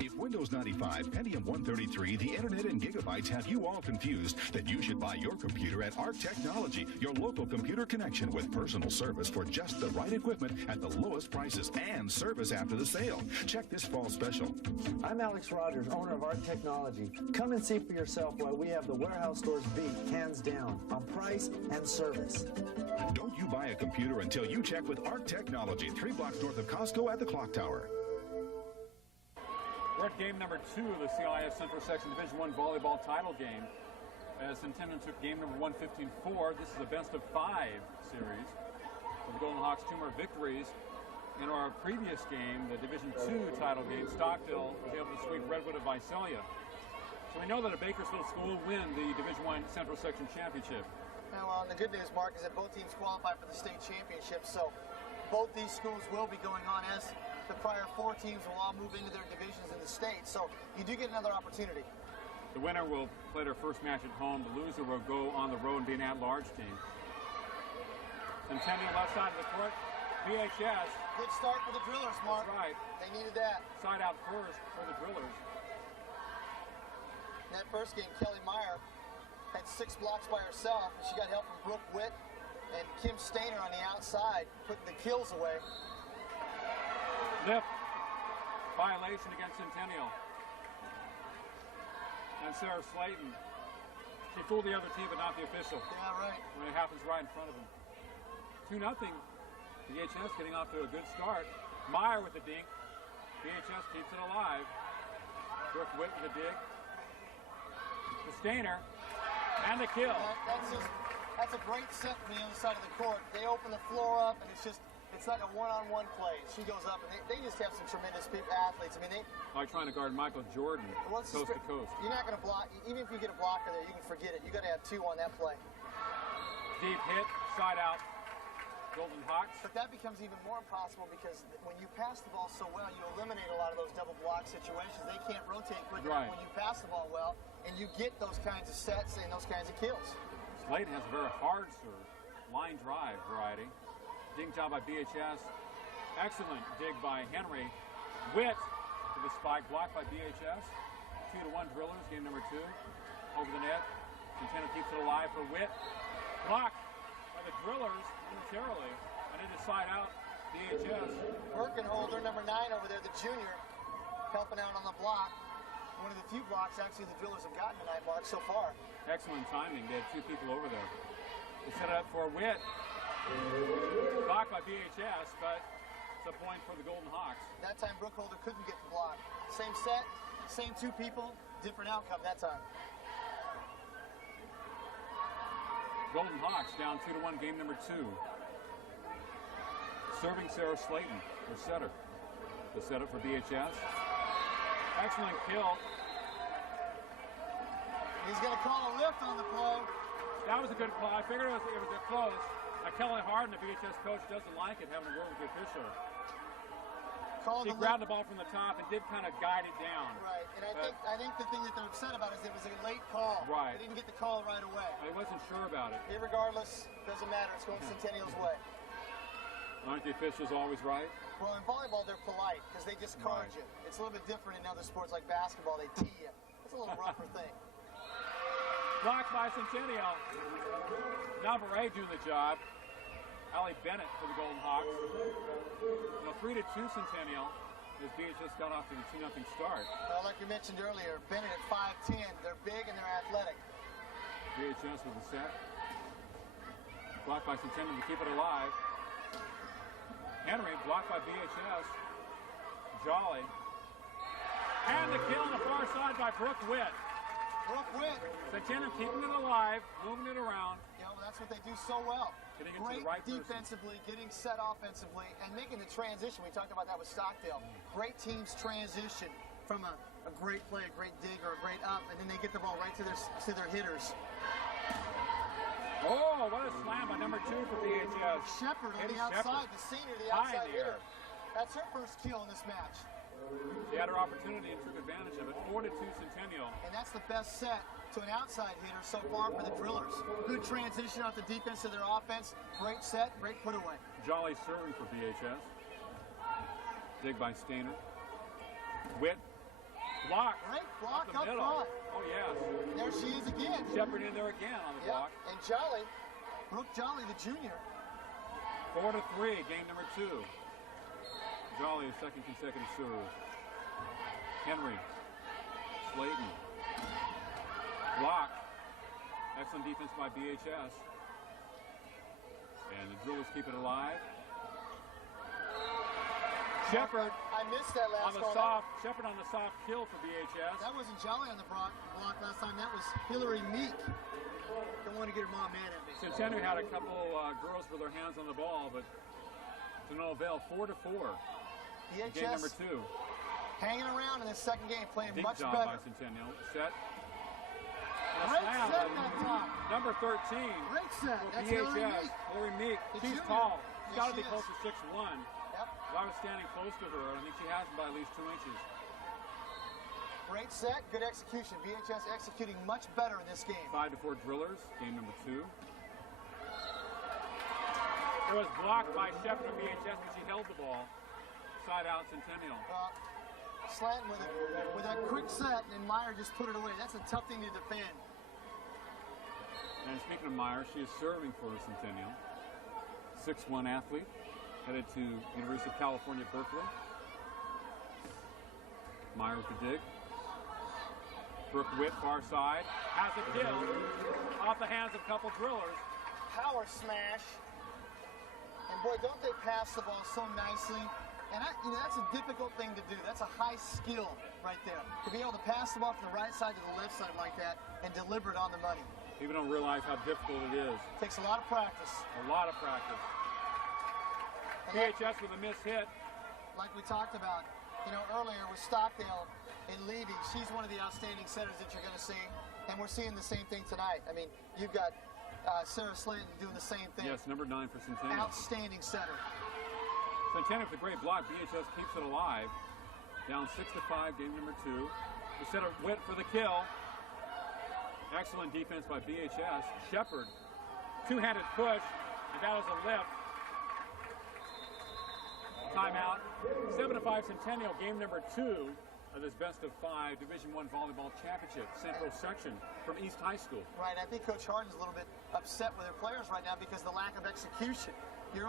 If Windows 95, Pentium 133, the internet and gigabytes have you all confused, then you should buy your computer at Arc Technology, your local computer connection with personal service for just the right equipment at the lowest prices and service after the sale. Check this fall special. I'm Alex Rogers, owner of Arc Technology. Come and see for yourself why we have the warehouse stores beat, hands down, on price and service. Don't you buy a computer until you check with Arc Technology, 3 blocks north of Costco at the Clock Tower. We're at game number 2 of the CIF Central Section Division I Volleyball title game. As Centennial took game number 1, 15-4. This is a best-of-5 series. For the Golden Hawks, 2 more victories. In our previous game, the Division II title game, Stockdale was able to sweep Redwood of Visalia. So we know that a Bakersfield school will win the Division I Central Section Championship. Now, the good news, Mark, is that both teams qualify for the state championship, so both these schools will be going on as the prior 4 teams will all move into their divisions in the state, so you do get another opportunity. The winner will play their first match at home. The loser will go on the road and be an at-large team. Centennial left side of the court. BHS. Good start for the Drillers, Mark. That's right. They needed that. Side out first for the Drillers. In that first game, Kelly Meyer had 6 blocks by herself, and she got help from Brooke Witt and Kim Stainer on the outside, putting the kills away. Lip violation against Centennial. And Sarah Slayton. She fooled the other team, but not the official. Yeah, right. When it happens right in front of them. 2-0. BHS getting off to a good start. Meyer with the dink. BHS keeps it alive. Brooke Witt with the dig. The Stainer. And the kill. That's a great set from the other side of the court. They open the floor up, and it's like a one-on-one play. She goes up, and they just have some tremendous athletes. I mean, like trying to guard Michael Jordan coast to coast. You're not going to block. Even if you get a blocker there, you can forget it. You got to have 2 on that play. Deep hit, side out. Golden Hawks. But that becomes even more impossible because when you pass the ball so well, you eliminate a lot of those double block situations. They can't rotate quick enough when you pass the ball well, and you get those kinds of sets and those kinds of kills. Slayton has a very hard serve, line drive variety. Dig job by BHS. Excellent dig by Henry. Witt to the spike, blocked by BHS. 2-1 Drillers, game number 2. Over the net. Centennial keeps it alive for Witt. Blocked by the Drillers momentarily. And it is side out, BHS. Birkenholder, number 9 over there, the junior, helping out on the block. One of the few blocks actually the Drillers have gotten tonight, Mark, so far. Excellent timing. They had 2 people over there. They set it up for Witt. Blocked by BHS, but it's a point for the Golden Hawks. That time Birkenholder couldn't get the block. Same set, same 2 people, different outcome that time. Golden Hawks down 2-1, game number 2. Serving Sarah Slayton, her setter. The setup for BHS. Excellent kill. He's going to call a lift on the play. That was a good call. I figured it was a close. Kelly Harden, the BHS coach, doesn't like it, having a word with the official. She grabbed the ball from the top and did kind of guide it down. Right, and I think the thing that they're upset about is it was a late call. Right. They didn't get the call right away. I wasn't sure about it. Irregardless, doesn't matter. It's going Centennial's way. Aren't the officials always right? Well, in volleyball, they're polite because they discourage you. It's a little bit different in other sports like basketball. They tee you. It's a little rougher thing. Blocked by Centennial. Number 8 doing the job. Allie Bennett for the Golden Hawks. 3-2 Centennial as BHS got off to the 2-0 start. Well, like we mentioned earlier, Bennett at 5'10". They're big and they're athletic. BHS with the set. Blocked by Centennial to keep it alive. Henry blocked by BHS. Jolly. And the kill on the far side by Brooke Witt. Brooke Witt. Centennial keeping it alive, moving it around. Yeah, well, that's what they do so well. Getting it Great to the right defensively, getting set offensively, and making the transition. We talked about that with Stockdale. Great teams transition from a great play, a great dig, or a great up, and then they get the ball right to their hitters. Oh, what a slam by number 2 for BHS. Shepard on the outside, the senior, the outside hitter. That's her first kill in this match. She had her opportunity and took advantage of it. 4-2 Centennial. And that's the best set to an outside hitter so far for the Drillers. Good transition off the defense to their offense. Great set, great put away. Jolly serving for BHS. Dig by Stainer. Witt. Block. Great block up middle. front. Oh, yes. There she is again. Shepard in there again on the block. And Jolly, Brooke Jolly, the junior. 4-3, game number 2. Jolly, second consecutive serve. Henry. Slayton. Block. Excellent defense by BHS. And the Drillers keep it alive. Shepard. I missed that last call. Shepard on the soft kill for BHS. That wasn't Jolly on the block last time. That was Hillary Meek. Don't want to get her mom mad at me. Centennial had a couple girls with their hands on the ball, but to no avail. 4-4. BHS game number 2. Hanging around in the second game, playing Big much job better. by Centennial. Set. Great set that time. Number 13. Great set. That's BHS. Hillary Meek. She's tall. She's got to be close to 6'1". Yep. If I was standing close to her, I think she has by at least 2 inches. Great set, good execution. BHS executing much better in this game. 5-4 Drillers, game number 2. It was blocked by Shepard of BHS, but she held the ball. Side out Centennial. Slanton with a quick set, and Meyer just put it away. That's a tough thing to defend. And speaking of Meyer, she is serving for Centennial. 6'1" athlete, headed to University of California, Berkeley. Meyer with the dig. Brooke Witt, far side, has a kill off the hands of a couple Drillers. Power smash. And boy, don't they pass the ball so nicely. And that's a difficult thing to do. That's a high skill right there. To be able to pass the ball from the right side to the left side like that and deliver it on the money. People don't realize how difficult it is. Takes a lot of practice. A lot of practice. BHS with a missed hit. Like we talked about, earlier with Stockdale and Levy, she's one of the outstanding setters that you're going to see. And we're seeing the same thing tonight. I mean, you've got Sarah Slayton doing the same thing. Yes, number 9 for Centennial. Outstanding setter. Centennial with a great block. BHS keeps it alive. Down 6-5, game number 2. The setter Witt for the kill. Excellent defense by BHS. Shepard, two-handed push, and that is a lift. Timeout. 7-5 Centennial, game number 2 of this best of 5 Division I Volleyball Championship Central section from East High School. Right, I think Coach Harden's a little bit upset with their players right now because the lack of execution. You're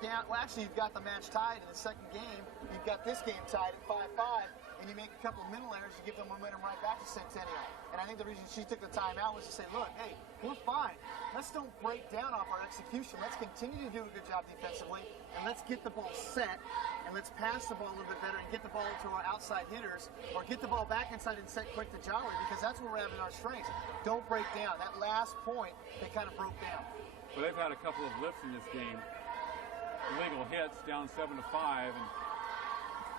down. Well, actually, you've got the match tied in the second game. You've got this game tied at 5-5, and you make a couple of mental errors. You give them momentum right back to Centennial. And I think the reason she took the timeout was to say, look, hey, we're fine. Let's don't break down off our execution. Let's continue to do a good job defensively, and let's get the ball set, and let's pass the ball a little bit better and get the ball to our outside hitters, or get the ball back inside and set quick to Jolly, because that's where we're having our strengths. Don't break down. That last point, they kind of broke down. Well, they've had a couple of lifts in this game. Illegal hits, down 7-5, and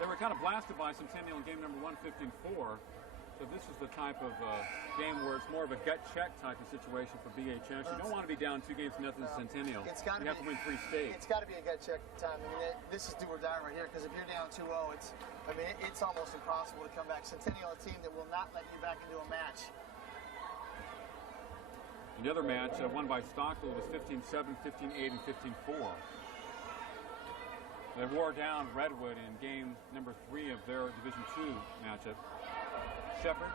they were kind of blasted by Centennial in game number 1, 15-4. So this is the type of game where it's more of a gut check type of situation for BHS. You don't want to be down 2-0 to Centennial. You have to win 3 states. It's got to be a gut check time. I mean, this is do or die right here, because if you're down 2-0, it's almost impossible to come back. Centennial, a team that will not let you back into a match. The other match won by Stockdale was 15-7, 15-8, and 15-4. They wore down Redwood in game number 3 of their Division II matchup. Shepard,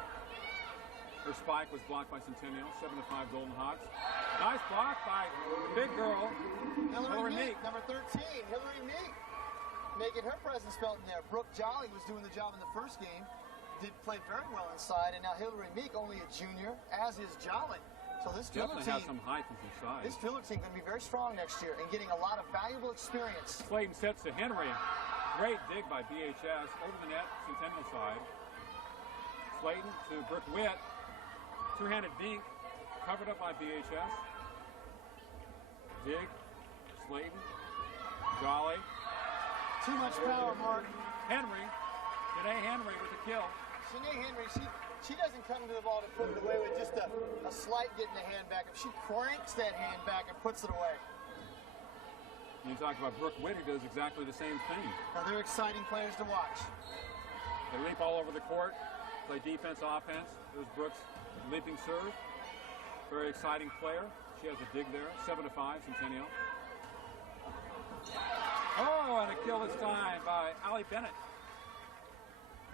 her spike was blocked by Centennial, 7-5 Golden Hawks. Nice block by big girl, Hillary Meek, number 13, Hillary Meek, making her presence felt in there. Brooke Jolly was doing the job in the first game, played very well inside, and now Hillary Meek, only a junior, as is Jolly. So this Driller team has some height and some size. This Driller team going to be very strong next year and getting a lot of valuable experience. Slayton sets to Henry. Great dig by BHS over the net, Centennial side. Slayton to Brooke Witt. Two-handed dink, covered up by BHS. Dig, Slayton, Jolly. Too much power, Mark. Henry, Janae Henry with the kill. Janae Henry, she doesn't come to the ball to put it away with just a slight getting the hand back. If she cranks that hand back and puts it away. You talk about Brooke Witt, who does exactly the same thing. Now, they're exciting players to watch. They leap all over the court, play defense, offense. There's Brooks' leaping serve. Very exciting player. She has a dig there. 7-5, Centennial. Oh, and a kill this time by Allie Bennett.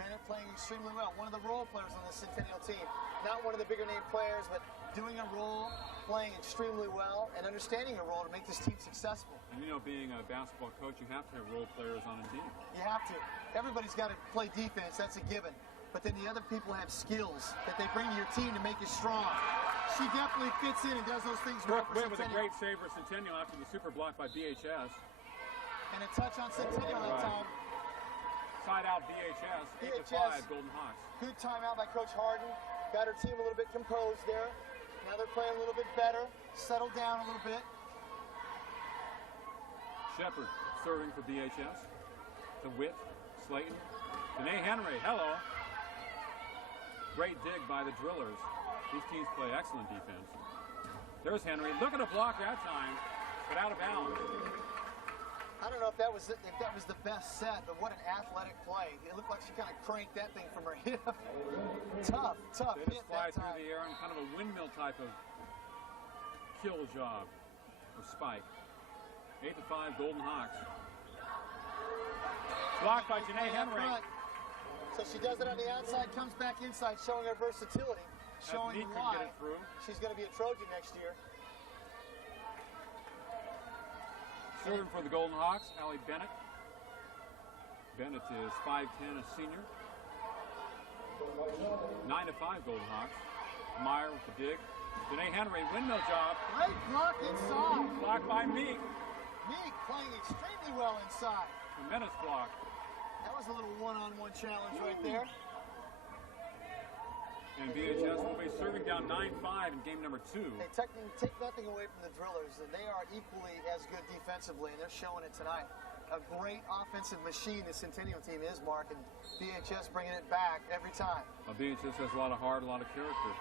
Bennett playing extremely well. One of the role players on the Centennial team. Not one of the bigger name players, but doing a role, playing extremely well, and understanding a role to make this team successful. And you know, being a basketball coach, you have to have role players on a team. You have to. Everybody's got to play defense. That's a given. But then the other people have skills that they bring to your team to make you strong. She definitely fits in and does those things well for Centennial. With a great save for Centennial after the super block by BHS. And a touch on Centennial that time. Side out BHS, 8-5 Golden Hawks. Good timeout by Coach Harden. Got her team a little bit composed there. Now they're playing a little bit better. Settled down a little bit. Shepard serving for BHS. To Witt, Slayton. Janae Henry, hello. Great dig by the Drillers. These teams play excellent defense. There's Henry. Look at a block that time, but out of bounds. I don't know if that was the best set, but what an athletic play. It looked like she kind of cranked that thing from her hip. Tough they hit just fly that time. through the air on kind of a windmill type of kill job or spike. 8-5 Golden Hawks. Blocked by Janae Henry. So she does it on the outside, comes back inside, showing her versatility, showing why she's going to be a Trojan next year. Serving for the Golden Hawks, Allie Bennett. Bennett is 5'10", a senior. 9-5 Golden Hawks. Meyer with the dig. Janae Henry, windmill job. Great block inside. Blocked by Meek. Meek playing extremely well inside. Tremendous block. That was a little one-on-one challenge right there. And BHS will be serving down 9-5 in game number 2. Hey, take nothing away from the Drillers. They are equally as good defensively, and they're showing it tonight. A great offensive machine the Centennial team is, Mark, and BHS bringing it back every time. Well, BHS has a lot of heart, a lot of character.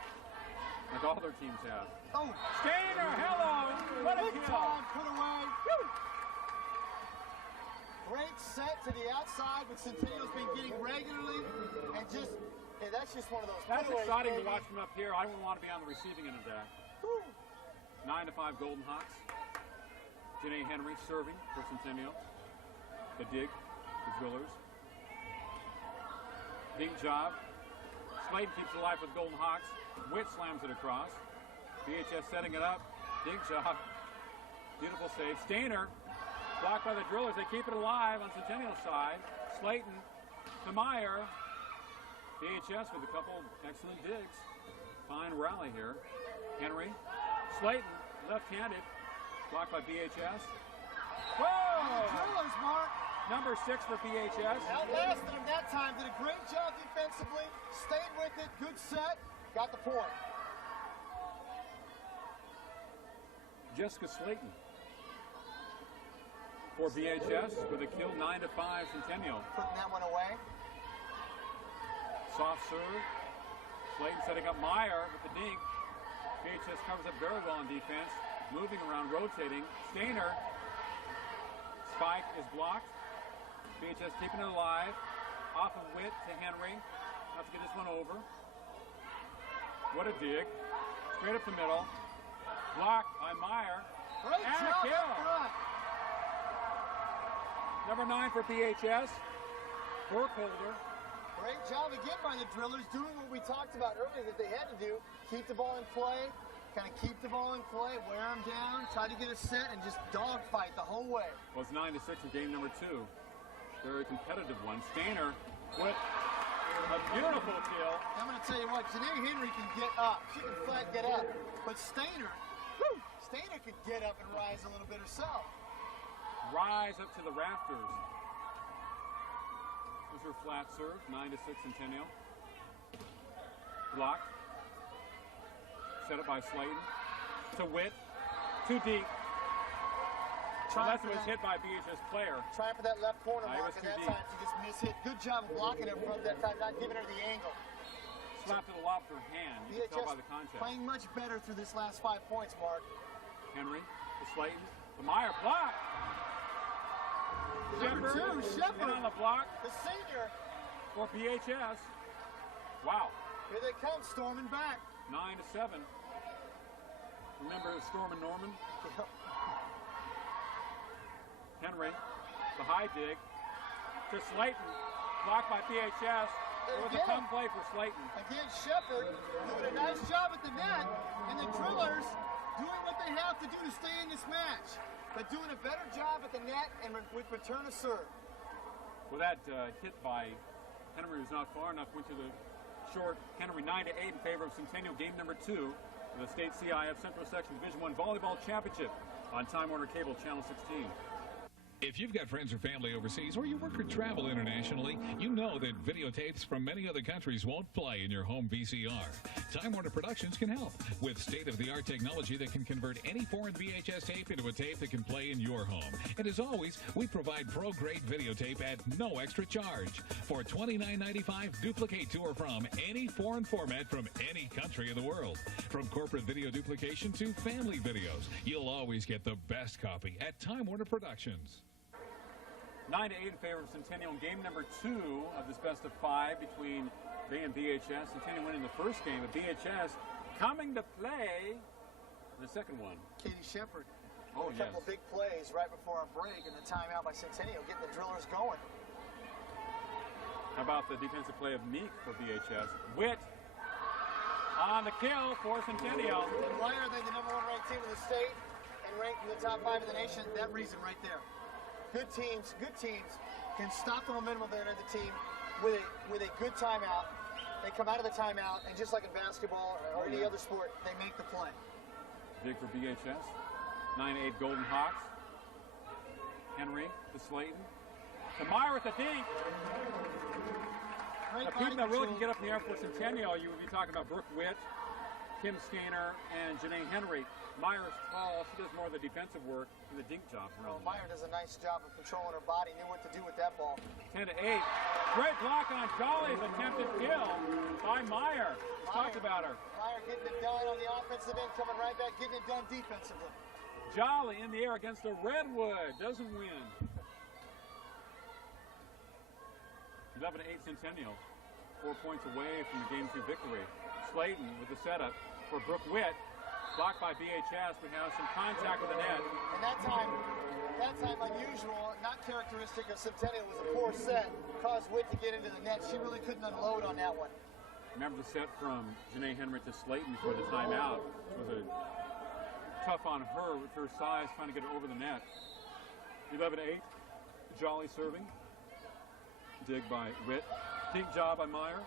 like all their teams have. Oh! Stainer, hello! What a Big kill! time, put away. Great set to the outside, which Centennial's been getting regularly, and just, yeah, that's just one of those. That's putaways, exciting baby. to watch from up here. I wouldn't want to be on the receiving end of that. Woo. 9-5 Golden Hawks. Janae Henry serving for Centennial. The dig, the drillers. Big job. Slayton keeps it alive with Golden Hawks. Witt slams it across. BHS setting it up. Big job. Beautiful save. Stainer blocked by the drillers. They keep it alive on Centennial side. Slayton to Meyer. BHS with a couple excellent digs. Fine rally here. Henry. Slayton, left-handed. Blocked by BHS. Whoa! Drillers, Mark. Number 6 for BHS. Outlasted him that time. Did a great job defensively. Stayed with it. Good set. Got the point. Jessica Slayton for BHS with a kill. 9-5 Centennial. Putting that one away. Soft serve. Slayton setting up Meyer with the dink. BHS covers up very well in defense. Moving around, rotating. Stainer. Spike is blocked. BHS keeping it alive. Off of Witt to Henry. Have to get this one over. What a dig. Straight up the middle. Blocked by Meyer. Great and job a kill. up front. Number 9 for BHS. Burkholder. Great job again by the drillers, doing what we talked about earlier that they had to do. Keep the ball in play, kind of keep the ball in play, wear them down, try to get a set, and just dogfight the whole way. Well, it's 9-6 in game number 2. Very competitive one. Stainer with a beautiful kill. I'm going to tell you what, Janae Henry can get up. She can flat get up. But Stainer can get up and rise a little bit herself. Rise up to the rafters. There's her flat serve. 9-6 Centennial. Blocked. Set up by Slayton. To Witt. Too deep. Unless it was hit by BHS player. Trying for that left corner It mark, was and too that deep. time she just mishit. Good job of blocking it front that time, not giving her the angle. Slapped it a lot with her hand. You can tell by the contact. Playing much better through this last 5 points, Mark. Henry to Slayton. To Meyer. Block. Number 2, Shepard. In on the block The senior. for BHS. Wow. Here they come, storming back. 9-7. Remember Storm and Norman? Henry, the high dig to Slayton, blocked by BHS. It was a come play for Slayton. Again, Shepard doing a nice job at the net, and the drillers doing what they have to do to stay in this match, but doing a better job at the net and with return of serve. Well, that hit by Henry was not far enough, went to the short. Henry 9-8 in favor of Centennial. Game number 2 of the State CIF Central Section Division I Volleyball Championship on Time Warner Cable Channel 16. If you've got friends or family overseas or you work or travel internationally, you know that videotapes from many other countries won't play in your home VCR. Time Warner Productions can help with state-of-the-art technology that can convert any foreign VHS tape into a tape that can play in your home. And as always, we provide pro-grade videotape at no extra charge. For $29.95, duplicate to or from any foreign format from any country in the world. From corporate video duplication to family videos, you'll always get the best copy at Time Warner Productions. 9-8 in favor of Centennial in game number 2 of this best of 5 between they and BHS. Centennial winning the first game, but BHS coming to play the second one. Katie Shepard. Oh, a couple big plays right before our break, and the timeout by Centennial getting the drillers going. How about the defensive play of Meek for BHS? Witt on the kill for Centennial. And why are they the #1 ranked team in the state and ranked in the top 5 in the nation? That reason right there. Good teams can stop the momentum of the other team with a good timeout. They come out of the timeout, and just like in basketball or any other sport, they make the play. Big for BHS. 9-8 Golden Hawks. Henry to Slayton. To Meyer with the dink. Now, people that really can get up in the air for Centennial, you would be talking about Brooke Witt, Kim Stainer and Janae Henry. Meyer's tall. She does more of the defensive work and the dink job. Meyer does a nice job of controlling her body, knew what to do with that ball. 10-8. Great block on Jolly's attempted kill by Meyer. Talked about her. Meyer getting it done on the offensive end, coming right back, getting it done defensively. Jolly in the air against the Redwood. Doesn't win. 11-8 Centennial. 4 points away from the Game 2 victory. Slayton with the setup for Brooke Witt. Blocked by BHS. We have some contact with the net. And that time unusual, not characteristic of Centennial, was a poor set. Caused Witt to get into the net. She really couldn't unload on that one. Remember the set from Janae Henry to Slayton for the timeout. It was tough on her with her size, trying to get it over the net. 11-8. Jolly serving. Dig by Witt. Dink job by Meyer.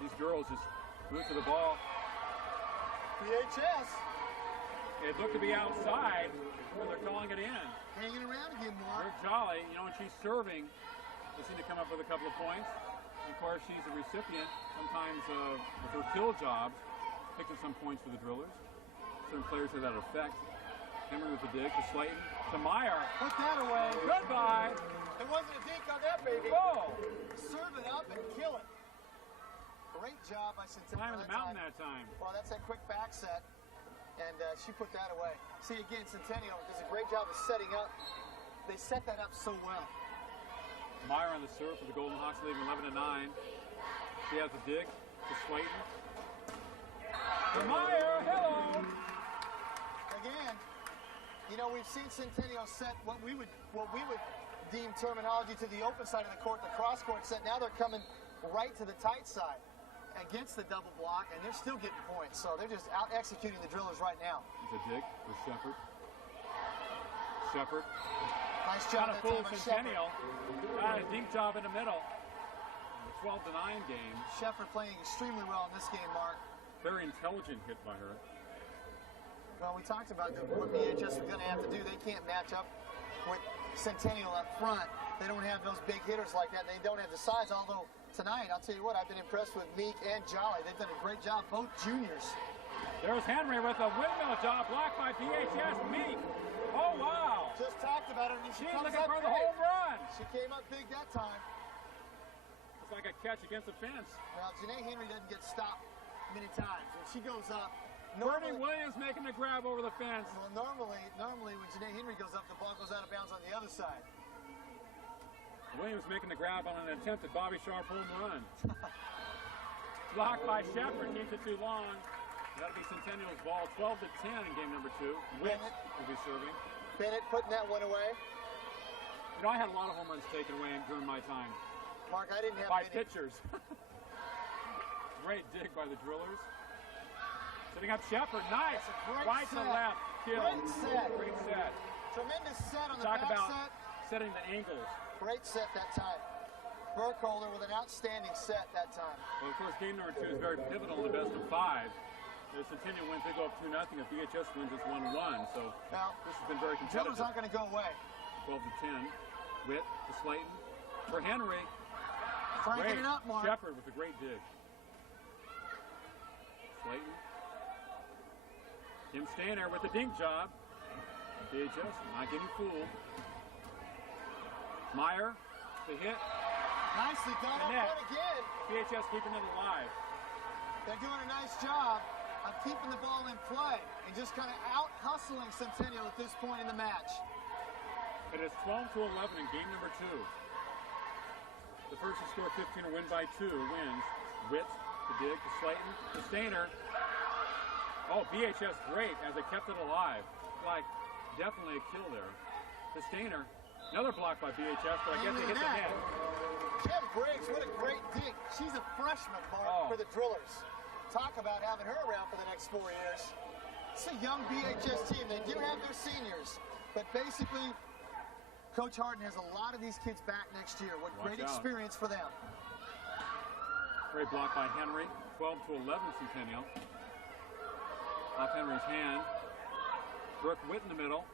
These girls just move to the ball. BHS. It looked to be outside, but they're calling it in. Hanging around again, Mark. They're Jolly, when she's serving, they seem to come up with a couple of points. And of course, she's a recipient sometimes with her kill jobs, picking some points for the drillers. Certain players have that effect. Henry with the dig to Slayton, to Meyer. Put that away. Goodbye. It wasn't a dink on that, baby. Oh. Serve it up and kill it. Great job by Centennial. Climbing the mountain that time. Well, that's that quick back set, and she put that away. See, again, Centennial does a great job of setting up. They set that up so well. Meyer on the serve for the Golden Hawks, leading 11-9. She has the dig to Slayton. To Meyer, hello. Again, we've seen Centennial set what we would deem terminology to the open side of the court, the cross court set. Now they're coming right to the tight side against the double block, and they're still getting points. So they're just out executing the drillers right now. It's a dig for Shepard. Shepard. Nice job. Got a full Centennial. Got a dink job in the middle. 12-9 game. Shepard playing extremely well in this game, Mark. Very intelligent hit by her. Well, we talked about what BHS are going to have to do. They can't match up with Centennial up front. They don't have those big hitters like that. They don't have the size, although tonight, I'll tell you what, I've been impressed with Meek and Jolly. They've done a great job, both juniors. There's Henry with a windmill job, blocked by BHS. Meek. Oh, wow. Just talked about her, and she comes looking up for big. the home run. She came up big that time. It's like a catch against the fence. Well, Janae Henry doesn't get stopped many times. When she goes up, Bernie Williams making the grab over the fence. Well, normally when Janae Henry goes up, the ball goes out of bounds on the other side. Williams making the grab on an attempted Bobby Sharp home run. Blocked by Shepard, keeps it too long. That'll be Centennial's ball, 12-10 in game number 2. Witt will be serving. Bennett putting that one away. I had a lot of home runs taken away during my time. Mark, I didn't have by many. pitchers. Great dig by the drillers. Setting up Shepard, nice. Right set. to left, kill. Great set. Tremendous set on the back about set. Setting the angles. Great set that time. Burkholder with an outstanding set that time. Well, of course, game number 2 is very pivotal in the best of 5. The Centennial wins, they go up 2-0. If BHS wins, it's 1-1. So this has been very competitive. Drillers aren't going to go away. 12-10. Witt to Slayton. For Henry. Cranking it up, Mark. Shepard with a great dig. Slayton. Kim Stainer with the dink job. BHS not getting fooled. Meyer, the hit. Nicely done up front again. BHS keeping it alive. They're doing a nice job of keeping the ball in play and just kind of out-hustling Centennial at this point in the match. It is 12-11 in game number 2. The first to score 15 or win by 2 wins. Witt, the dig to Slayton, to Stainer. Oh, BHS great as they kept it alive. Like, definitely a kill there. To Stainer. Another block by BHS, but I guess they hit the net. Kim Briggs, what a great dig. She's a freshman, Mark, for the Drillers. Talk about having her around for the next 4 years. It's a young BHS team. They do have their seniors, but basically, Coach Harden has a lot of these kids back next year. What great experience for them. Great block by Henry. 12-11 Centennial. Off Henry's hand. Brooke Witt in the middle.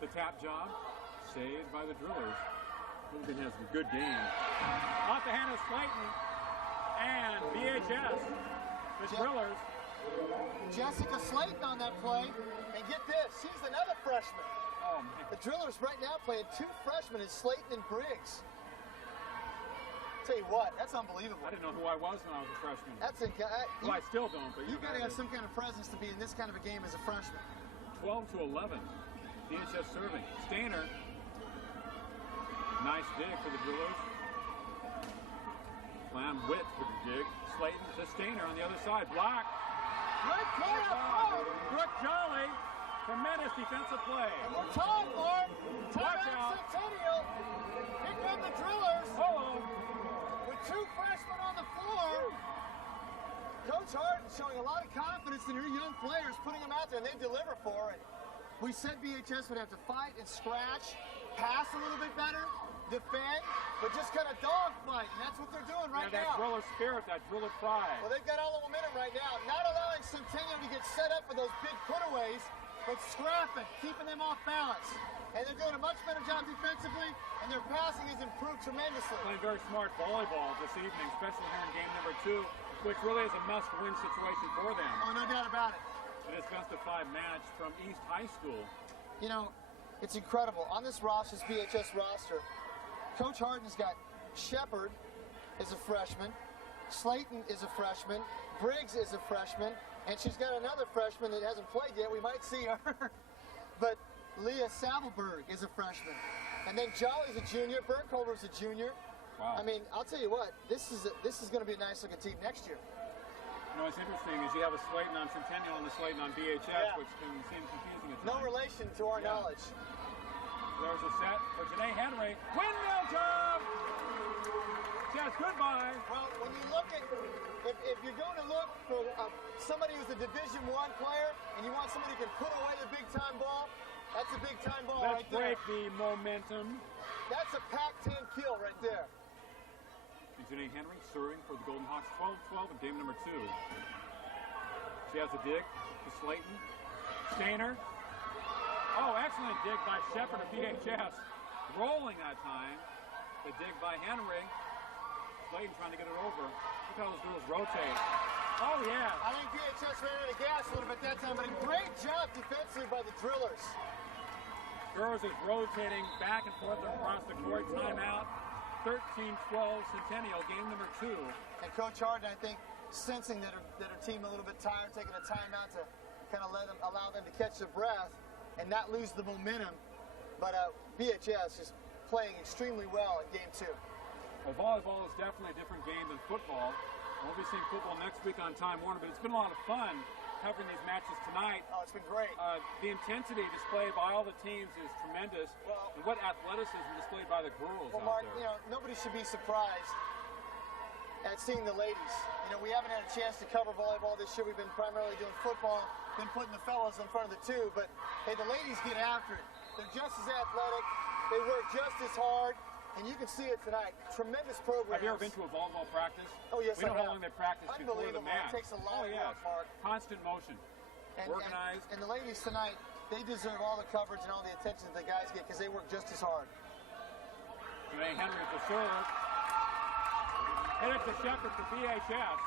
The tap job. Saved by the Drillers. Hogan has some good game. Off the hand of Slayton. And BHS The Drillers. Jessica Slayton on that play. And get this, she's another freshman. Oh, man. The Drillers right now playing 2 freshmen in Slayton and Briggs. Tell you what, that's unbelievable. I didn't know who I was when I was a freshman. That's well, I still don't, but you've got to have some kind of presence to be in this kind of a game as a freshman. 12-11. DHS serving. Stainer. Nice dig for the Drillers. Lamb Witt with the dig. Slayton to Stainer on the other side. Block. Good play up front. Brooke Jolly. Tremendous defensive play. And we're tied, Mark. Watch out. Centennial. Here come the Drillers. Uh-oh. With 2 freshmen on the floor. Coach Harden showing a lot of confidence in her young players, putting them out there, and they deliver for it. We said BHS would have to fight and scratch, pass a little bit better, defend, but just kind of dogfight, and that's what they're doing right that now. Driller spirit, that Driller pride. Well, they've got all the momentum right now, not allowing Centennial to get set up for those big putaways, but scrapping, keeping them off balance. And they're doing a much better job defensively, and their passing has improved tremendously. Playing very smart volleyball this evening, especially here in game number 2, which really is a must-win situation for them. Oh, no doubt about it. It is best of 5 match from East High School. You know, it's incredible. On this roster, this BHS roster, Coach Harden's got Shepard is a freshman, Slayton is a freshman, Briggs is a freshman, and she's got another freshman that hasn't played yet. We might see her. But Leah Savelberg is a freshman. And then Jolly's a junior, Burkholder's a junior. Wow. I mean, I'll tell you what, this is going to be a nice-looking team next year. You know, what's interesting is you have a Slayton on Centennial and a Slayton on BHS, which can seem confusing at times. No relation to our knowledge. There's a set for Janae Henry. Windmill job! Says goodbye. Well, when you look at, if you're going to look for somebody who's a Division I player and you want somebody who can put away the big-time ball, that's a big-time ball right there. Let's break the momentum. That's a Pac-10 kill right there. And Janae Henry serving for the Golden Hawks 12-12 in game number 2. She has a dig to Slayton. Stainer. Oh, excellent dig by Shepard of BHS. Rolling that time. The dig by Henry. Slayton trying to get it over. Look how those girls rotate. Oh, yeah. I think BHS ran out of gas a little bit that time, but a great job defensively by the Drillers. Girls is rotating back and forth across the court. Timeout. 13-12 Centennial, game number 2. And Coach Harden, I think, sensing that her team a little bit tired, taking a timeout to kind of allow them to catch their breath and not lose the momentum. But BHS is playing extremely well in game 2. Well, volleyball is definitely a different game than football. We'll be seeing football next week on Time Warner, but it's been a lot of fun covering these matches tonight. Oh, it's been great. The intensity displayed by all the teams is tremendous. Well, and what athleticism displayed by the girls well, out Mark, there. you know, nobody should be surprised at seeing the ladies. You know, we haven't had a chance to cover volleyball this year. We've been primarily doing football, been putting the fellas in front of the 2, but hey, the ladies get after it. They're just as athletic. They work just as hard. And you can see it tonight. Tremendous program. Have you ever been to a volleyball practice? Oh, yes, we know I have. how long they practice before the match. It takes a lot of work, Mark. Constant motion. Organized. And the ladies tonight, they deserve all the coverage and all the attention that the guys get because they work just as hard. Janae Henry at the serve. Hit it to Shepard for BHS.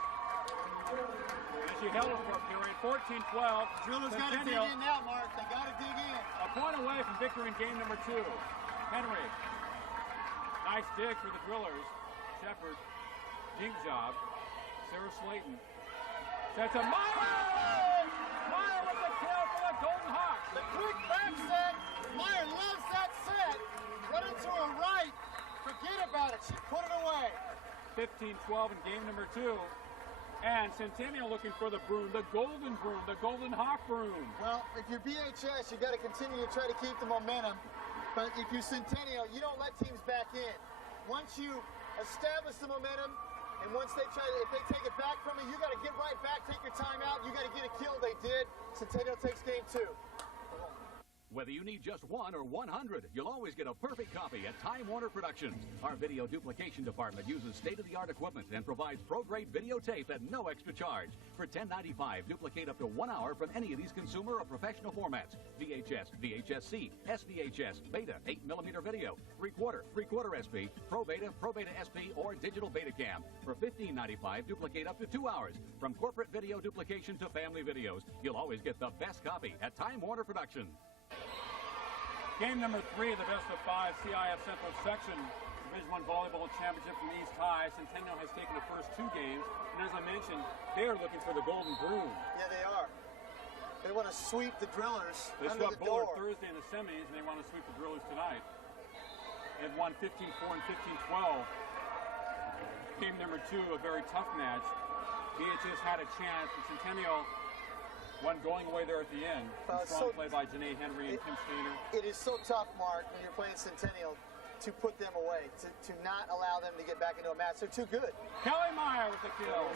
And she held it for a period. 14-12. Drillers got to dig in now, Mark. They got to dig in. A point away from victory in game number 2. Henry. Nice dig for the Drillers. Shepard. Dink job. Sarah Slayton. That's a Meyer! Meyer with the kill for the Golden Hawks. The quick back set. Meyer loves that set. Run it to her right. Forget about it. She put it away. 15-12 in game number 2. And Centennial looking for the broom, the Golden Hawk broom. Well, if you're BHS, you got to continue to try to keep the momentum. But if you're Centennial, you don't let teams back in. Once you establish the momentum, and once they if they take it back from you, you got to get right back, take your time out. You got to get a kill. They did. Centennial takes game 2. Whether you need just 1 or 100, you'll always get a perfect copy at Time Warner Productions. Our video duplication department uses state-of-the-art equipment and provides pro-grade videotape at no extra charge. For $10.95, duplicate up to 1 hour from any of these consumer or professional formats: VHS, VHS-C, SVHS, Beta, 8mm video, 3/4 SP, Pro Beta SP, or digital Betacam. For $15.95, duplicate up to 2 hours. From corporate video duplication to family videos, you'll always get the best copy at Time Warner Productions. Game number 3 of the best of 5 CIF Central Section Division I Volleyball Championship from East High. Centennial has taken the first 2 games, and as I mentioned, they are looking for the Golden Broom. Yeah, they are. They want to sweep the Drillers They under swept the Bullard door. Thursday in the semis, and they want to sweep the Drillers tonight. They've won 15-4 and 15-12. Game number 2, a very tough match. VHS had a chance, and Centennial one going away there at the end. Strong play by Janae Henry and Kim Steiner. It is so tough, Mark, when you're playing Centennial, to put them away, to not allow them to get back into a match. They're too good. Kelly Meyer with the kill.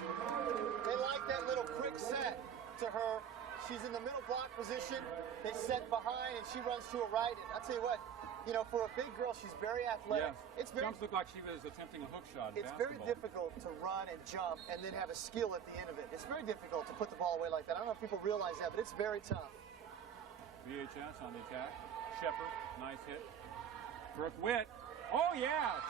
They like that little quick set to her. She's in the middle block position. They set behind, and she runs to her right. And I'll tell you what, you know, for a big girl, she's very athletic. Yes. It's very, Jumps look like she was attempting a hook shot in it's basketball. very difficult to run and jump and then have a skill at the end of it. It's very difficult to put the ball away like that. I don't know if people realize that, but it's very tough. VHS on the attack. Shepard, nice hit. Brooke Witt. Oh, yes!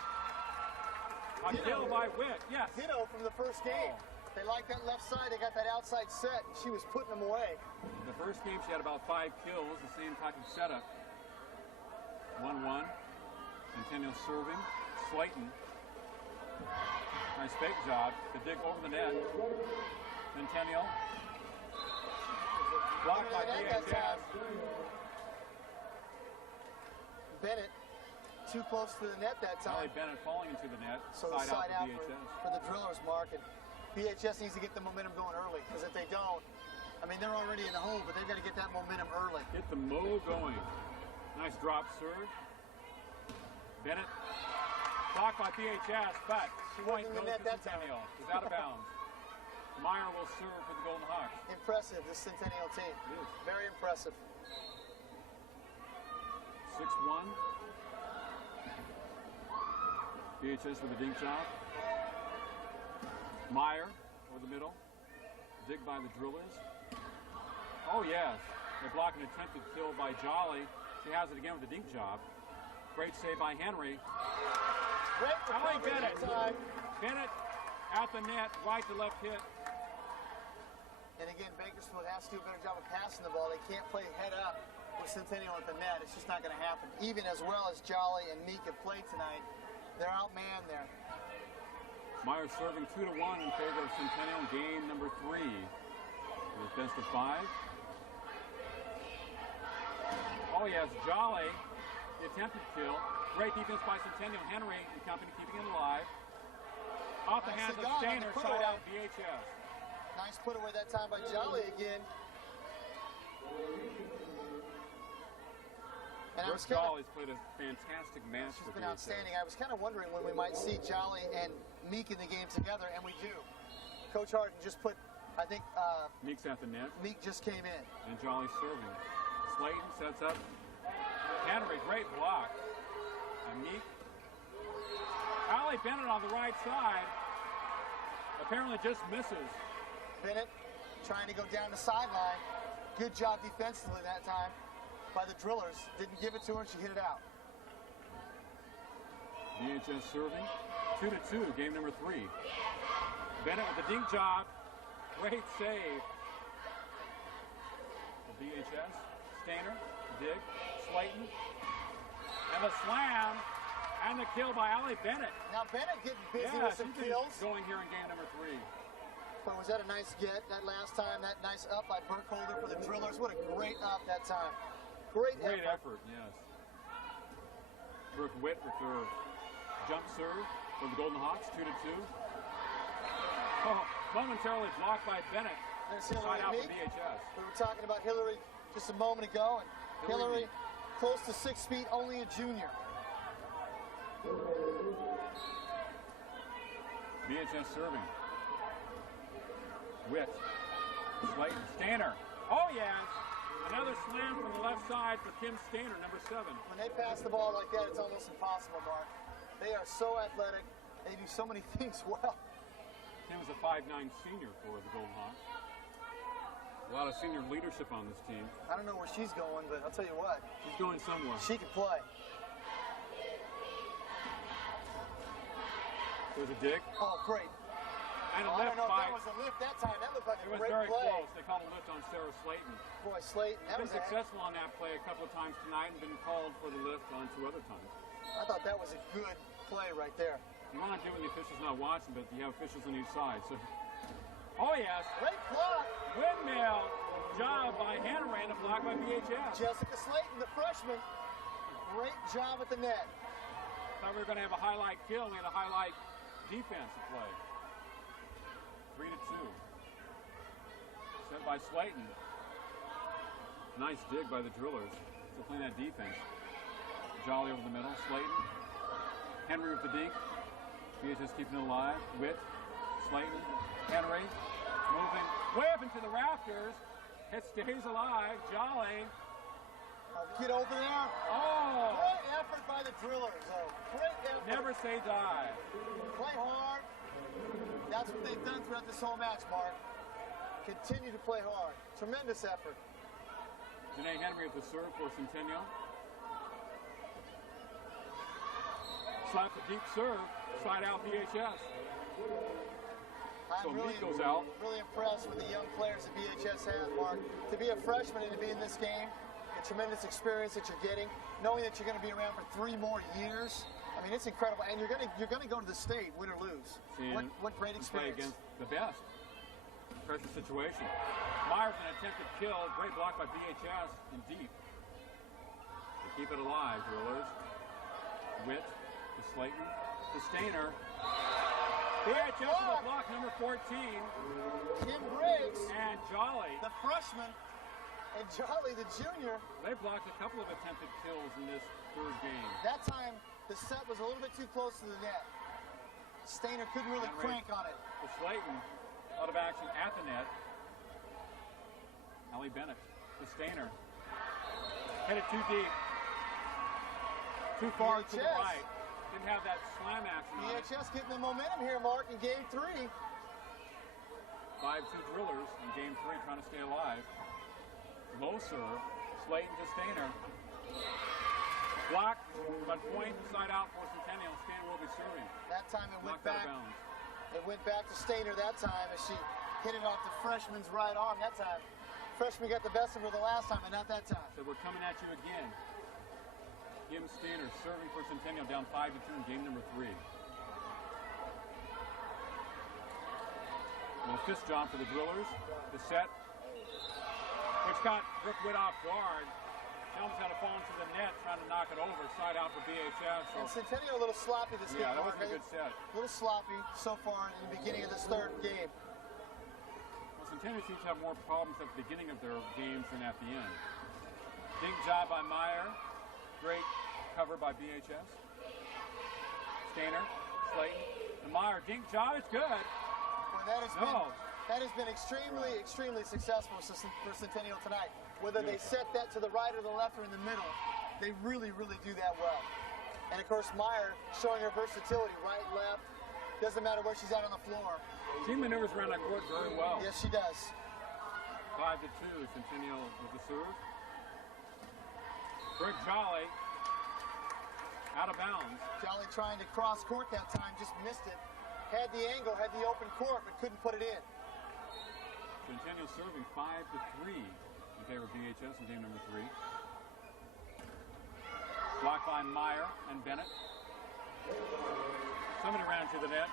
A kill by Witt, yes. Ditto from the first game. They like that left side. They got that outside set. And she was putting them away. The first game she had about 5 kills, the same type of setup. 1-1. Centennial serving. Slayton. Nice fake job. The dig over the net. Centennial. Blocked by VHS. Bennett too close to the net that time. Allie Bennett falling into the net. So the side out VHS. for the Drillers, Mark. And VHS needs to get the momentum going early, because if they don't, I mean, they're already in the hole, but they've got to get that momentum early. Get the mo going. Nice drop serve. Bennett blocked by VHS, but point goes to Centennial. It's out of bounds. Meyer will serve for the Golden Hawks. Impressive, this Centennial team. Very impressive. 6-1. VHS with a dink job. Meyer over the middle. Dig by the Drillers. Oh, yes. They block an attempted kill by Jolly. She has it again with a dink job. Great save by Henry. Great Allie Bennett. time. Bennett at the net, right to left hit. And again, Bakersfield has to do a better job of passing the ball. They can't play head up with Centennial at the net. It's just not going to happen. Even as well as Jolly and Meek have played tonight, they're outmanned there. Meyer serving 2-1 in favor of Centennial in game number 3. With best of 5. Oh yes, Jolly, the attempted kill. Great defense by Centennial. Henry and company keeping it alive. Off the hands of Stainer, side out VHS. Nice put away that time by Jolly again. And Brooke Jolly's played a fantastic match. She's been outstanding. I was kind of wondering when we might see Jolly and Meek in the game together, and we do. Coach Harden just put, I think, Meek's at the net. Meek just came in. And Jolly's serving. Slayton sets up. Henry, great block. And Meek. Allie Bennett on the right side. Apparently just misses. Bennett trying to go down the sideline. Good job defensively that time by the Drillers. Didn't give it to her, and she hit it out. VHS serving. 2-2, game number 3. Bennett with the dink job. Great save. The VHS. Stainer. Dig. Slayton. And the slam. And the kill by Allie Bennett. Now Bennett getting busy with some kills. Going here in game number 3. But was that a nice get that last time? That nice up by Burkholder for the Drillers. What a great up that time. Great effort, yes. Brooke Witt with her jump serve for the Golden Hawks, 2-2. Oh, momentarily blocked by Bennett. Side out for VHS. We were talking about Hillary just a moment ago, and Hillary close to 6 feet, only a junior. VHS serving. Witt. Slayton. Stainer. Oh, yes. Another slam from the left side for Kim Stainer, number 7. When they pass the ball like that, it's almost impossible, Mark. They are so athletic. They do so many things well. Kim is a 5'9" senior for the Golden Hawks. A lot of senior leadership on this team. I don't know where she's going, but I'll tell you what. She's going somewhere. She can play. There's a dig. Oh, great. And a I lift don't know by... if that was a lift that time. That looked like It a was great very play. close. They called a lift on Sarah Slayton. Boy, Slayton, that was Been successful on that play a couple of times tonight and been called for the lift on 2 other times. I thought that was a good play right there. You want to do when the official's not watching, but you have officials on each side. So, oh yes, Great block. windmill job by Henry and a block by BHS. Jessica Slayton, the freshman. Great job at the net. Thought we were going to have a highlight kill. We had a highlight defensive play. 3-2. Set by Slayton. Nice dig by the Drillers. Still playing that defense. Jolly over the middle. Slayton. Henry with the dink. BHS keeping it alive. Witt. Slayton. Henry. Moving way up into the rafters. It stays alive. Jolly. Get over there. Oh! Great effort by the Drillers, though. Great effort. Never say die. Play hard. That's what they've done throughout this whole match, Mark. Continue to play hard. Tremendous effort. Janae Henry with the serve for Centennial. Slap the deep serve. Side out BHS. So I'm Meek goes out. really impressed with the young players that BHS has, Mark. To be a freshman and to be in this game, the tremendous experience that you're getting, knowing that you're going to be around for 3 more years. I mean, it's incredible. And you're going to go to the state, win or lose. What great Play experience. against the best. Pressure situation. Myers an attempted kill. Great block by BHS in deep. They keep it alive, Drillers. Witt to Slayton to Stainer. BHS with a block, number 14. Kim Briggs. And Jolly. The freshman. And Jolly, the junior. They blocked a couple of attempted kills in this 3rd game. That time, the set was a little bit too close to the net. Stainer couldn't really Henry crank on it. To Slayton. Out of action at the net. Allie Bennett to Stainer. Hit it too deep. Too far to the BHS. right. Didn't have that slam action on it. BHS getting the momentum here, Mark, in game 3. 5-2 Drillers in game 3 trying to stay alive. Low serve. Slayton to Stainer. Blocked, but point side out for Centennial. Stainer will be serving. That time it went Knocked out back. of bounds. It went back to Stainer that time as she hit it off the freshman's right arm that time. Freshman got the best of her the last time, but not that time. So we're coming at you again. Kim Stainer serving for Centennial down 5-2 in game number 3. And a fist job for the Drillers. The set, which got Brooke Witt off guard. She almost had to fall into the net trying to knock it over. Side out for BHS. And Centennial a little sloppy this game, Yeah, that Mark. was a good set. A little sloppy so far in the beginning of this 3rd game. Well, Centennial seems to have more problems at the beginning of their games than at the end. Big job by Meyer. Great cover by BHS. Stainer, Slayton, and Meyer. Dink job, it's good. Well, that has been extremely successful for Centennial tonight. Whether they set that to the right or the left or in the middle, they really do that well. And of course, Meyer showing her versatility, right, left, doesn't matter where she's at on the floor. She maneuvers around that court very well. Yes, she does. 5-2, Centennial with the serve. Greg Jolly, out of bounds. Jolly trying to cross court that time, just missed it. Had the angle, had the open court, but couldn't put it in. Centennial serving 5-3 in favor of BHS in game number 3. Blocked by Meyer and Bennett. Somebody ran to the net.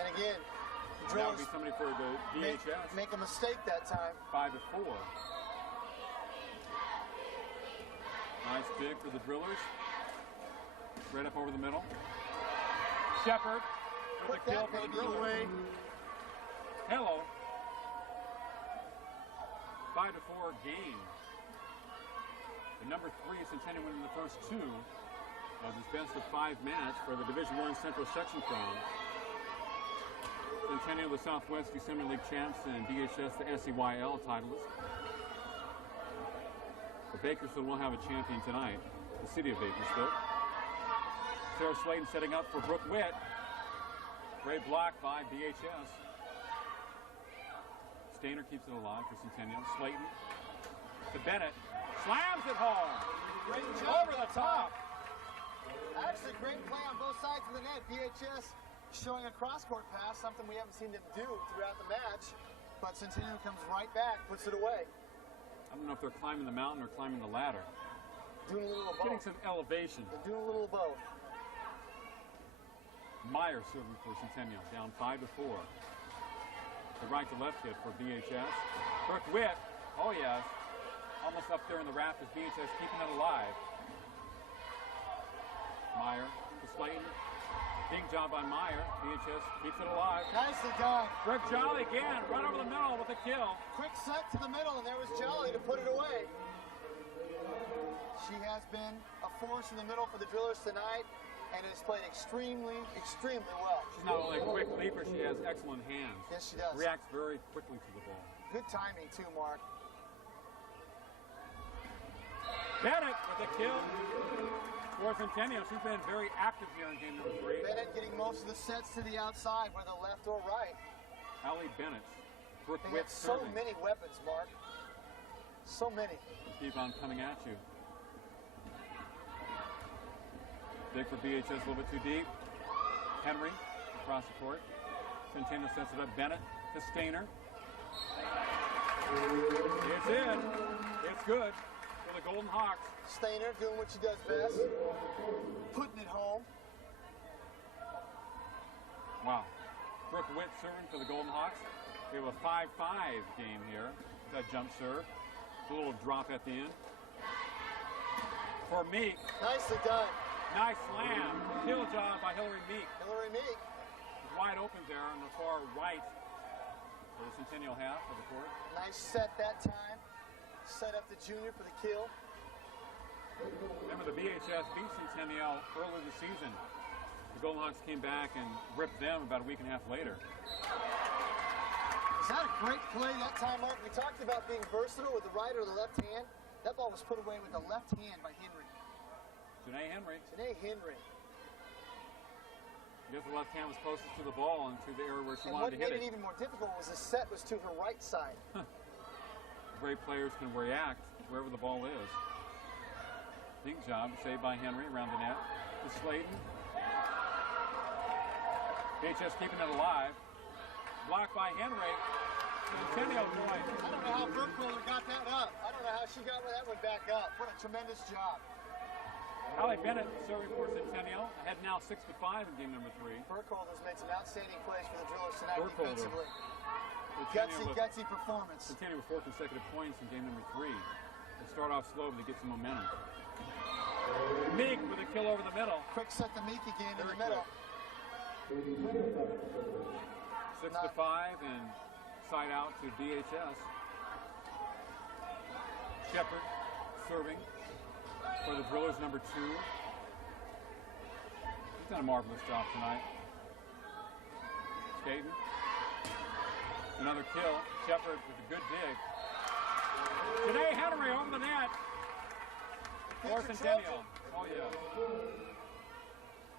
And again, the That would Drillers be somebody for the BHS. make a mistake that time. 5-4. Nice dig for the Drillers. Right up over the middle. Shepard with the kill for the Drillers. Hello. 5-4 game. The number 3 Centennial winning the first 2 of this best-of-5 match for the Division I Central Section crown. Centennial, the Southwest December League champs, and BHS, the SEYL titles. Bakersfield won't have a champion tonight. The city of Bakersfield. Sarah Slayton setting up for Brooke Witt. Great block by BHS. Stainer keeps it alive for Centennial. Slayton to Bennett. Slams it home. Great job over the top. Actually, great play on both sides of the net. BHS showing a cross-court pass, something we haven't seen them do throughout the match. But Centennial comes right back, puts it away. I don't know if they're climbing the mountain or climbing the ladder. Doing a little of both. Getting some elevation. They're doing a little of both. Meyer serving for Centennial, down 5-4. The right to left hit for BHS. Brooke Witt, oh yes, almost up there in the rafters. BHS keeping it alive. Meyer to Slayton. Big job by Meyer. BHS keeps it alive. Nicely done. Brooke Jolly again, right over the middle with a kill. Quick set to the middle, and there was Jolly to put it away. She has been a force in the middle for the Drillers tonight, and has played extremely, extremely well. She's not only a quick leaper, she has excellent hands. Yes, she does. Reacts very quickly to the ball. Good timing, too, Mark. Bennett with a kill for Centennial. She's been very active here in game number 3. Bennett getting most of the sets to the outside, whether left or right. Allie Bennett. Brooke They Witt have so serving. many weapons, Mark. So many. Keep on coming at you. Big for BHS, a little bit too deep. Henry across the court. Centennial sets it up. Bennett to Stainer. It's in. It's good for the Golden Hawks. Stainer doing what she does best. Putting it home. Wow. Brooke Witt serving for the Golden Hawks. We have a 5-5 game here. That jump serve. A little drop at the end. For Meek. Nicely done. Nice slam. Kill job by Hillary Meek. Hillary Meek. Wide open there on the far right for the Centennial half of the court. Nice set that time. Set up the junior for the kill. Remember, the BHS beat Centennial early this season. The Golden Hawks came back and ripped them about a week and a half later. Is that a great play that time, Mark? We talked about being versatile with the right or the left hand. That ball was put away with the left hand by Henry. Janae Henry. Janae Henry. I guess the left hand was closest to the ball and to the area where she wanted to hit what made it even more difficult was the set was to her right side. Great players can react wherever the ball is. Big job, saved by Henry around the net. To Slayton. BHS keeping it alive. Blocked by Henry. Centennial point. I don't know how Brooke got that up. I don't know how she got that one back up. What a tremendous job. Allie Bennett serving for Centennial. Ahead now 6-5 in game number 3. Burkholder's made some outstanding plays for the Drillers tonight defensively. Gutsy performance. Centennial with 4 consecutive points in game number 3. They start off slow, but they get some momentum. Meek with a kill over the middle. Quick set to Meek again in the middle. 6-5 and side out to BHS. Shepard serving for the Drillers, number 2. He's done a marvelous job tonight. Skaten. Another kill. Shepard with a good dig. Janae Henry over the net. For Centennial. Oh, yeah.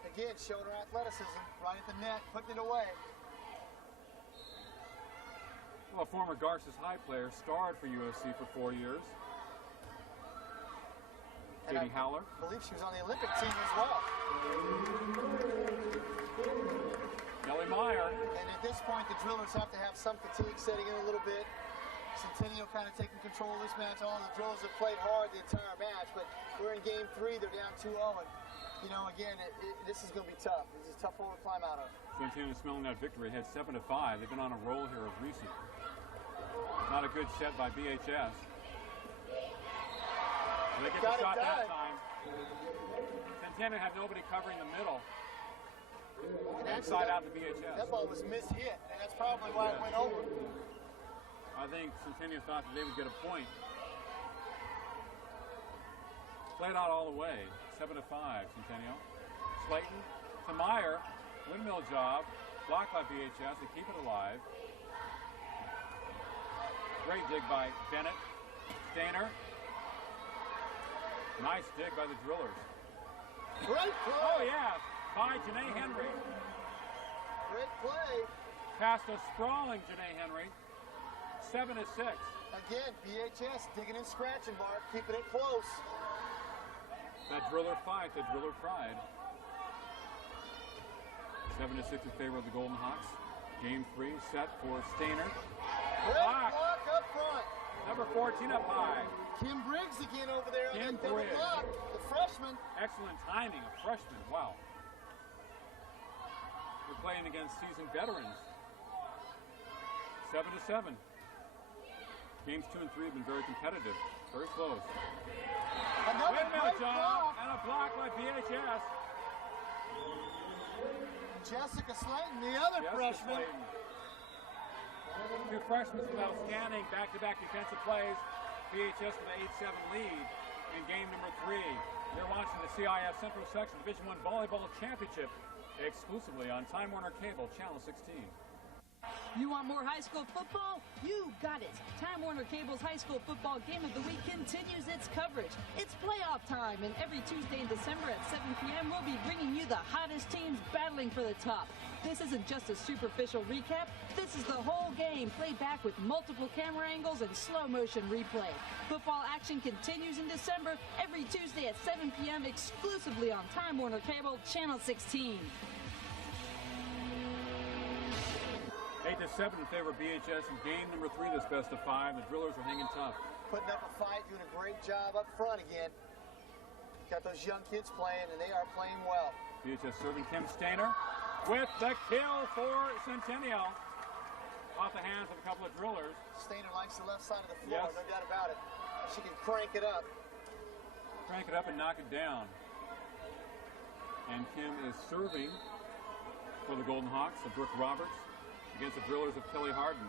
Again, showing her athleticism right at the net, putting it away. Well, a former Garces High player, starred for USC for 4 years. Katie Howler. I believe she was on the Olympic team as well. Kelly Meyer. And at this point, the Drillers have to have some fatigue setting in a little bit. Centennial kind of taking control of this match. All the Drillers have played hard the entire match, but we're in game 3. They're down 2-0, and you know, again, this is going to be tough. This is a tough hole to climb out of. Centennial smelling that victory. Had 7-5. They've been on a roll here of recent. Not a good set by BHS. They get the shot that time. Centennial had nobody covering the middle. And side out to BHS. That ball was mishit, and that's probably why it went over. I think Centennial thought that they would get a point. Played out all the way. 7-5, Centennial. Slayton to Meyer. Windmill job. Blocked by BHS. They keep it alive. Great dig by Bennett. Stainer. Nice dig by the Drillers. Great play. Oh, yeah, by Janae Henry. Great play. Past a sprawling Janae Henry. 7-6. Again, BHS digging and scratching, Mark, keeping it close. That Driller fight, that Driller pride. 7-6 in favor of the Golden Hawks. Game 3 set for Stainer. Great block up front. Number 14 up high. Kim Briggs again over there on Kim that double Briggs. block. The freshman. Excellent timing, a freshman. Wow. We're playing against seasoned veterans. 7-7. Games 2 and 3 have been very competitive, very close. Another Windmill great job block. and a block by BHS. Jessica Slayton, the other freshman. Slayton. Two freshmen with outstanding back-to-back defensive plays. BHS with an 8-7 lead in game number 3. You're watching the CIF Central Section Division I Volleyball Championship exclusively on Time Warner Cable, Channel 16. You want more high school football? You got it. Time Warner Cable's high school football game of the week continues its coverage. It's playoff time, and every Tuesday in December at 7 p.m. we'll be bringing you the hottest teams battling for the top. This isn't just a superficial recap. This is the whole game played back with multiple camera angles and slow motion replay. Football action continues in December every Tuesday at 7 p.m. exclusively on Time Warner Cable, Channel 16. 8-7 in favor of BHS in game number 3 this best of 5. The Drillers are hanging tough. Putting up a fight, doing a great job up front again. Got those young kids playing, and they are playing well. BHS serving Kim Stainer with the kill for Centennial. Off the hands of a couple of Drillers. Stainer likes the left side of the floor, Yes. no doubt about it. She can crank it up. Crank it up and knock it down. And Kim is serving for the Golden Hawks of Brooke Roberts against the Drillers of Kelly Harden.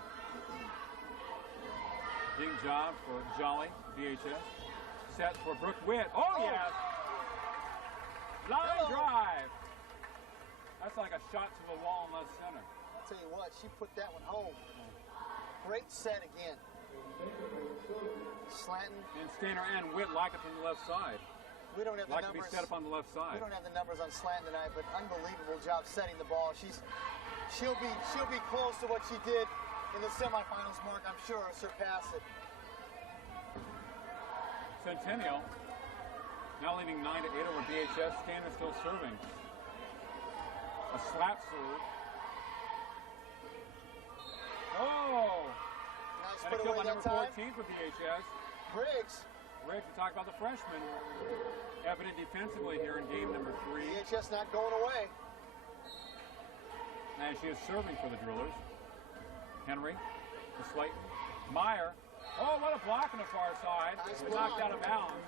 Big job for Jolly, BHS. Set for Brooke Witt. Oh, yes! Line drive. That's like a shot to the wall in left center. I'll tell you what, she put that one home. Great set again. Slanton. And Stainer and Witt like it from the left side. We don't have the Like to numbers. be set up on the left side. We don't have the numbers on Slanton tonight, but unbelievable job setting the ball. She'll be close to what she did in the semifinals, Mark. I'm sure surpass it. Centennial now leading 9-8 over BHS. Stainer still serving. A slap serve. Oh! Nice And a put kill away by that number time. 14 for BHS. Briggs. Briggs, we talked about the freshman. Evident defensively here in game number 3. BHS not going away. And she is serving for the Drillers. Henry, to Slayton, Meyer. Oh, what a block on the far side. Nice Knocked block. out of bounds.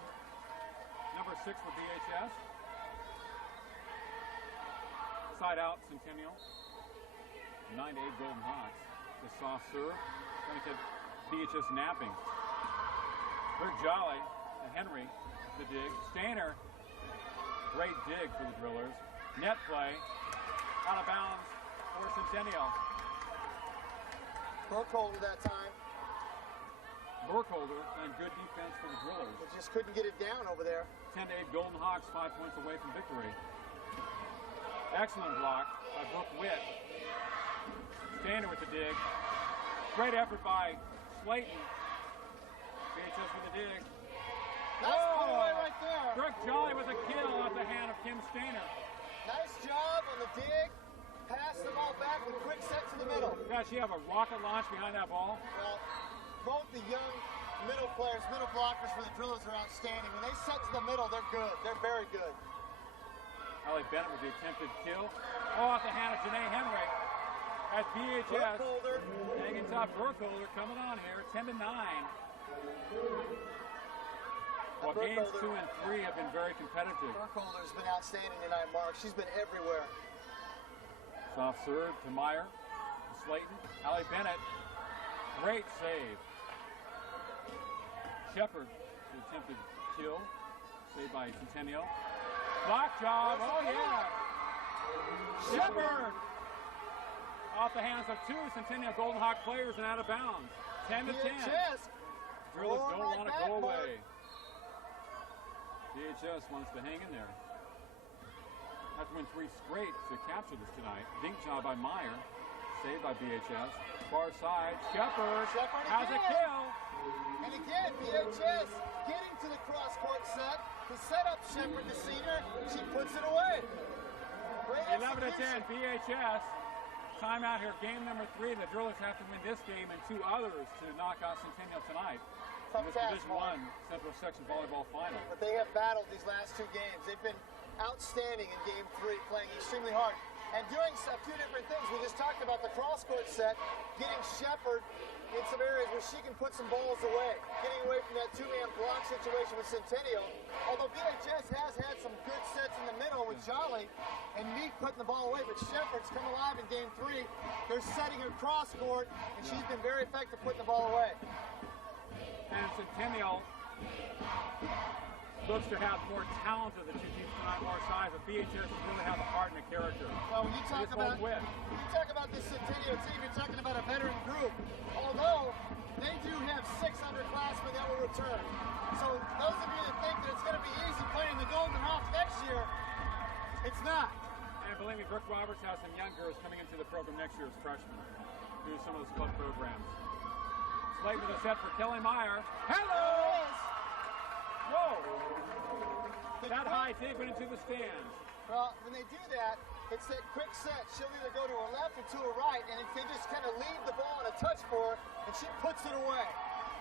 Number 6 for BHS. Side out, Centennial. 9-8 Golden Hawks. The soft serve. Trying to get BHS napping. Rick Jolly and Henry, the dig. Stainer, great dig for the Drillers. Net play, out of bounds for Centennial. Burkholder that time. Burkholder and good defense for the Drillers. But just couldn't get it down over there. 10-8 Golden Hawks, 5 points away from victory. Excellent block by Brooke Witt. Stainer with the dig. Great effort by Slayton. BHS with the dig. Nice put away right there. Brooke Jolly with a kill off the hand of Kim Stainer. Nice job on the dig. Pass the ball back with quick set to the middle. Yeah, she have a rocket launch behind that ball. Well, both the young middle players, middle blockers for the Drillers are outstanding. When they set to the middle, they're good. They're very good. Allie Bennett with the attempted kill. Oh, off the hand of Janae Henry. At BHS. Burkholder. Hanging top. Burkholder coming on here. 10-9. Well, games 2 and 3 have been very competitive. Burkholder's been outstanding tonight, Mark. She's been everywhere. Soft serve to Meyer. To Slayton. Allie Bennett. Great save. Shepard, the attempted kill. Saved by Centennial. Block job. Oh, yeah. Shepard. Off the hands of 2 Centennial Golden Hawk players and out of bounds. 10-10. BHS. Drillers don't want to go away. DHS wants to hang in there. Have to win 3 straight to capture this tonight. Dink job by Meyer. Saved by BHS. Far side. Shepard has a kill. And again, BHS getting to the cross-court to set up Shepard, the senior. She puts it away. 11-10, BHS. Timeout here, game number 3. The Drillers have to win this game and 2 others to knock out Centennial tonight. In this Division I Central Section Volleyball Final. But they have battled these last 2 games. They've been outstanding in game 3, playing extremely hard and doing a few different things. We just talked about the cross-court set, getting Shepard in some areas where she can put some balls away, getting away from that 2-man block situation with Centennial. Although BHS has had some good sets in the middle with Jolly and Meek putting the ball away, but Shepard's come alive in game 3. They're setting her cross-court, and she's been very effective putting the ball away. And Centennial looks to have more talent of the 2 teams tonight, more size, but BHS really have a heart and a character. Well, when you talk about this Centennial team, you're talking about a veteran group. Although they do have 6 underclassmen that will return. So those of you that think that it's going to be easy playing the Golden Hawks next year, it's not. And believe me, Brooke Roberts has some young girls coming into the program next year as freshmen through some of those club programs. Slate with a set for Kelly Meyer. Hello! Whoa! That high dig went into the stands. Well, when they do that, it's that quick set. She'll either go to her left or to her right, and they just kind of leave the ball on a touch for her, and she puts it away.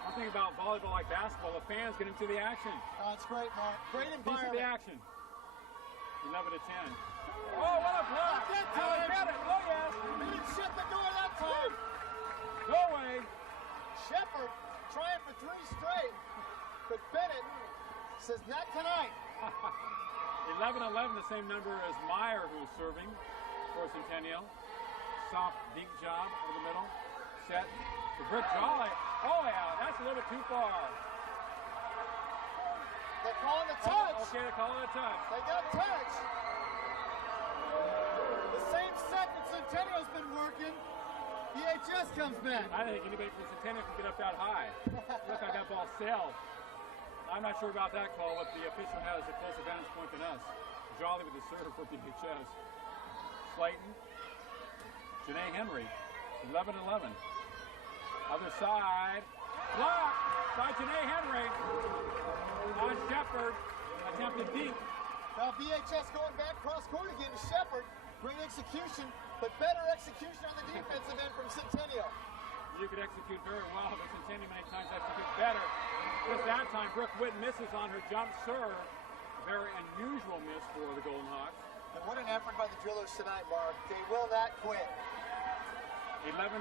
One thing about volleyball like basketball, the fans get into the action. It's great, Mark. Great environment. Piece of the action. 11-10. Oh, what a block! Not that time. Get it. Oh, yes. They didn't shut the door that time. No way. Shepard trying for 3 straight, but Bennett says not tonight. 11-11, the same number as Meyer, who's serving for Centennial. Soft dink job over the middle. Set to Brooke Jolly. Oh, yeah, that's a little bit too far. They're calling the touch. Oh, okay, they're calling a touch. They got touch. The same set that Centennial's been working. BHS comes back. I think anybody from Centennial can get up that high. Look like that ball sailed. I'm not sure about that call, but the official has a closer vantage point than us. Jolly with the serve for BHS. Slayton. Janae Henry. 11-11. Other side. Block by Janae Henry. On Shepard. Attempted deep. Now BHS going back cross court again to Shepard. Great execution, but better execution on the defensive end from Centennial. You could execute very well, but Centennial many times execute better. Just that time, Brooke Witt misses on her jump serve. Very unusual miss for the Golden Hawks. And what an effort by the Drillers tonight, Mark. They will not quit. 11-11,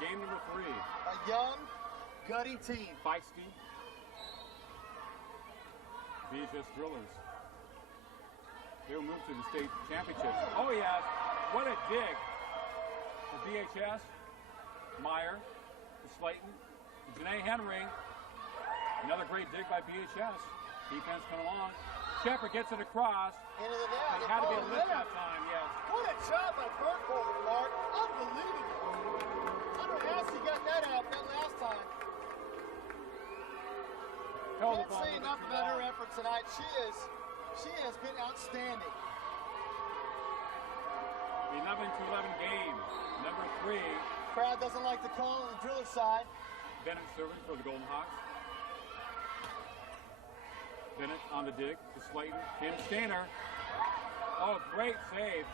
game number 3. A young, gutty team. Feisty. BHS Drillers. They'll move to the state championships. Oh, yes. What a dig for BHS. Meyer to Slayton. To Janae Henry. Another great dig by BHS. Defense coming along. Shepard gets it across. Into the net. It had to be a lift that time, yes. What a job by Burkholder, Mark. Unbelievable. I don't know how she got that out that last time. Can't say enough about her effort tonight. She has been outstanding. 11-11 game. Number 3. Crowd doesn't like the call on the Driller side. Bennett serving for the Golden Hawks. Bennett on the dig to Slayton. Kim Stainer. Oh, great save.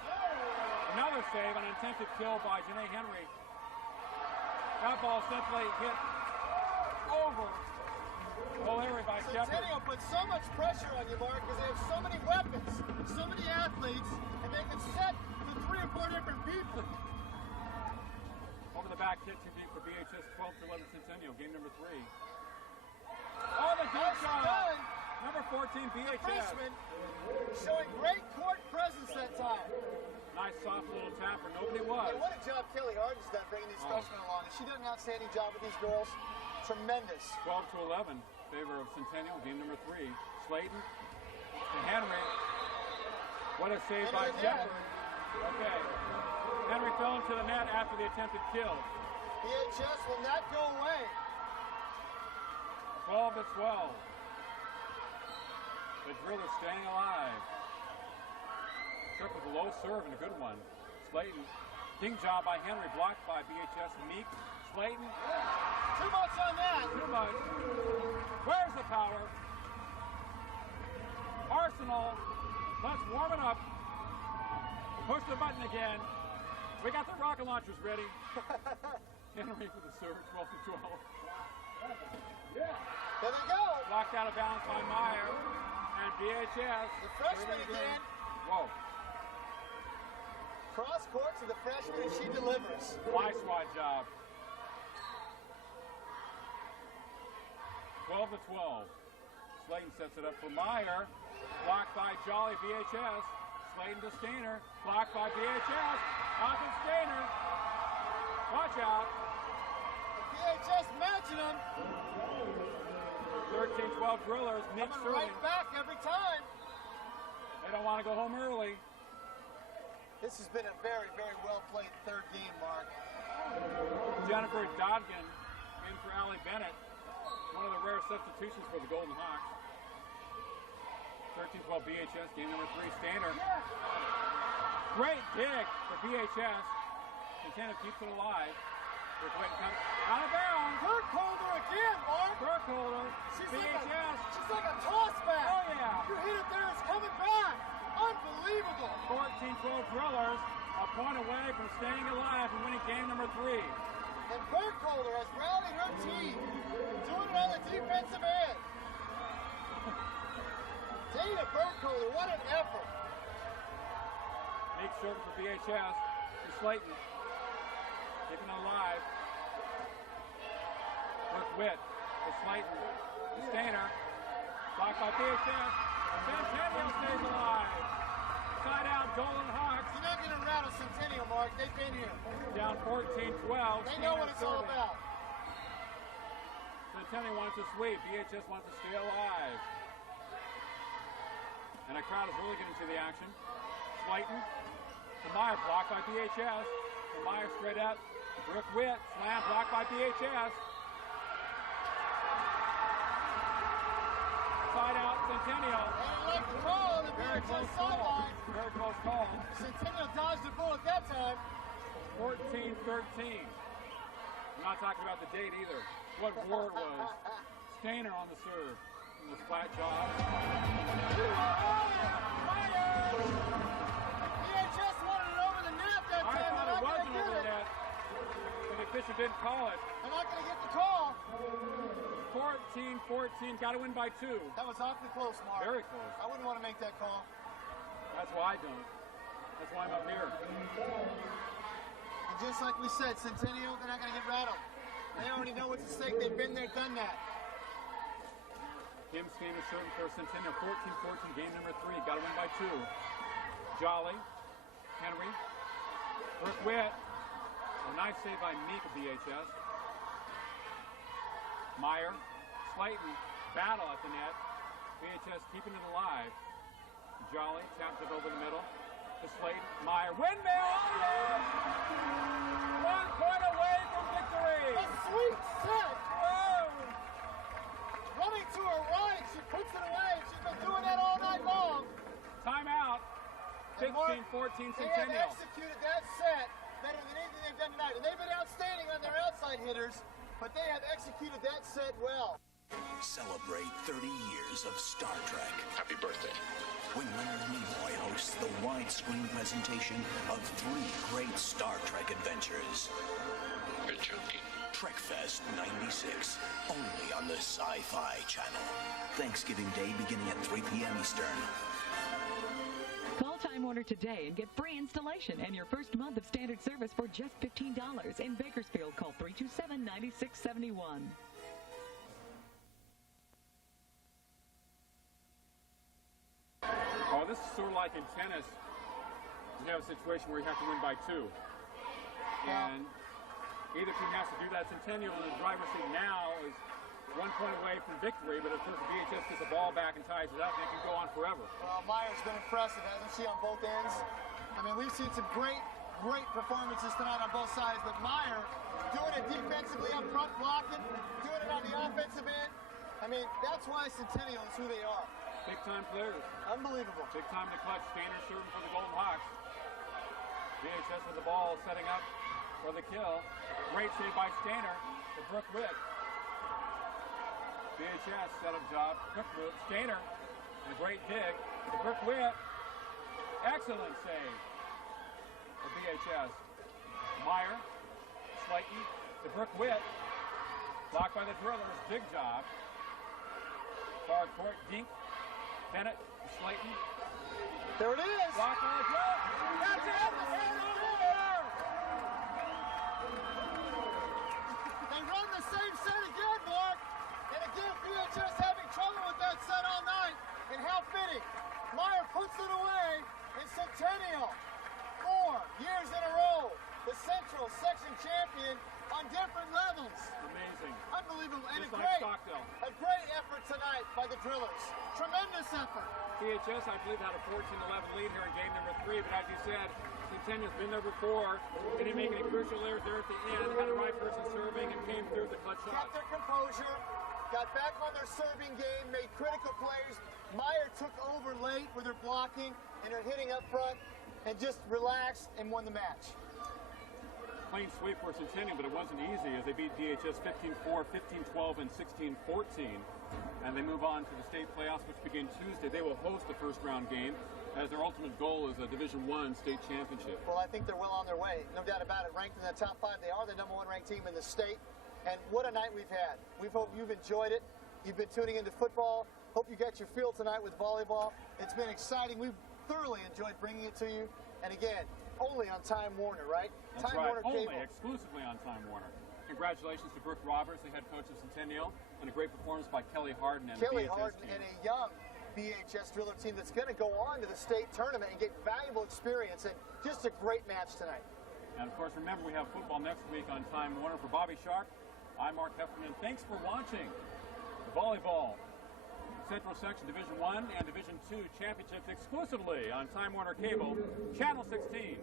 Another save, an attempted kill by Janae Henry. That ball simply hit over the whole area by Shepard. Centennial put so much pressure on you, Mark, because they have so many weapons, so many athletes, and they can set to 3 or 4 different people. Over the back hit too deep for BHS. 12-11 Centennial, game number 3. Oh, the good shot! Number 14, BHS. Freshman showing great court presence that time. Nice soft little tapper. Nobody was. And what a job Kelly Harden's done bringing these freshmen along. And she did an outstanding job with these girls. Tremendous. 12-11, favor of Centennial, game number 3. Slayton to Henry. What a save by Shepard. Okay. Henry fell into the net after the attempted kill. BHS will not go away. 12-12. The Drillers staying alive. Trick with a low serve and a good one. Slayton. Ding job by Henry, blocked by BHS. Meek. Slayton. Too much on that. Too much. Where's the power? Arsenal. Let's warm it up. Push the button again. We got the rocket launchers ready. Henry with the serve, 12-12. Yeah. There they go. Blocked out of bounds by Meyer. And BHS. The freshman again. Whoa. Cross court to the freshman and she delivers. Fly swat job. 12-12. Slayton sets it up for Meyer. Blocked by Jolly, BHS. Slayton to Stainer. Blocked by BHS. Off and Stainer. Watch out. BHS matching them. 13-12 Drillers. Nick Coming right back every time. They don't want to go home early. This has been a very, very well-played third game, Mark. Jennifer Dodgen in for Allie Bennett. One of the rare substitutions for the Golden Hawks. 13-12 BHS, game number 3, Stainer. Great dig for BHS. Centennial keeps it alive. Out of bounds. Burkholder again, Mark. Burkholder. She's BHS. She's like a toss back. Oh, yeah. You hit it there, it's coming back. Unbelievable. 14-12 Drillers. A point away from staying alive and winning game number 3. And Burkholder has rallied her team, doing it on the defensive end. Dana Burkholder, what an effort. Big serve for BHS to Slayton. Keeping it alive. Brooke Witt to Slayton. To Stainer. Blocked by BHS. Centennial stays alive. Side out, Golden Hawks. You're not going to rattle Centennial, Mark. They've been here. Down 14-12. They know what it's all about. Centennial wants to sweep. BHS wants to stay alive. And the crowd is really getting to the action. Slayton. To Meyer, blocked by BHS. To Meyer straight up. Brooke Witt, slam, blocked by BHS. Side out, Centennial. They like the call, the Very close call. Very close call. Centennial dodged the bullet that time. 14-13. I'm not talking about the date either. What war it was. Stainer on the serve. In the flat job. BHS wanted it over the net that time. I thought it wasn't over the net. But the official didn't call it. They're not going to get the call. 14-14. Got to win by 2. That was awfully close, Mark. Very close. I wouldn't want to make that call. That's why I don't. That's why I'm up here. And just like we said, Centennial, they're not going to get rattled. They already know what's at stake. They've been there, done that. Kim Steen is serving for Centennial. 14-14, game number 3. Got to win by 2. Jolly. Henry. Brooke Witt. A nice save by Meek of BHS. Meyer. Slayton. Battle at the net. BHS keeping it alive. Jolly taps it over the middle. To Slayton. Meyer. Windmill! Oh, yeah! 1 point away from victory! A sweet set! Whoa! Running to her right, she puts it away. She's been doing that all night long. Timeout. 15-14 Centennial. They have executed that set better than anything they've done tonight. And they've been outstanding on their outside hitters, but they have executed that set well. Celebrate 30 years of Star Trek. Happy birthday. When Leonard Nimoy hosts the widescreen presentation of 3 great Star Trek adventures. You're joking. TrekFest 96, only on the Sci-Fi Channel. Thanksgiving Day beginning at 3 p.m. Eastern. Call Time Warner today and get free installation and your first month of standard service for just $15. In Bakersfield, call 327-9671. Oh, this is sort of like in tennis. You have a situation where you have to win by 2. And either team has to do that. Centennial in the driver's seat now is 1 point away from victory, but of course the BHS gets the ball back and ties it up, and it can go on forever. Well, Meyer's been impressive, hasn't she, on both ends? I mean, we've seen some great performances tonight on both sides, but Meyer doing it defensively up front, blocking, doing it on the offensive end. I mean, that's why Centennial is who they are. Big-time players. Unbelievable. Big time in the clutch. Stainer serving for the Golden Hawks. VHS with the ball, setting up for the kill. Great save by Stainer to Brooke Witt. VHS setup job. Quick move. Stainer. And a great dig to Brooke Witt. Excellent save for VHS. Meyer. Slayton to Brooke Witt. Blocked by the Drillers. Big job. Far court. Dink. Bennett to Slayton. There it is. Blocked by the Drillers. That's it. They run the same set again, Mark. And again, VHS having trouble with that set all night. And how fitting. Meyer puts it away in Centennial. 4 years in a row. The Central Section champion on different levels. Amazing. Unbelievable. And Just a like great, Stockdale. a great effort tonight by the Drillers. Tremendous effort. VHS, I believe, had a 14-11 lead here in game number 3, but as you said, Centennial's been there before. They didn't make any crucial errors there at the end. Had the right person serving and came through the clutch shot. Kept their composure, got back on their serving game, made critical plays. Meyer took over late with her blocking and her hitting up front and just relaxed and won the match. Clean sweep for Centennial, but it wasn't easy as they beat VHS 15-4, 15-12, and 16-14. And they move on to the state playoffs, which begin Tuesday. They will host the first-round game as their ultimate goal is a Division I state championship. Well, I think they're well on their way. No doubt about it. Ranked in the top 5, they are the #1 ranked team in the state. And what a night we've had. We hope you've enjoyed it. You've been tuning into football. Hope you got your feel tonight with volleyball. It's been exciting. We've thoroughly enjoyed bringing it to you. And again, only on Time Warner, right? That's Time right. Warner Only Cable. exclusively on Time Warner. Congratulations to Brooke Roberts, the head coach of Centennial, and a great performance by Kelly Harden and Kelly the VHS Harden team. and a young VHS Driller team that's going to go on to the state tournament and get valuable experience, and just a great match tonight. And of course, remember, we have football next week on Time Warner. For Bobby Shark, I'm Mark Heffernan. Thanks for watching the Volleyball Central Section Division I and Division II championships exclusively on Time Warner Cable, Channel 16.